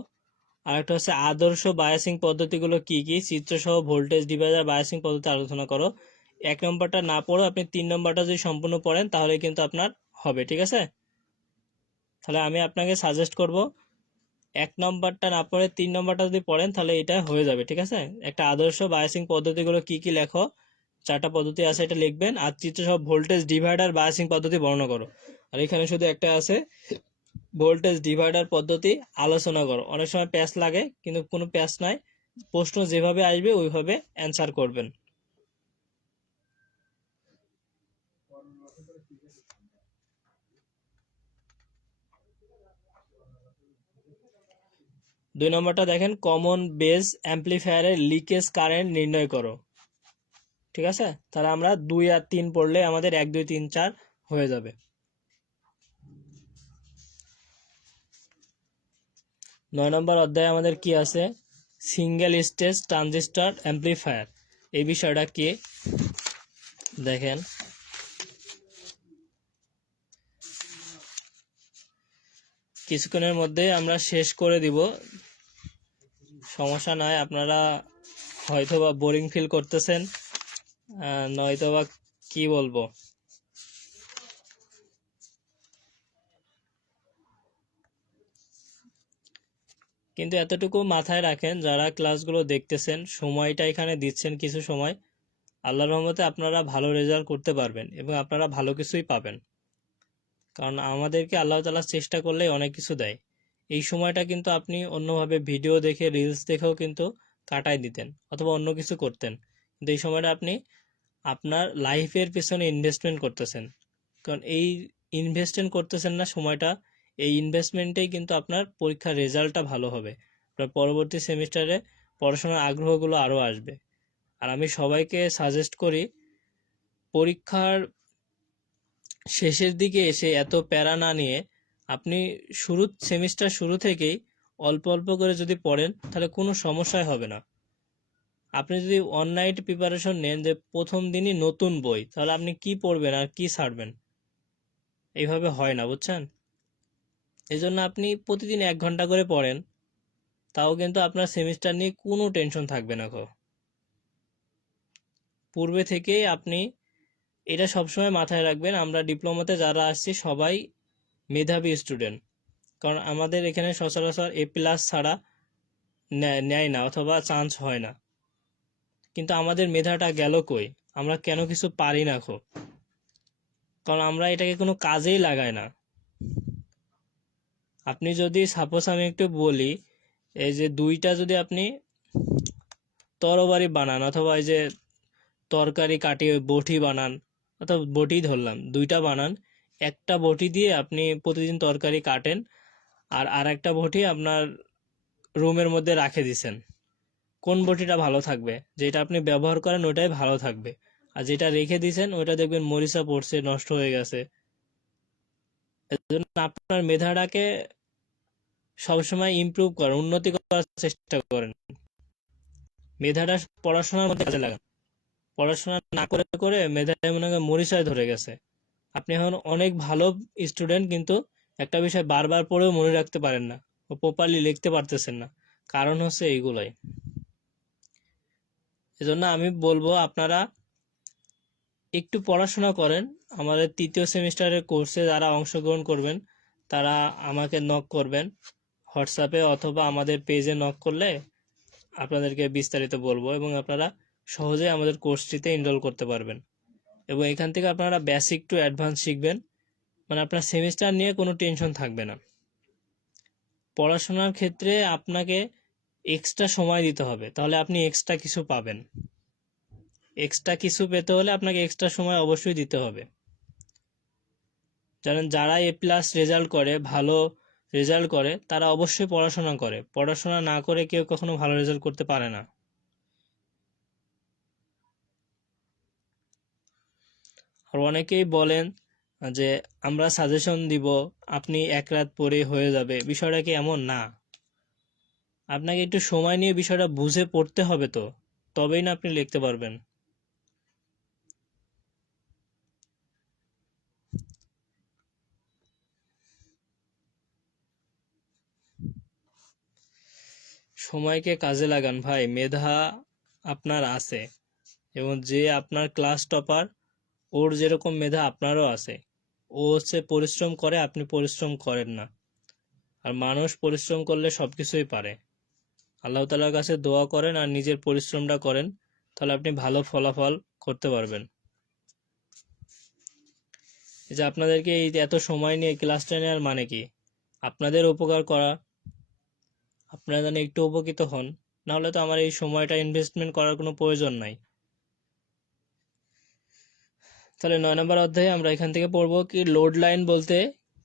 আর একটা হচ্ছে আদর্শ বায়াসিং পদ্ধতিগুলো কি কি, চিত্রসহ ভোল্টেজ ডিভাইডার বায়াসিং পদ্ধতি আলোচনা করো। 1 নম্বরটা না পড়ে আপনি 3 নম্বরটা যদি সম্পূর্ণ পড়েন তাহলে কিন্তু আপনার হবে, ঠিক আছে। তাহলে আমি আপনাকে সাজেস্ট করব 1 নম্বরটা না পড়ে 3 নম্বরটা যদি পড়েন তাহলে এটা হয়ে যাবে, ঠিক আছে। একটা আদর্শ বায়াসিং পদ্ধতিগুলো কি কি লেখো, 4টা পদ্ধতি আছে, এটা লিখবেন। আর চিত্রসহ ভোল্টেজ ডিভাইডার বায়াসিং পদ্ধতি বর্ণনা করো। আর এখানে শুধু একটা আছে, ভোল্টেজ ডিভাইডার পদ্ধতি আলোচনা করো। অনেক সময় প্যাচ লাগে, কিন্তু কোনো প্যাচ নাই, প্রশ্ন যেভাবে আসবে ওইভাবে অ্যান্সার করবেন। দুই নম্বরটা দেখেন, কমন বেস অ্যাম্পলিফায়ারের লিকেজ কারেন্ট নির্ণয় করো, ঠিক আছে। তাহলে আমরা 2 আর 3 পড়লে আমাদের 1 2 3 4 হয়ে যাবে। 9 নম্বর অধ্যায়ে আমাদের কি আছে, সিঙ্গেল স্টেজ ট্রানজিস্টর অ্যাম্পলিফায়ার, এই বিষয়টা কি দেখেন। কিছুক্ষণের মধ্যে আমরা শেষ করে দিব, সমস্যা নাই। আপনারা হয়তো বা বোরিং ফিল করতেছেন, নয়তো বা কি বলবো। কিন্তু এতটুকু মাথায় রাখেন, যারা ক্লাসগুলো দেখতেছেন, সময়টা এখানে দিচ্ছেন কিছু সময়, আল্লাহর রহমতে আপনারা ভালো রেজাল্ট করতে পারবেন এবং আপনারা ভালো কিছুই পাবেন। কারণ আমাদেরকে আল্লাহ তাআলা চেষ্টা করলে অনেক কিছু দেয়। এই সময়টা কিন্তু আপনি অন্যভাবে ভিডিও দেখে, রিলস দেখেও কিন্তু কাটাই দিতেন, অথবা অন্য কিছু করতেন, কিন্তু এই সময়টা আপনি আপনার লাইফের পেছনে ইনভেস্টমেন্ট করতেছেন। কারণ এই ইনভেস্টমেন্ট করতেছেন না সময়টা, এই ইনভেস্টমেন্টেই কিন্তু আপনার পরীক্ষার রেজাল্টটা ভালো হবে, আপনার পরবর্তী সেমিস্টারে পড়াশোনার আগ্রহগুলো আরও আসবে। আর আমি সবাইকে সাজেস্ট করি, পরীক্ষার শেষের দিকে এসে এত প্যারা না নিয়ে আপনি সেমিস্টার শুরু থেকেই অল্প অল্প করে যদি পড়েন তাহলে কোনো সমস্যাই হবে না। আপনি যদি ওয়ান নাইট প্রিপারেশন নেন, যে প্রথম দিনই নতুন বই, তাহলে আপনি কি পড়বেন আর কি ছাড়বেন, এইভাবে হয় না, বুঝছেন। এই জন্য আপনি প্রতিদিন 1 ঘন্টা করে পড়েন, তাও কিন্তু আপনার সেমিস্টার নিয়ে কোনো টেনশন থাকবে না। পূর্বে থেকেই আপনি এটা সবসময় মাথায় রাখবেন, আমরা ডিপ্লোমাতে যারা আসছি সবাই মেধাবী স্টুডেন্ট। কারণ আমাদের এখানে সচরাচর A+ ছাড়া নেয় না অথবা চান্স হয় না। কিন্তু আমাদের মেধাটা গেল কই? আমরা কেন কিছু পারি না? কারণ আমরা এটাকে কোনো কাজেই লাগাই না। আপনি যদি সাপোজ আমি একটু বলি, এই যে দুইটা যদি আপনি তরবারি বানান অথবা এই যে তরকারি কাটিয়ে বটি বানান, অথবা বটি ধরলাম, দুইটা বানান, একটা বটি দিয়ে আপনি প্রতিদিন তরকারি কাটেন আর একটা বটি আপনার রুমের মধ্যে রাখে দিছেন, কোন বটিটা ভালো থাকবে? যেটা আপনি ব্যবহার করেন ওটাই ভালো থাকবে, আর যেটা রেখে দিয়েছেন ওটা দেখবেন মরিচা পড়ছে, নষ্ট হয়ে গেছে। এজন্য আপনার মেধাটাকে সবসময় ইমপ্রুভ করেন, উন্নতি করার চেষ্টা করেন। মেধাটা পড়াশোনার মধ্যে কাজে লাগান। পড়াশোনা না করে করে মেধাটা মনে হয় মরিচায় ধরে গেছে। আপনি এখন অনেক ভালো স্টুডেন্ট, কিন্তু একটা বিষয় বারবার পড়েও মনে রাখতে পারেন না ও প্রপারলি লিখতে পারতেছেন না। কারণ হচ্ছে এইগুলাই। এজন্য আমি বলবো আপনারা একটু পড়াশোনা করেন। আমাদের 3য় সেমিস্টারের কোর্সে যারা অংশগ্রহণ করবেন তারা আমাকে নক করবেন হোয়াটসঅ্যাপে, অথবা আমাদের পেজে নক করলে আপনাদেরকে বিস্তারিত বলবো এবং আপনারা সহজে আমাদের কোর্সটিতে এনরোল করতে পারবেন। এবং এখান থেকে আপনারা বেসিক টু অ্যাডভান্স শিখবেন, মানে আপনার সেমিস্টার নিয়ে কোনো টেনশন থাকবে না। পড়াশোনার ক্ষেত্রে আপনাকে এক্সট্রা সময় দিতে হবে, তাহলে আপনি এক্সট্রা কিছু পাবেন। এক্সট্রা কিছু পেতে হলে আপনাকে এক্সট্রা সময় অবশ্যই দিতে হবে। জানেন, যারা A+ রেজাল্ট করে, ভালো রেজাল্ট করে, তারা অবশ্যই পড়াশোনা করে। পড়াশোনা না করে কেউ কখনো ভালো রেজাল্ট করতে পারে না। আর অনেকেই বলেন যে আমরা সাজেশন দিব, আপনি এক রাত পরে হয়ে যাবে। বিষয়টা কি এমন না। আপনাকে একটু সময় নিয়ে বিষয়টা বুঝে পড়তে হবে, তো তবেই না আপনি লিখতে পারবেন। সময়কে কাজে লাগান ভাই, মেধা আপনার আছে, এবং যে আপনার ক্লাস টপার ওর যেরকম মেধা আপনারও আছে। ও হচ্ছে পরিশ্রম করে, আপনি পরিশ্রম করেন না। আর মানুষ পরিশ্রম করলে সবকিছুই পারে। আল্লাহ তাআলার কাছে দোয়া করেন আর নিজের পরিশ্রমটা করেন, তাহলে আপনি ভালো ফলাফল করতে পারবেন। এই যে আপনাদেরকে এই এত সময় নিয়ে ক্লাসটা নেওয়ার মানে কি? আপনাদের উপকার করা, আপনারা যেন একটু উপকৃত হন। না হলে তো আমার এই সময়টা ইনভেস্টমেন্ট করার কোনো প্রয়োজন নাই। তাহলে 9 নম্বর অধ্যায়ে আমরা এখান থেকে পড়বো কি লোড লাইন বলতে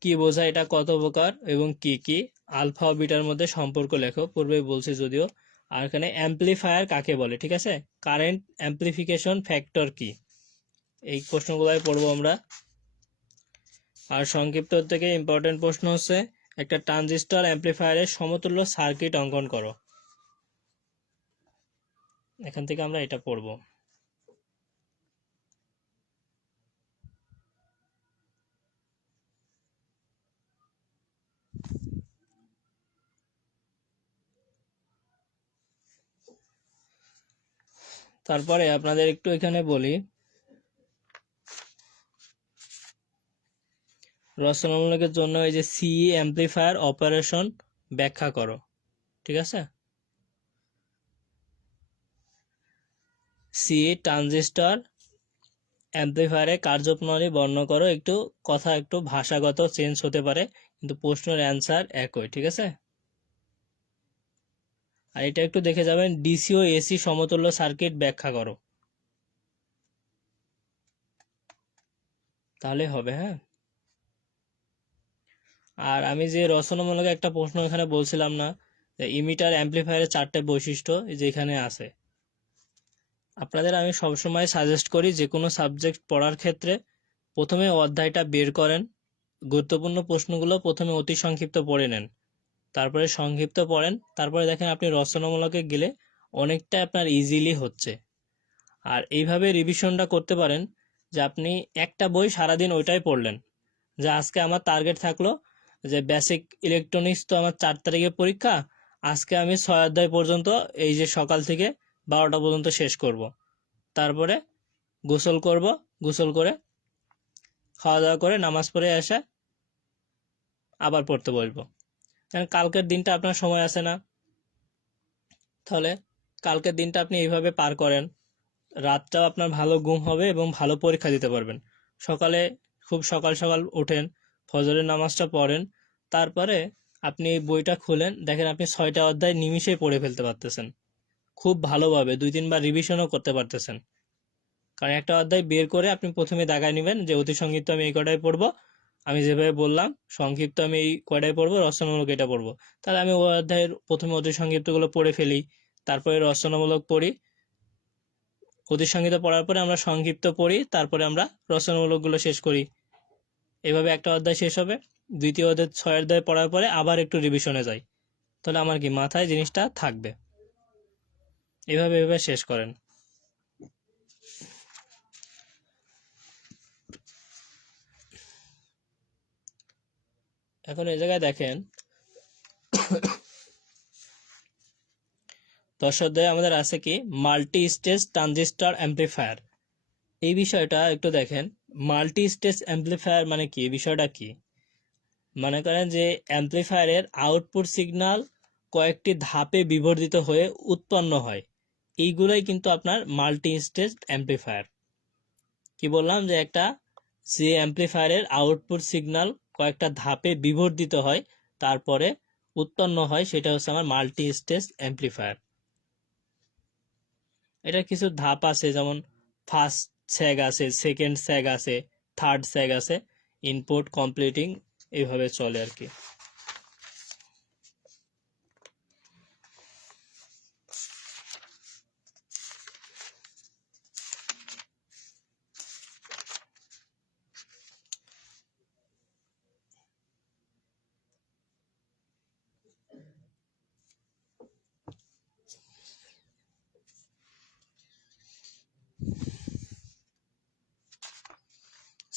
কি বোঝায়, এটা কত প্রকার এবং কি কি, আলফা ও বিটার মধ্যে সম্পর্ক লেখো, পূর্বে বলছি যদিও। আর এখানে অ্যাম্পলিফায়ার কাকে বলে, ঠিক আছে, কারেন্ট অ্যাম্পলিফিকেশন ফ্যাক্টর কি, এই প্রশ্নগুলাই পড়বো আমরা। আর সংক্ষিপ্ত থেকে ইম্পর্টেন্ট প্রশ্ন হচ্ছে একটা ট্রানজিস্টর অ্যাম্পলিফায়ারের সমতুল্য সার্কিট অঙ্কন করো। এখান থেকে আমরা এটা পড়বো। তারপরে আপনাদের একটু এখানে বলি, রচনামূলকের জন্য এই যে সিই অ্যাম্পলিফায়ার অপারেশন ব্যাখ্যা করো, ঠিক আছে। সিই ট্রানজিস্টর অ্যাম্পলিফায়ারের কার্যপ্রণালী বর্ণনা করো। একটু কথা একটু ভাষাগত চেঞ্জ হতে পারে, কিন্তু প্রশ্নের অ্যান্সার একই, ঠিক আছে। আর এটা একটু দেখে যাবেন, ডিসি ও এসি সমতুল্য সার্কিট ব্যাখ্যা করো, তাহলে হবে। হ্যাঁ, আর আমি যে রচনামূলক একটা প্রশ্ন এখানে বলছিলাম না, যে ইমিটার অ্যাম্পলিফায়ারের 4টে বৈশিষ্ট্য যেখানে আছে। আপনাদের আমি সবসময় সাজেস্ট করি যে কোনো সাবজেক্ট পড়ার ক্ষেত্রে প্রথমে অধ্যায়টা বের করেন, গুরুত্বপূর্ণ প্রশ্নগুলো প্রথমে অতি সংক্ষিপ্ত পড়ে নেন, তারপরে সংক্ষিপ্ত পড়েন, তারপরে দেখেন আপনি রচনামূলকে গেলে অনেকটা আপনার ইজিলি হচ্ছে। আর এইভাবে রিভিশনটা করতে পারেন যে আপনি একটা বই সারাদিন ওইটাই পড়লেন, যে আজকে আমার টার্গেট থাকলো যে বেসিক ইলেকট্রনিক্স তো আমার 4 তারিখে পরীক্ষা, আজকে আমি 6 অধ্যায় পর্যন্ত এই যে সকাল থেকে 12টা পর্যন্ত শেষ করব। তারপরে গোসল করব, গোসল করে খাওয়া দাওয়া করে নামাজ পড়ে এসে আবার পড়তে বসবো। কারণ কালকের দিনটা আপনার সময় আছে না, তাহলে কালকের দিনটা আপনি এইভাবে পার করেন, রাতটাও আপনার ভালো ঘুম হবে এবং ভালো পরীক্ষা দিতে পারবেন। সকালে খুব সকাল সকাল ওঠেন, ফজরের নামাজটা পড়েন, তারপরে আপনি এই বইটা খুলেন, দেখেন আপনি 6টা অধ্যায় নিমিষেই পড়ে ফেলতে পারতেছেন, খুব ভালোভাবে 2-3 বার রিভিশনও করতে পারতেছেন। কারণ একটা অধ্যায় বের করে আপনি প্রথমে দাগায় নেবেন যে অতি সংক্ষিপ্ত আমি এই কটাই পড়বো, আমি যেভাবে বললাম সংক্ষিপ্ত আমি এই কয়টাই পড়বো, রচনামূলক এটা পড়বো। তাহলে আমি ওই অধ্যায়ের প্রথমে অতি সংক্ষিপ্তগুলো পড়ে ফেলি, তারপরে রচনামূলক পড়ি, অতি সংক্ষিপ্ত পড়ার পরে আমরা সংক্ষিপ্ত পড়ি, তারপরে আমরা রচনামূলকগুলো শেষ করি। এভাবে একটা অধ্যায় শেষ হবে, দ্বিতীয় অধ্যায় 6 অধ্যায় পড়ার পরে আবার একটু রিভিশনে যাই, তাহলে আমার কি মাথায় জিনিসটা থাকবে। এভাবে এভাবে শেষ করেন। এখন এই জায়গায় দেখেন 10 অধ্যায়ে আমাদের আছে কি মাল্টি স্টেজ ট্রানজিস্টর অ্যাম্পলিফায়ার। এই বিষয়টা একটু দেখেন, মাল্টি স্টেজ অ্যাম্পলিফায়ার মানে কি, বিষয়টা কি? মনে করেন যে অ্যাম্পলিফায়ারের আউটপুট সিগন্যাল কয়েকটি ধাপে বিবর্ধিত হয়ে উৎপন্ন হয়, এইগুলোই কিন্তু আপনার মাল্টি স্টেজ অ্যাম্পলিফায়ার। কি বললাম যে একটা যে অ্যাম্পলিফায়ারের আউটপুট সিগন্যাল কয়েকটা ধাপে বিবর্ধিত হয় তারপরে উৎপন্ন হয়, সেটা হচ্ছে আমার মাল্টি স্টেজ অ্যাম্পলিফায়ার। এটা কিছু ধাপ আছে, যেমন ফার্স্ট স্যাগ আছে, সেকেন্ড স্যাগ আছে, থার্ড স্যাগ আছে, ইনপুট কমপ্লিটিং, এইভাবে চলে আর কি।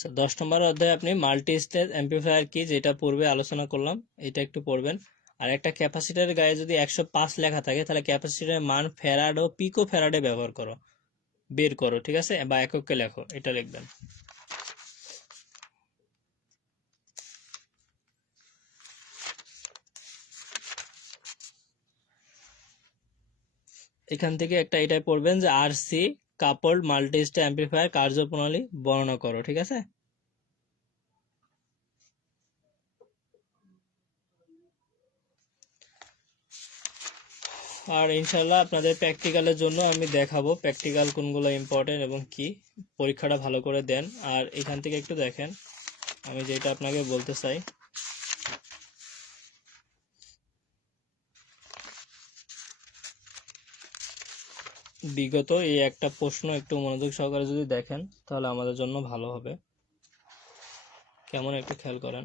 আচ্ছা, 10 নম্বর অধ্যায়ে আপনি মাল্টি স্টেজ অ্যাম্পলিফায়ার কি, যেটা পূর্বে আলোচনা করলাম, এটা একটু পড়বেন। আর একটা ক্যাপাসিটরের গায়ে যদি 105 লেখা থাকে, তাহলে ক্যাপাসিটরের মান ফ্যারাড ও পিকো ফ্যারাডে ব্যবহার করো, বের করো, ঠিক আছে, বা এককে লেখো, এটা লিখবেন। এখান থেকে একটা এটাই পড়বেন যে RC coupled multi stage amplifier কার্যপ্রণালী বর্ণনা করো, ঠিক আছে। আর ইনশাল্লাহ আপনাদের প্র্যাকটিক্যালের জন্য আমি দেখাবো প্র্যাকটিক্যাল কোনগুলো ইম্পর্টেন্ট এবং কি, পরীক্ষাটা ভালো করে দেন। আর এখান থেকে একটু দেখেন, আমি যেটা আপনাকে বলতে চাই, বিগত এই একটা প্রশ্ন একটু মনোযোগ সহকারে যদি দেখেন তাহলে আমাদের জন্য ভালো হবে। কেমন একটু খেয়াল করেন,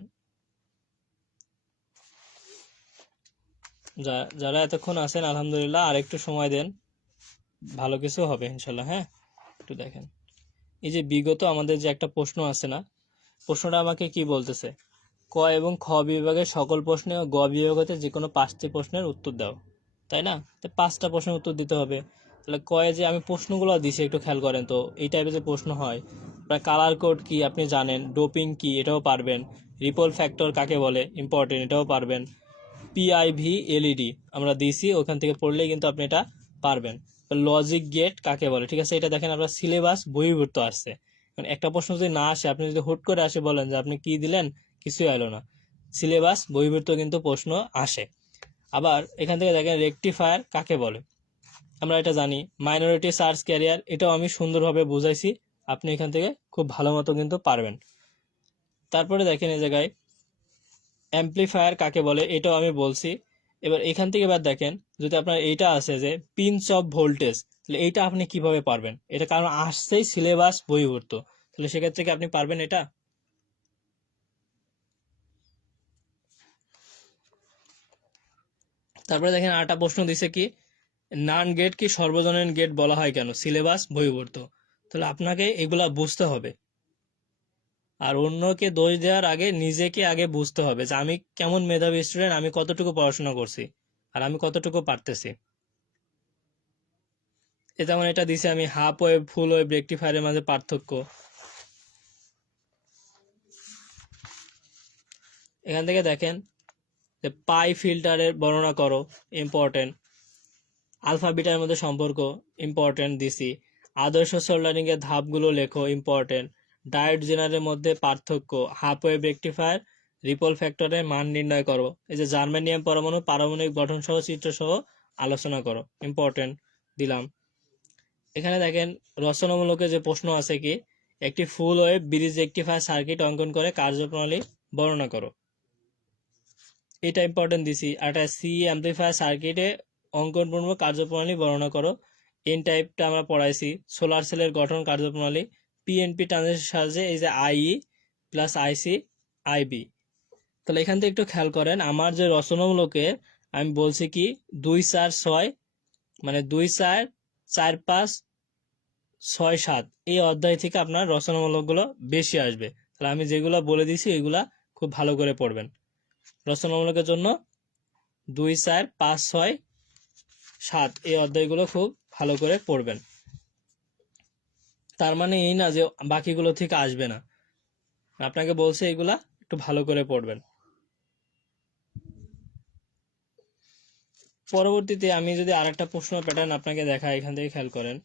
যারা এতক্ষণ আছেন আলহামদুলিল্লাহ, আর একটু সময় দেন, ভালো কিছু হবে ইনশাল্লাহ। হ্যাঁ, একটু দেখেন, এই যে বিগত আমাদের যে একটা প্রশ্ন আছে না, প্রশ্নটা আমাকে কি বলতেছে, ক এবং খ বিভাগের সকল প্রশ্নে ও গ বিভাগতে যে কোনো 5টি প্রশ্নের উত্তর দাও, তাই না? তো 5টা প্রশ্নের উত্তর দিতে হবে। তাহলে কয়ে যে আমি প্রশ্নগুলো দিছি একটু খেয়াল করেন তো, এই টাইপের যে প্রশ্ন হয়, কালার কোড কি আপনি জানেন, ডোপিং কি এটাও পারবেন, রিপল ফ্যাক্টর কাকে বলে ইম্পর্টেন্ট এটাও পারবেন, পিআইভি এলইডি আমরা দিছি, ওখান থেকে পড়লেই কিন্তু আপনি এটা পারবেন। লজিক গেট কাকে বলে, ঠিক আছে, এটা দেখেন আপনার সিলেবাস বহির্ভূত আসছে। একটা প্রশ্ন যদি না আসে, আপনি যদি হুট করে আসে বলেন যে আপনি কি দিলেন, কিছুই এলো না, সিলেবাস বহির্ভূত কিন্তু প্রশ্ন আসে। আবার এখান থেকে দেখেন রেকটিফায়ার কাকে বলে, আমরা এটা জানি, মাইনরিটি সার্চ ক্যারিয়ার, এটাও আমি সুন্দরভাবে বুঝাইছি, আপনি এখান থেকে খুব ভালো মতো কিন্তু পারবেন। তারপরে দেখেন এই জায়গায় অ্যাম্পলিফায়ার কাকে বলে, এটাও আমি বলছি। এবার এখান থেকে এবার দেখেন, যদি আপনার এইটা আছে যে পিঞ্চ অফ ভোল্টেজ, তাহলে এইটা আপনি কিভাবে পারবেন, এটা কারণ আসছেই সিলেবাস বহির্ভূত, তাহলে সেক্ষেত্রে কি আপনি পারবেন এটা? তারপরে দেখেন আরেকটা প্রশ্ন দিছে কি, নান গেট কি সর্বজনীন গেট বলা হয় কেন, সিলেবাস বহির্ভূত। তাহলে আপনাকে এগুলা বুঝতে হবে, আর অন্যকে দোষ দেওয়ার আগে নিজেকে আগে বুঝতে হবে যে আমি কেমন মেধাবী স্টুডেন্ট, আমি কতটুকু পড়াশোনা করছি, আর আমি কতটুকু পারতেছি। যেমন এটা দিছে আমি হাফ ওয়েভ ফুল ওয়েভ রেকটিফায়ারের মাঝে পার্থক্য। এখান থেকে দেখেন যে পাই ফিল্টারের বর্ণনা করো, ইম্পর্টেন্ট। আলফা বিটার মধ্যে সম্পর্ক, ইম্পর্টেন্ট দিছি। আদর্শ সোল্ডারিং এর ধাপগুলো লেখো, ইম্পর্টেন্ট। ডায়োড জেনারের মধ্যে পার্থক্য, হাফ ওয়েভ রেকটিফায়ার, রিপল ফ্যাক্টরের মান নির্ণয় করো। এই যে জার্মেনিয়াম পরমাণু পারমাণবিক গঠন সহ চিত্র সহ আলোচনা করো, ইম্পর্টেন্ট দিলাম। এখানে দেখেন রচনামূলকের যে প্রশ্ন আছে কি, একটি ফুল ওয়েভ ব্রিজ রেকটিফায়ার সার্কিট অঙ্কন করে কার্যপ্রণালী বর্ণনা করো, এটা ইম্পর্টেন্ট দিছি। আর একটা সি অ্যাম্পলিফায়ার সার্কিটে অঙ্কনপূর্বক কার্যপ্রণালী বর্ণনা করো, এন টাইপটা আমরা পড়াইছি। সোলার সেলের গঠন কার্যপ্রণালী, পিএনপি ট্রানজিস্টরের সাহায্যে এই যে আইই প্লাস আইসি আইবি। তাহলে এখান থেকে একটু খেয়াল করেন, আমার যে রচনামূলকে আমি বলছি কি 2, 4, 6 মানে 2, 4, 4, 5, 6, 7 এই অধ্যায় থেকে আপনার রচনামূলকগুলো বেশি আসবে। তাহলে আমি যেগুলো বলে দিছি এগুলা খুব ভালো করে পড়বেন। রচনামূলকের জন্য 2, 4, 5, 6, 7 এই অধ্যায়গুলো খুব ভালো করে পড়বেন। তার মানে এই না যে বাকিগুলো থেকে আসবে না, আপনাকে বলছে এগুলা একটু ভালো করে পড়বেন। পরবর্তীতে আমি যদি আরেকটা প্রশ্ন প্যাটার্ন আপনাকে দেখাই, এখান থেকে খেয়াল করেন।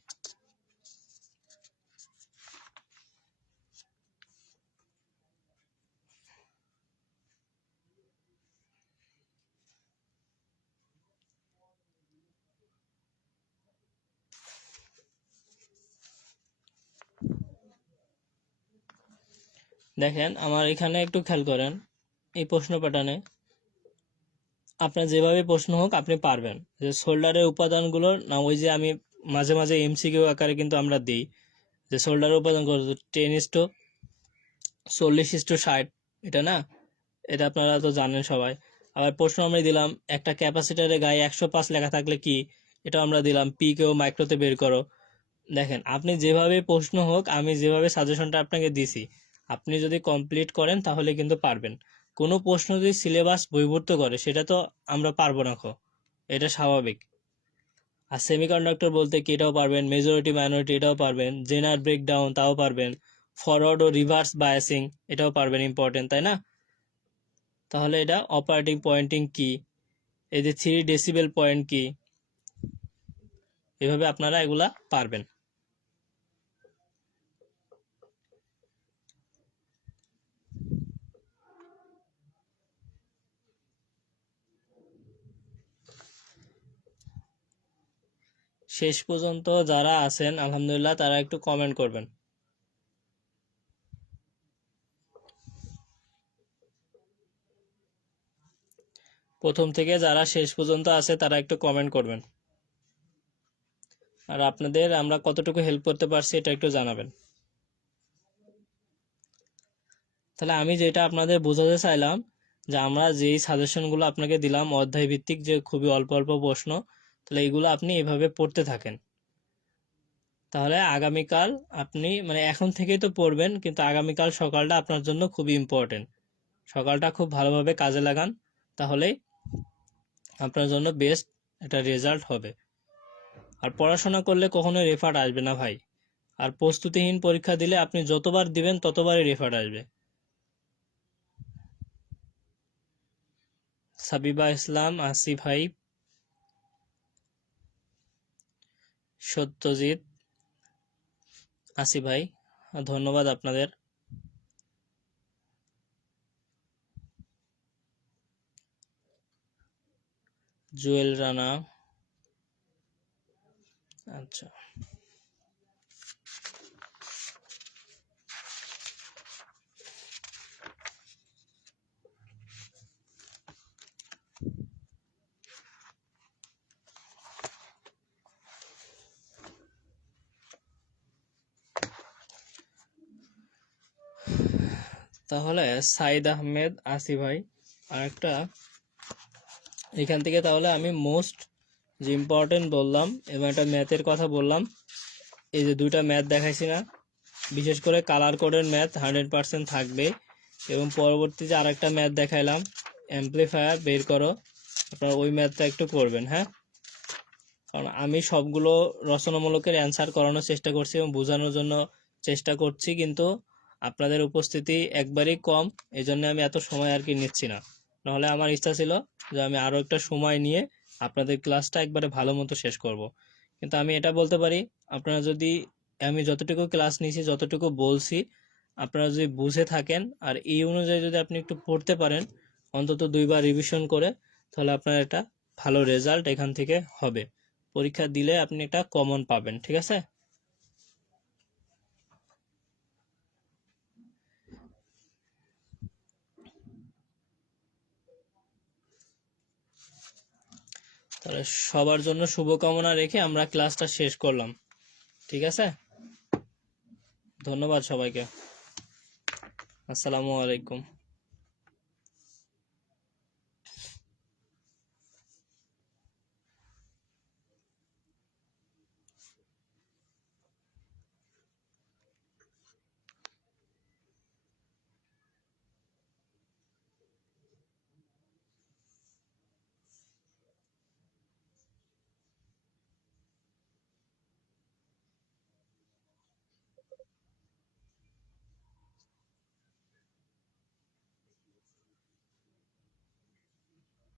দেখেন আমার এখানে একটু খেয়াল করেন, এই প্রশ্ন প্যাটার্নে আপনার যেভাবে প্রশ্ন হোক আপনি পারবেন। যে সোল্ডারের উপাদানগুলো না, ওই যে আমি মাঝে মাঝে এমসিকিউ আকারে কিন্তু আমরা দিই যে সোল্ডারের উপাদান 10:40:60 এটা না, এটা আপনারা তো জানেন সবাই। আবার প্রশ্ন আমরা দিলাম একটা ক্যাপাসিটরের গায়ে 105 লেখা থাকলে কি, এটা আমরা দিলাম পি কেও মাইক্রোতে বের করো। দেখেন আপনি যেভাবে প্রশ্ন হোক, আমি যেভাবে সাজেশনটা আপনাকে দিছি, আপনি যদি কমপ্লিট করেন তাহলে কিন্তু পারবেন। কোনো প্রশ্ন যদি সিলেবাস বহির্ভূত করে সেটা তো আমরা পারবো না, এটা স্বাভাবিক। আর সেমিকন্ডাক্টর বলতে কি, এটাও পারবেন। মেজরিটি মাইনরিটি এটাও পারবেন। জেনার ব্রেকডাউন তাও পারবেন। ফরওয়ার্ড ও রিভার্স বায়াসিং এটাও পারবেন, ইম্পর্টেন্ট তাই না? তাহলে এটা অপারেটিং পয়েন্টিং কি, এই যে 3 ডেসিবেল পয়েন্ট কি, এভাবে আপনারা এগুলা পারবেন। শেষ পর্যন্ত যারা আছেন আলহামদুলিল্লাহ, তারা একটু কমেন্ট করবেন। প্রথম থেকে যারা শেষ পর্যন্ত আছে তারা একটু কমেন্ট করবেন, আর আপনাদের আমরা কতটুকু হেল্প করতে পারছি এটা একটু জানাবেন। তাহলে আমি যেটা আপনাদের বোঝাতে চাইলাম, যে আমরা যেই সাজেশনগুলো আপনাকে দিলাম অধ্যায় ভিত্তিক, যে খুবই অল্প অল্প প্রশ্ন, তাহলে এইগুলো আপনি এভাবে পড়তে থাকেন। তাহলে আগামীকাল আপনি মানে এখন থেকেই তো পড়বেন, কিন্তু আগামীকাল সকালটা আপনার জন্য খুবই ইম্পর্টেন্ট। সকালটা খুব ভালোভাবে কাজে লাগান, তাহলেই আপনার জন্য বেস্ট একটা রেজাল্ট হবে। আর পড়াশোনা করলে কখনোই রেফার আসবে না ভাই। আর প্রস্তুতিহীন পরীক্ষা দিলে আপনি যতবার দিবেন ততবারই রেফার আসবে। সাবিবা ইসলাম, আসি ভাই, সত্যজিৎ, আসি ভাই, ধন্যবাদ আপনাদের। জুয়েল রানা, আচ্ছা। তাহলে সাইদ আহমেদ, আসি ভাই, আর একটা এখান থেকে তাহলে আমি মোস্ট যে ইম্পর্টেন্ট বললাম এবং একটা ম্যাথের কথা বললাম। এই যে দুইটা ম্যাথ দেখাইছি না, বিশেষ করে কালার কোডের ম্যাথ 100% থাকবে। এবং পরবর্তী যে আরেকটা ম্যাথ দেখাইলাম, অ্যাম্পলিফায়ার বের করো, আপনারা ওই ম্যাথটা একটু করবেন, হ্যাঁ। কারণ আমি সবগুলো রচনামূলকের অ্যান্সার করানোর চেষ্টা করছি এবং বোঝানোর জন্য চেষ্টা করছি, কিন্তু আপনাদের উপস্থিতি একবারই কম, এই জন্য আমি এত সময় আর কি নিচ্ছি না। নাহলে আমার ইচ্ছা ছিল যে আমি আরও একটা সময় নিয়ে আপনাদের ক্লাসটা একবারে ভালো মতো শেষ করব। কিন্তু আমি এটা বলতে পারি, আপনারা যদি, আমি যতটুকু ক্লাস নিয়েছি, যতটুকু বলছি, আপনারা যদি বুঝে থাকেন আর এই অনুযায়ী যদি আপনি একটু পড়তে পারেন, অন্তত 2বার রিভিশন করে, তাহলে আপনার একটা ভালো রেজাল্ট এখান থেকে হবে। পরীক্ষা দিলে আপনি একটা কমন পাবেন, ঠিক আছে। তাহলে সবার জন্য শুভকামনা রেখে আমরা ক্লাসটা শেষ করলাম, ঠিক আছে। ধন্যবাদ সবাইকে। আসসালামু আলাইকুম।